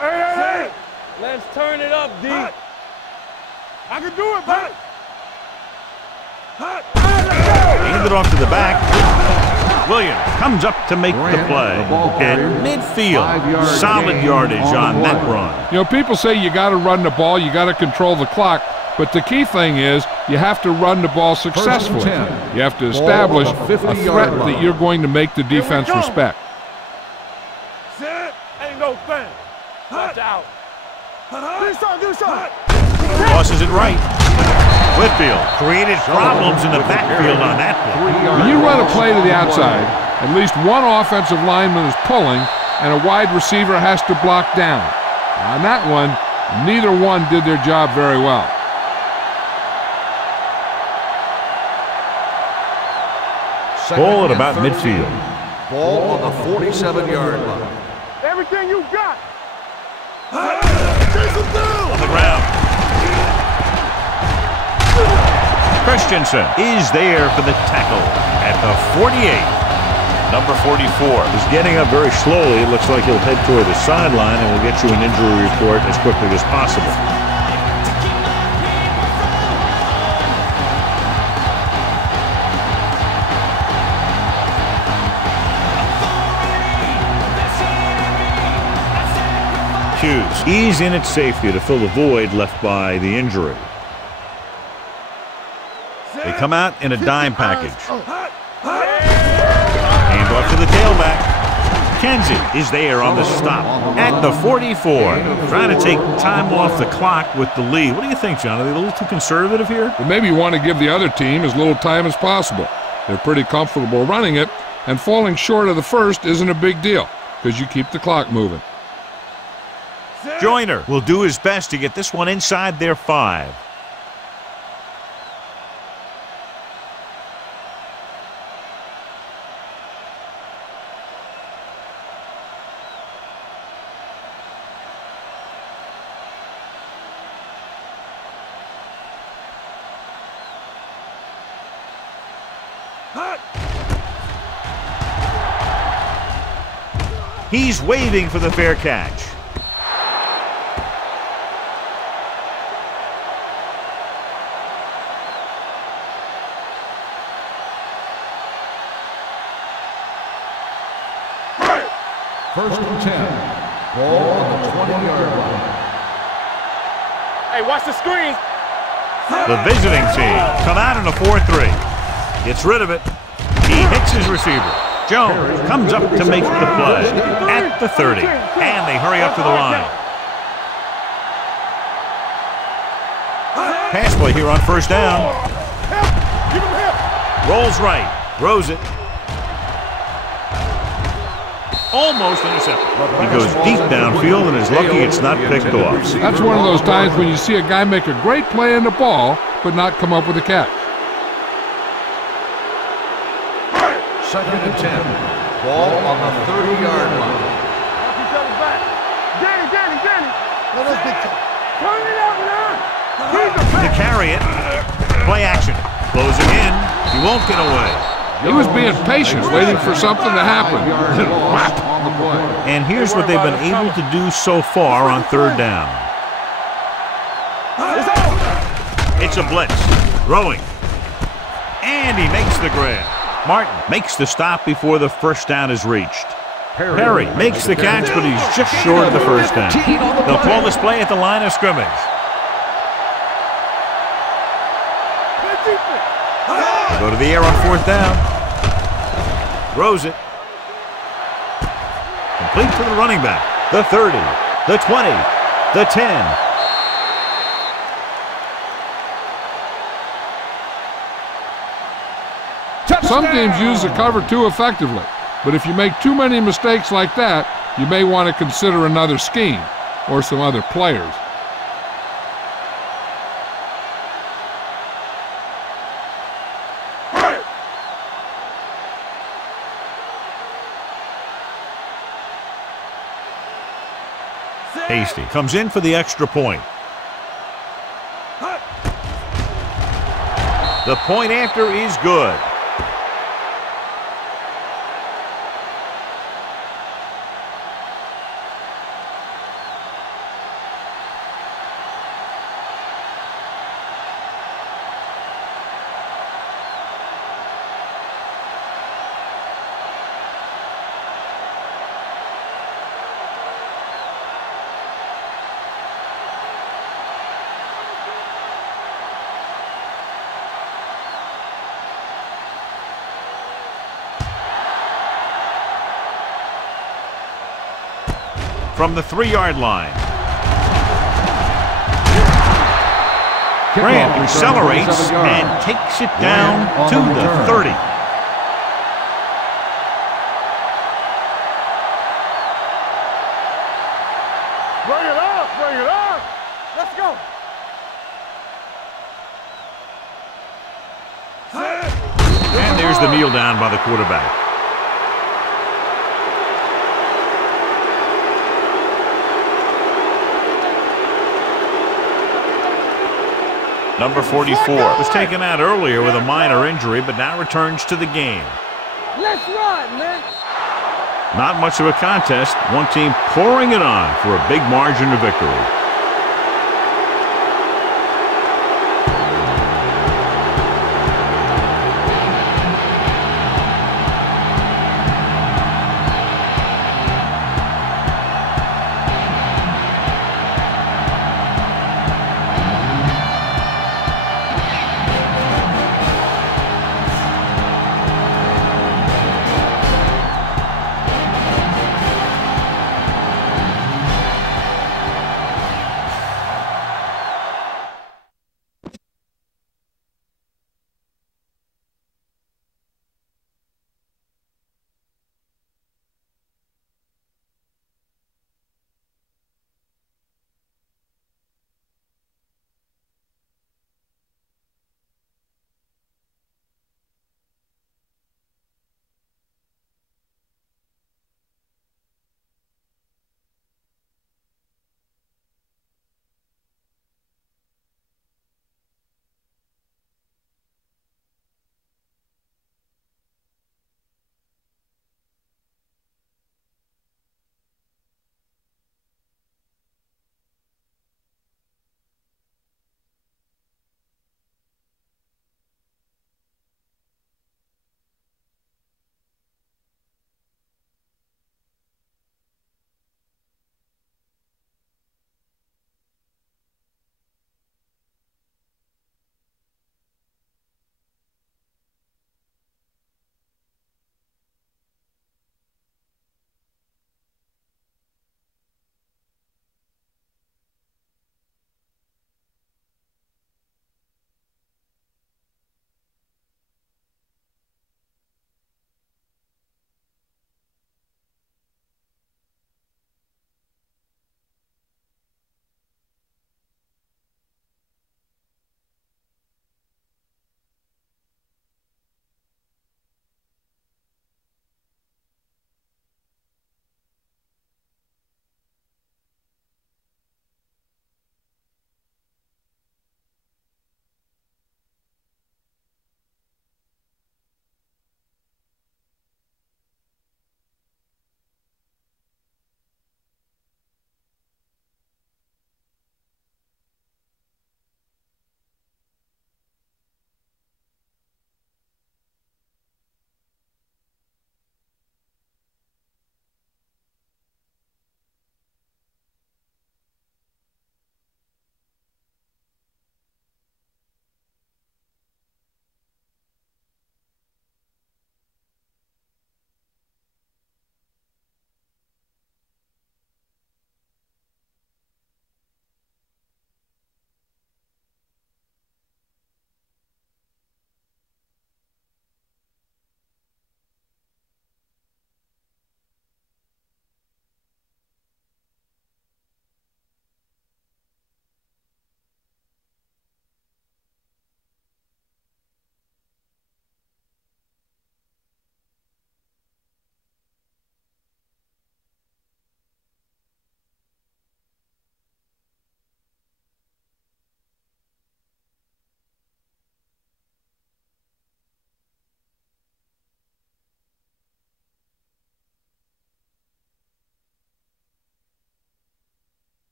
Hey. Let's turn it up, D. I can do it, baby. Handed off to the back. Williams comes up to make the play. At midfield, solid yardage on that run. You know, people say you got to run the ball, you got to control the clock, but the key thing is you have to run the ball successfully. You have to establish a threat that you're going to make the defense respect. Sit. Ain't no thing. Watch out. Do something. Tosses it right. Whitfield created problems in the backfield on that play. When you run a play to the outside, at least one offensive lineman is pulling, and a wide receiver has to block down. On that one, neither one did their job very well. Ball at about midfield. Ball on the 47-yard line. Everything you got. On the ground. Christensen is there for the tackle at the 48. Number 44 is getting up very slowly. It looks like he'll head toward the sideline, and we'll get you an injury report as quickly as possible. Hughes, he's in at safety to fill the void left by the injury. They come out in a dime package. Hand off to the tailback. Kenzie is there on the stop at the 44. Trying to take time off the clock with the lead. What do you think, John? Are they a little too conservative here? Well, maybe you want to give the other team as little time as possible. They're pretty comfortable running it, and falling short of the first isn't a big deal because you keep the clock moving. Joyner will do his best to get this one inside their 5. He's waving for the fair catch. First and 10. Ball on the 20-yard line. Hey, watch the screen. The visiting team come out in a 4-3. Gets rid of it. He hits his receiver. Jones comes up to make the play at the 30. And they hurry up to the line. Pass play here on first down. Rolls right. Throws it. Almost intercepted. He goes deep downfield and is lucky it's not picked off. That's one of those times when you see a guy make a great play in the ball, but not come up with a catch. Second and 10. Ball on the 30-yard line. Danny. Let us get turn it up now. To carry it. Play action. Closing in. He won't get away. He was being patient, waiting for something to happen. And here's what they've been able to do so far on third down. It's a blitz. Throwing. And he makes the grab. Martin makes the stop before the first down is reached. Perry makes the catch, but he's just short of the first down. They'll call this play at the line of scrimmage. Go to the air on fourth down. Throws it. Complete to the running back. The 30, the 20, the 10. Some teams use the cover too effectively, but if you make too many mistakes like that, you may want to consider another scheme or some other players. Hasty comes in for the extra point. The point after is good. From the 3-yard line. Grant accelerates and takes it down to the 30. Bring it up. Let's go. And there's the kneel down by the quarterback. Number 44 was taken out earlier with a minor injury, but now returns to the game. Let's run, man. Not much of a contest. One team pouring it on for a big margin of victory.